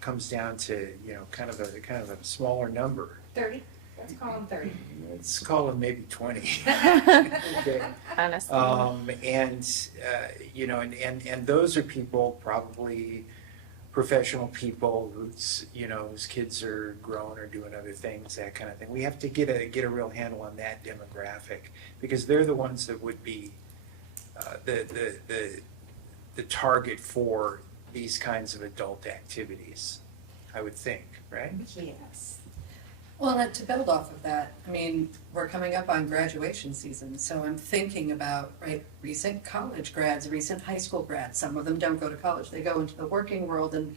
comes down to, kind of a smaller number. 30? Let's call them 30. Let's call them maybe 20. Okay. Honestly. And those are people, probably professional people whose kids are grown or doing other things, that kind of thing. We have to get a real handle on that demographic, because they're the ones that would be the target for these kinds of adult activities, I would think, right? Yes. Well, and to build off of that, I mean, we're coming up on graduation season, so I'm thinking about, right, recent college grads, recent high school grads. Some of them don't go to college, they go into the working world, and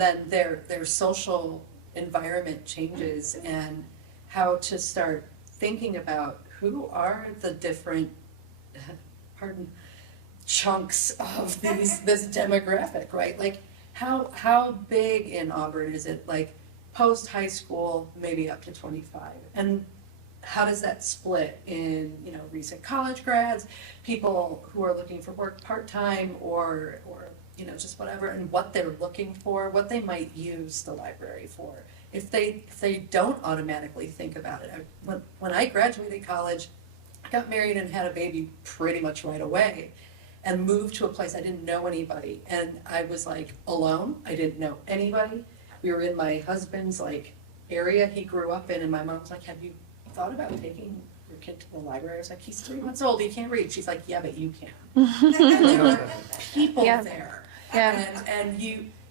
then their social environment changes, and how to start thinking about who are the different, chunks of this demographic, right? Like, how big in Auburn is it? Like, post-high school, maybe up to 25. And how does that split in, recent college grads, people who are looking for work part-time or just whatever, and what they're looking for, what they might use the library for. If they don't automatically think about it. When I graduated college, I got married and had a baby pretty much right away, and moved to a place I didn't know anybody. And I was like alone, I didn't know anybody. We were in my husband's area he grew up in, and my mom was like, have you thought about taking your kid to the library? I was like, he's 3 months old, he can't read. She's like, yeah, but you can. There are people there. Yeah. And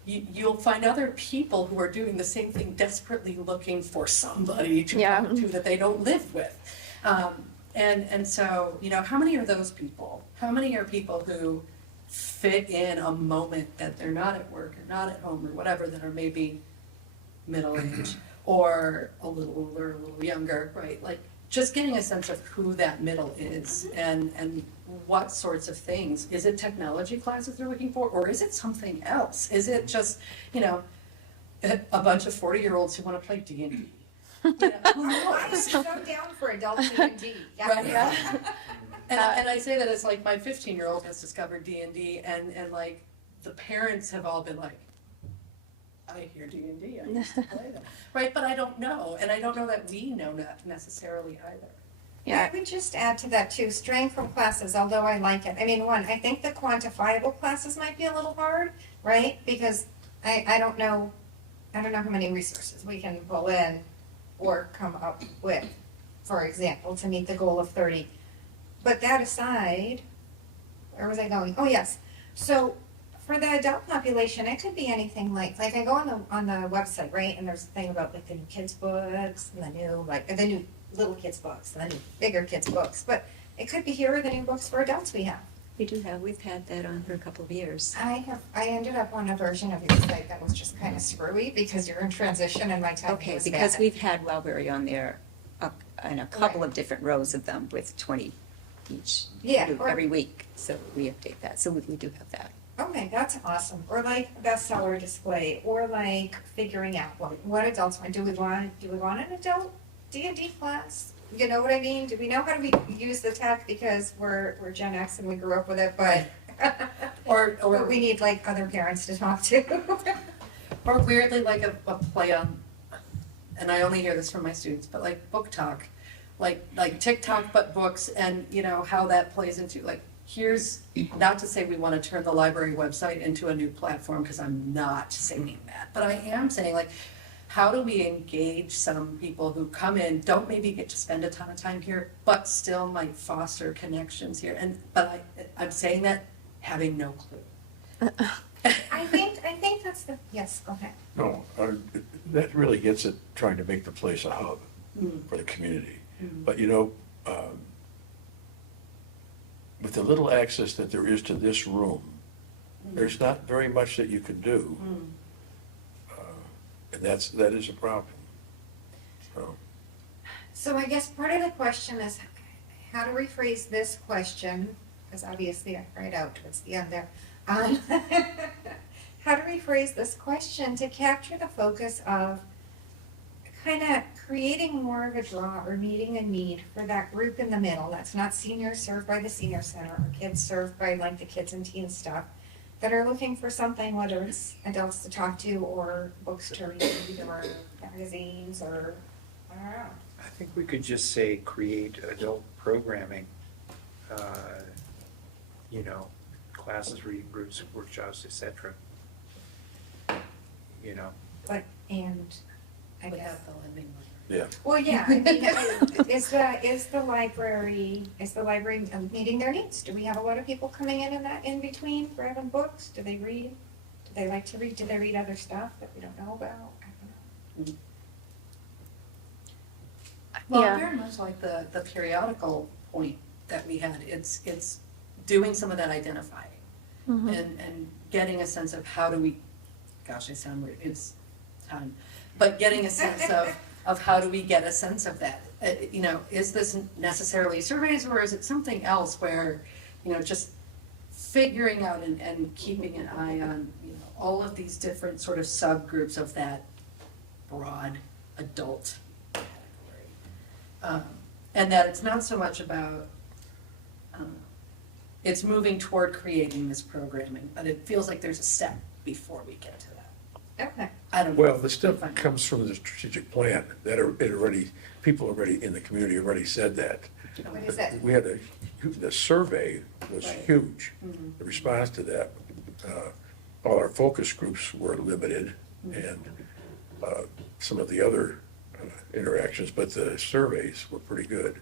you'll find other people who are doing the same thing, desperately looking for somebody to talk to that they don't live with. And so, how many are those people? How many are people who fit in a moment that they're not at work or not at home or whatever, that are maybe middle age or a little older, a little younger, right? Like, just getting a sense of who that middle is and what sorts of things. Is it technology classes they're looking for, or is it something else? Is it just, a bunch of 40-year-olds who want to play D&D? I am so down for adult D&D. Yeah. Right, yeah. And I say that as like my 15-year-old has discovered D&D, and like the parents have all been like, I hear D&D, I used to play them. Right, but I don't know, and I don't know that we know that necessarily either. Yeah. I would just add to that too, straying from classes, although I like it. I mean, I think the quantifiable classes might be a little hard, right? Because I don't know how many resources we can pull in or come up with, for example, to meet the goal of 30. But that aside, where was I going? Oh, yes. So for the adult population, it could be anything like I go on the website, right? And there's a thing about like the new kids books and the new little kids books and the new bigger kids books. But it could be here are the new books for adults we have. We've had that on for a couple of years. I ended up on a version of your site that was just kind of screwy because you're in transition and my typing Okay, was because bad. we've had Wellberry on there in a couple Right. of different rows of them with 20 each. Yeah, We do or- every week, so we update that. So we do have that. Okay, that's awesome. Or like bestseller display, or like figuring out what adults want. Do we want an adult D&D class? You know what I mean? Do we know how to use the tech because we're Gen X and we grew up with it, but but we need like other parents to talk to. Or weirdly, like a play on, and I only hear this from my students, but like book talk, like TikTok but books, and you know how that plays into like here's not to say we want to turn the library website into a new platform because I'm not saying that, but I am saying like how do we engage some people who come in, don't maybe get to spend a ton of time here, but still might foster connections here, but I'm saying that having no clue. I think that's the yes. Go ahead. No, that really gets at trying to make the place a hub for the community. But you know, with the little access that there is to this room, there's not very much that you can do. And that is a problem. So I guess part of the question is how to rephrase this question, because obviously I cried out towards the end there. How to rephrase this question to capture the focus of kind of creating more of a draw or meeting a need for that group in the middle. That's not seniors served by the senior center or kids served by like the kids and teen stuff that are looking for something, whether it's adults to talk to or books to read or magazines or I don't know. I think we could just say create adult programming, you know, classes, reading groups, workshops, etc. You know. But and I guess. Without the lending money. Yeah. Well, yeah, I mean, is the library meeting their needs? Do we have a lot of people coming in between grabbing books? Do they read? Do they like to read? Do they read other stuff that we don't know about? I don't know. Well, Yeah. very much like the periodical point that we had, it's doing some of that identifying and getting a sense of how do we, gosh, I sound weird, it's time, but getting a sense of how do we get a sense of that? You know, is this necessarily surveys or is it something else where, you know, just figuring out and keeping an eye on, you know, all of these different sort of subgroups of that broad adult category. And that it's not so much about, it's moving toward creating this programming, but it feels like there's a step before we get to that. Okay. I don't know. Well, the stuff comes from the strategic plan people already in the community already said that. What is that? We had the survey was Right. huge, the response to that. All our focus groups were limited and some of the other interactions, but the surveys were pretty good.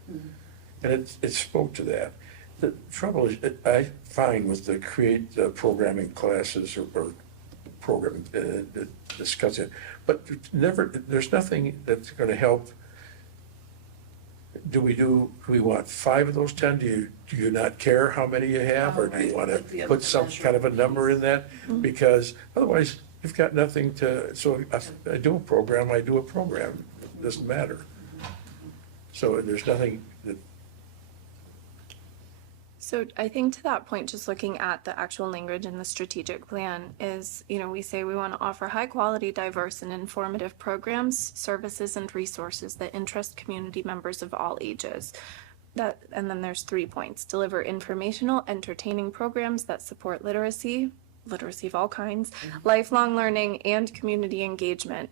And it spoke to that. The trouble is, I find with the programming classes or programming, discussing, but there's nothing that's gonna help. Do we want 5 of those 10? Do you not care how many you have, or do you want to put some kind of a number in that? Because otherwise, you've got nothing to, so I do a program, it doesn't matter. So there's nothing that, So I think to that point, just looking at the actual language in the strategic plan is, you know, we say we want to offer high quality, diverse and informative programs, services and resources that interest community members of all ages. And then there's 3 points: deliver informational, entertaining programs that support literacy of all kinds, lifelong learning and community engagement.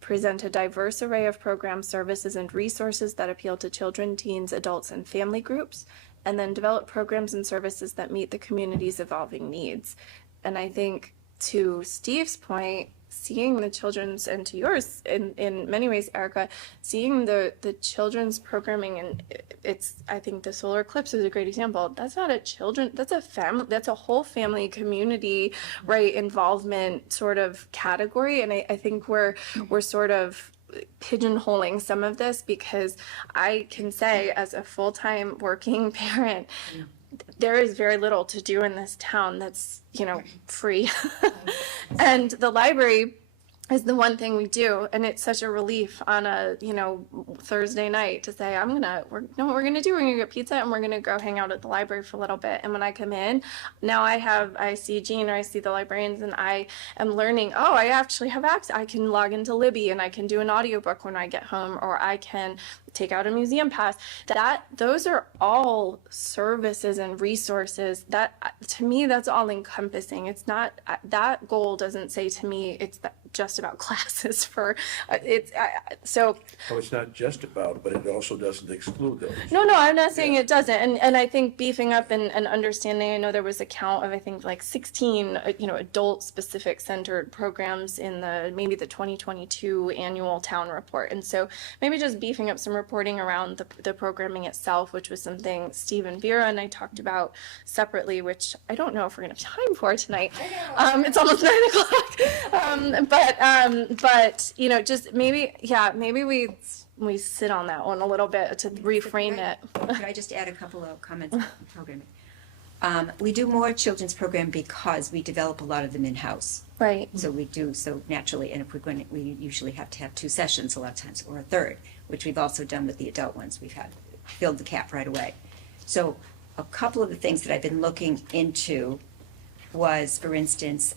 Present a diverse array of programs, services, and resources that appeal to children, teens, adults, and family groups, and then develop programs and services that meet the community's evolving needs. And I think to Steve's point, seeing the children's, and to yours in many ways, Erica, seeing the children's programming, and it's, I think the solar eclipse is a great example. That's not a children, that's a family, that's a whole family community, right, involvement sort of category. And I think we're sort of pigeonholing some of this, because I can say as a full-time working parent, there is very little to do in this town that's, free. And the library is the one thing we do, and it's such a relief on a Thursday night to say, we're gonna get pizza and we're gonna go hang out at the library for a little bit. And when I come in, now I see Jean or I see the librarians, and I am learning, oh, I actually have access. I can log into Libby and I can do an audiobook when I get home, or I can take out a museum pass. Those are all services and resources that, to me, that's all encompassing. It's not, that goal doesn't say to me it's just about classes for so. Oh, it's not just about, but it also doesn't exclude those. No, I'm not saying it doesn't. And I think beefing up and understanding, I know there was a count of, I think, like 16, adult specific centered programs in maybe the 2022 annual town report. And so maybe just beefing up some reporting around the programming itself, which was something Steve and Vera and I talked about separately, which I don't know if we're gonna have time for tonight. It's almost 9 o'clock. But just maybe we sit on that one a little bit to reframe it. Could I just add a couple of comments on programming? We do more children's program because we develop a lot of them in-house. Right. So we do, so naturally, and if we're going to, we usually have to have 2 sessions a lot of times, or a third, which we've also done with the adult ones. We've filled the cap right away. So a couple of the things that I've been looking into was, for instance,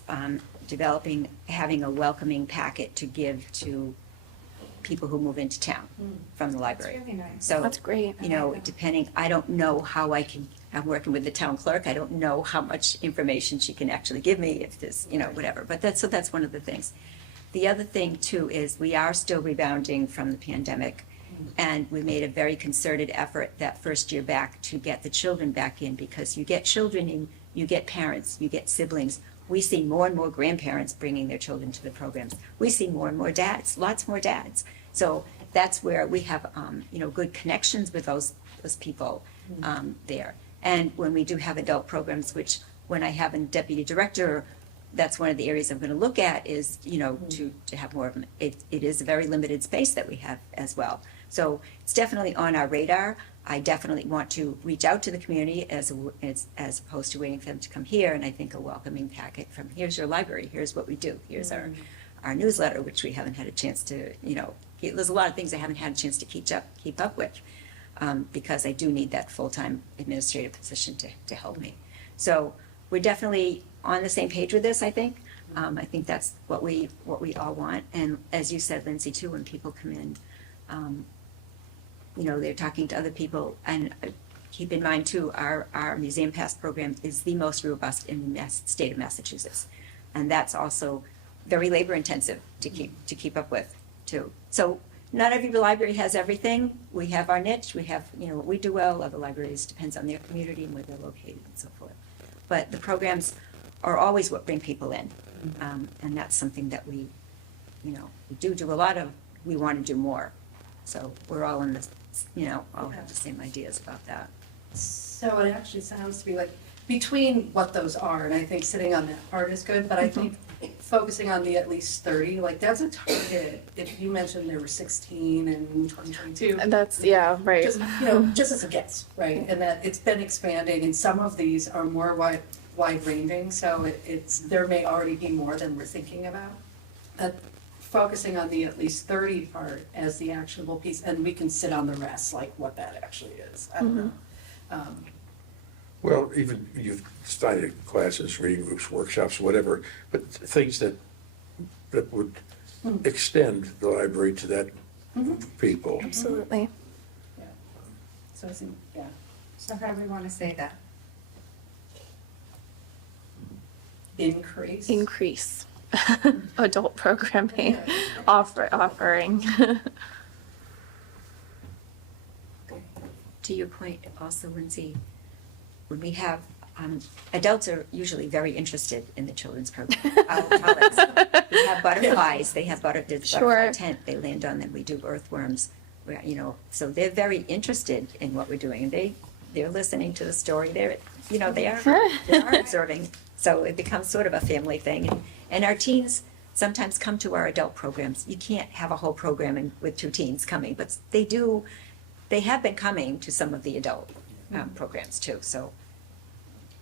having a welcoming packet to give to people who move into town from the library. That's really nice. So That's great. Depending, I don't know how I'm working with the town clerk. I don't know how much information she can actually give me, if this, whatever. But that's one of the things. The other thing too is we are still rebounding from the pandemic, and we made a very concerted effort that first year back to get the children back in, because you get children in, you get parents, you get siblings. We see more and more grandparents bringing their children to the programs. We see more and more dads, lots more dads. So that's where we have, good connections with those people there. And when we do have adult programs, which when I have a deputy director, that's one of the areas I'm going to look at is, to have more of them. It is a very limited space that we have as well. So it's definitely on our radar. I definitely want to reach out to the community as opposed to waiting for them to come here. And I think a welcoming packet from, here's your library, here's what we do, here's our newsletter, which we haven't had a chance to, there's a lot of things I haven't had a chance to keep up with, because I do need that full-time administrative position to help me. So we're definitely on the same page with this, I think. I think that's what we all want. And as you said, Lindsay, too, when people come in, they're talking to other people. And keep in mind, too, our Museum Pass program is the most robust in the state of Massachusetts. And that's also very labor intensive to keep up with, too. So not every library has everything. We have our niche. We have, what we do well. Other libraries depends on their community and where they're located and so forth. But the programs are always what bring people in. And that's something that we do a lot of. We want to do more. So we're all in this, all have the same ideas about that. So it actually sounds to be like between what those are, and I think sitting on that part is good, but I think focusing on the at least 30, like that's a target. If you mentioned there were 16 in 2022. And that's, yeah, right. Just as a guess, right? And that it's been expanding, and some of these are more wide ranging, so there may already be more than we're thinking about. Focusing on the at least 30 part as the actionable piece, and we can sit on the rest, like what that actually is. I don't know. Well, even you've started classes, reading groups, workshops, whatever, but things that would extend the library to that group of people. Absolutely. Yeah. So I think, yeah. So how do we want to say that? Increase. Adult programming, offering. To your point also, Lindsay, when we have adults are usually very interested in the children's program. I'll tell it. We have butterflies, they have there's a butterfly Sure. tent, they land on them, we do earthworms. You know, so they're very interested in what we're doing, and they're listening to the story, they are observing. So it becomes sort of a family thing. And our teens sometimes come to our adult programs. You can't have a whole program with 2 teens coming, but they have been coming to some of the adult programs too, so.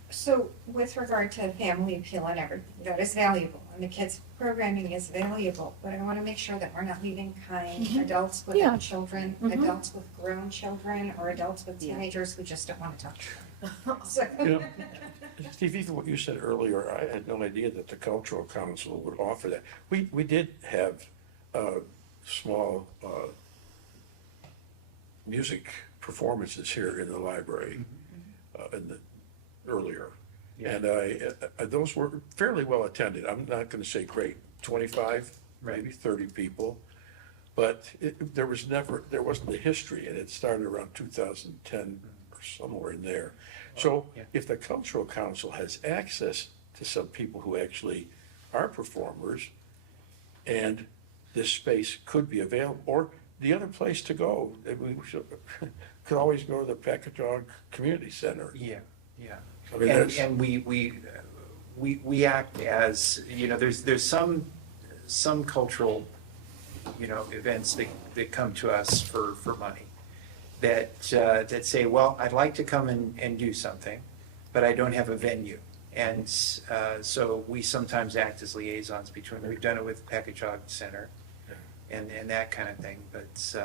So with regard to family appeal and everything, that is valuable, and the kids' programming is valuable, but I want to make sure that we're not leaving behind adults with Yeah. children, adults with grown children, or adults with teenagers who just don't want to talk to them. So- You know, Steve, even what you said earlier, I had no idea that the cultural council would offer that. We did have small music performances here in the library earlier. Yeah. And those were fairly well attended. I'm not going to say great, 25, maybe 30 people. But there wasn't the history, and it started around 2010 or somewhere in there. So Yeah. if the cultural council has access to some people who actually are performers, and this space could be available, or the other place to go, we could always go to the Packagug Community Center. Yeah, yeah. I mean, And, that's- and we act as, there's some cultural, events that come to us for money that say, well, I'd like to come and do something, but I don't have a venue. And so we sometimes act as liaisons between, we've done it with Packagug Center and that kind of thing, but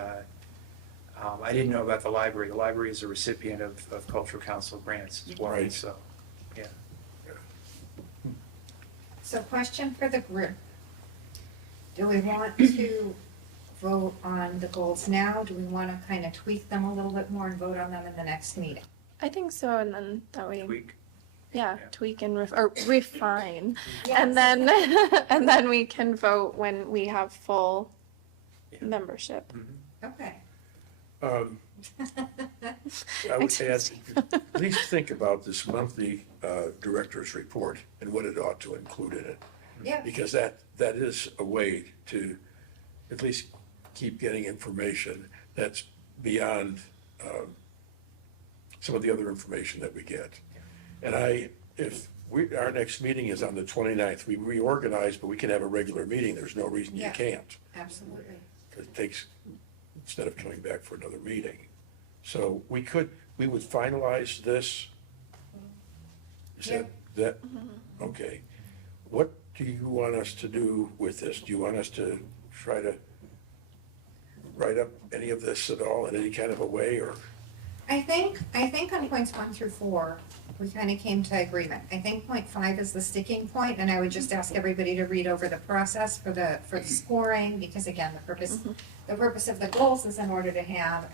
I didn't know about the library. The library is a recipient of Cultural Council grants as well, Right. so, yeah. So question for the group. Do we want to vote on the goals now? Do we want to kind of tweak them a little bit more and vote on them in the next meeting? I think so, and then that way, Tweak. yeah, Yeah. tweak and or refine, Yes. and then and then we can vote when we have full membership. Okay. I would add, at least think about this monthly director's report and what it ought to include in it. Yeah. Because that is a way to at least keep getting information that's beyond some of the other information that we get. And our next meeting is on the 29th. We reorganize, but we can have a regular meeting. There's no reason you Yeah. can't. Absolutely. It takes, instead of coming back for another meeting. So we would finalize this. Is that, okay. What do you want us to do with this? Do you want us to try to write up any of this at all in any kind of a way, or? I think on points 1 through 4, we kind of came to agreement. I think point 5 is the sticking point, and I would just ask everybody to read over the process for the scoring, because again, the purpose of the goals is in order to have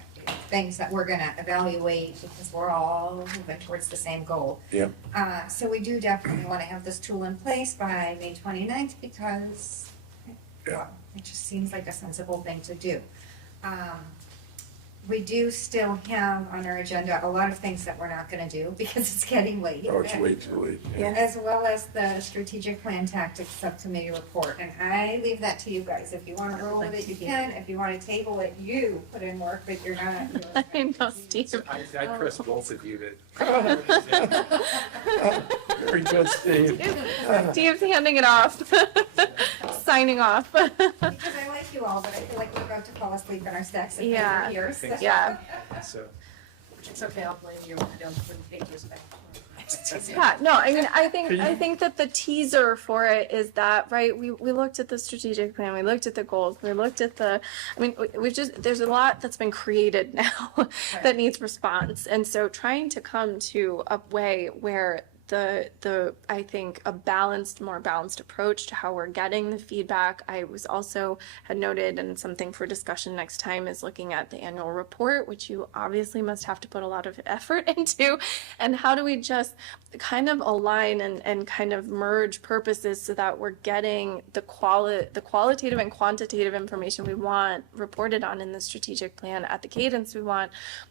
things that we're gonna evaluate, because we're all moving towards the same goal. Yeah. So we do definitely want to have this tool in place by May 29th, because Yeah. it just seems like a sensible thing to do. We do still have on our agenda a lot of things that we're not gonna do because it's getting late. Oh, it's way too late. Yeah. As well as the strategic plan tactics subcommittee report, and I leave that to you guys. If you wanna roll with it, you can. If you wanna table it, you put in work, but you're not. I know, Steve. I trust both of you to. Very good, Steve. Steve's handing it off, signing off. Because I like you all, but I feel like we're about to fall asleep in our stacks of paper Yeah. here. so- Yeah. So, It's okay, I'll blame you, I don't put pages back. Yeah, no, I mean, I think that the teaser for it is that, right, we looked at the strategic plan, we looked at the goals, we looked at there's a lot that's been created now that needs response. And so trying to come to a way where I think a more balanced approach to how we're getting the feedback. I was also had noted, and something for discussion next time is looking at the annual report, which you obviously must have to put a lot of effort into. And how do we just kind of align and kind of merge purposes so that we're getting the qualitative and quantitative information we want reported on in the strategic plan at the cadence we want,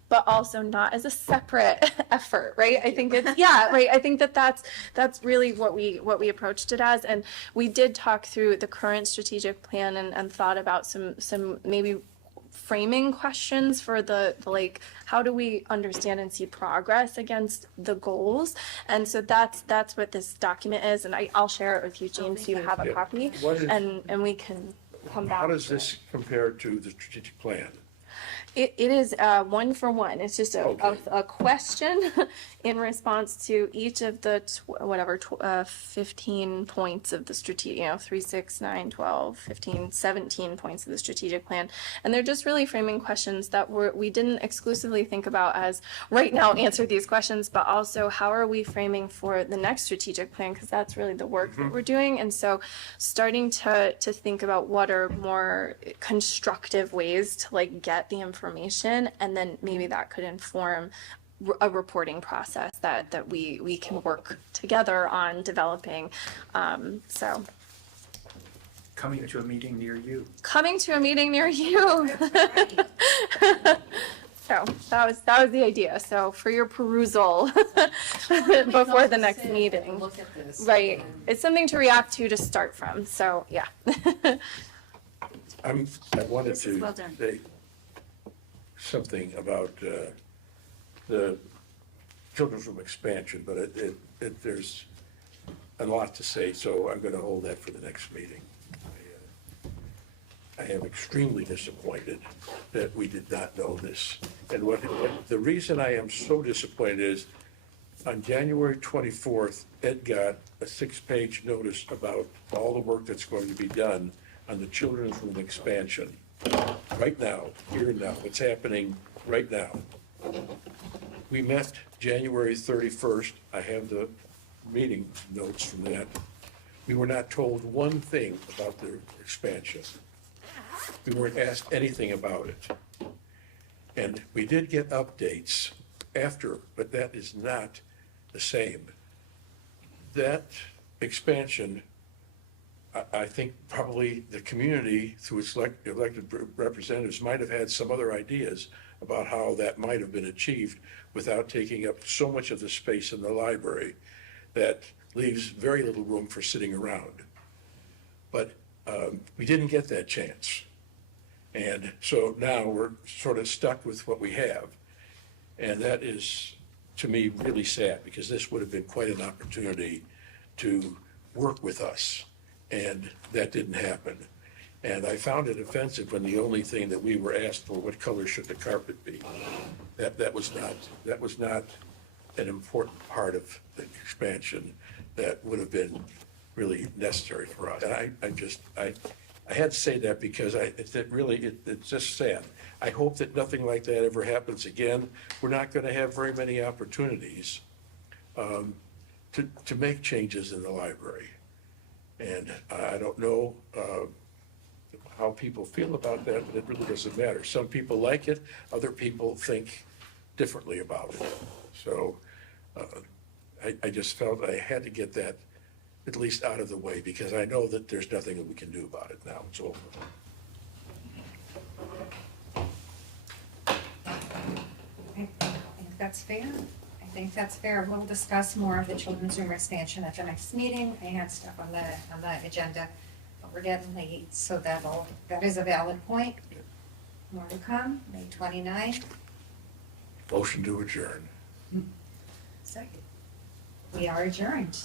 but also not as a separate effort, right? I think it's, yeah, right. I think that that's really what we approached it as. And we did talk through the current strategic plan and thought about some maybe framing questions for the like, how do we understand and see progress against the goals? And so that's what this document is, and I'll share it with you, James, so you have a Yeah. copy, What is- and we can come back. How does to this compare to the strategic plan? It is one for one. It's just Okay. a question in response to each of the 15 points of the strategic, 3, 6, 9, 12, 15, 17 points of the strategic plan. And they're just really framing questions that we didn't exclusively think about as right now answer these questions, but also how are we framing for the next strategic plan? Because that's really the work that we're doing. And so starting to think about what are more constructive ways to like get the information, and then maybe that could inform a reporting process that we can work together on developing. So Coming to a meeting near you. coming to a meeting near you. So that was the idea. So for your perusal before the next meeting. Look at this. Right. It's something to react to start from. So yeah. I wanted This is to well done. say something about the children's room expansion, but there's a lot to say, so I'm going to hold that for the next meeting. I am extremely disappointed that we did not know this. And the reason I am so disappointed is, on January 24th, Ed got a 6-page notice about all the work that's going to be done on the children's room expansion. Right now, here and now, what's happening right now. We met January 31st. I have the meeting notes from that. We were not told one thing about the expansion. We weren't asked anything about it. And we did get updates after, but that is not the same. That expansion, I think probably the community, through its elected representatives, might have had some other ideas about how that might have been achieved without taking up so much of the space in the library that leaves very little room for sitting around. But we didn't get that chance. And so now we're sort of stuck with what we have. And that is, to me, really sad, because this would have been quite an opportunity to work with us. And that didn't happen. And I found it offensive when the only thing that we were asked for, what color should the carpet be? That was not an important part of the expansion that would have been really necessary for us. And I had to say that because it's just sad. I hope that nothing like that ever happens again. We're not going to have very many opportunities to make changes in the library. And I don't know how people feel about that, but it really doesn't matter. Some people like it, other people think differently about it. So I just felt I had to get that at least out of the way, because I know that there's nothing that we can do about it now. It's over. I think that's fair. I think that's fair. We'll discuss more of the children's room expansion at the next meeting. I had stuff on the agenda, but we're getting late, so that is a valid point. More to come, May 29th. Motion to adjourn. Second. We are adjourned.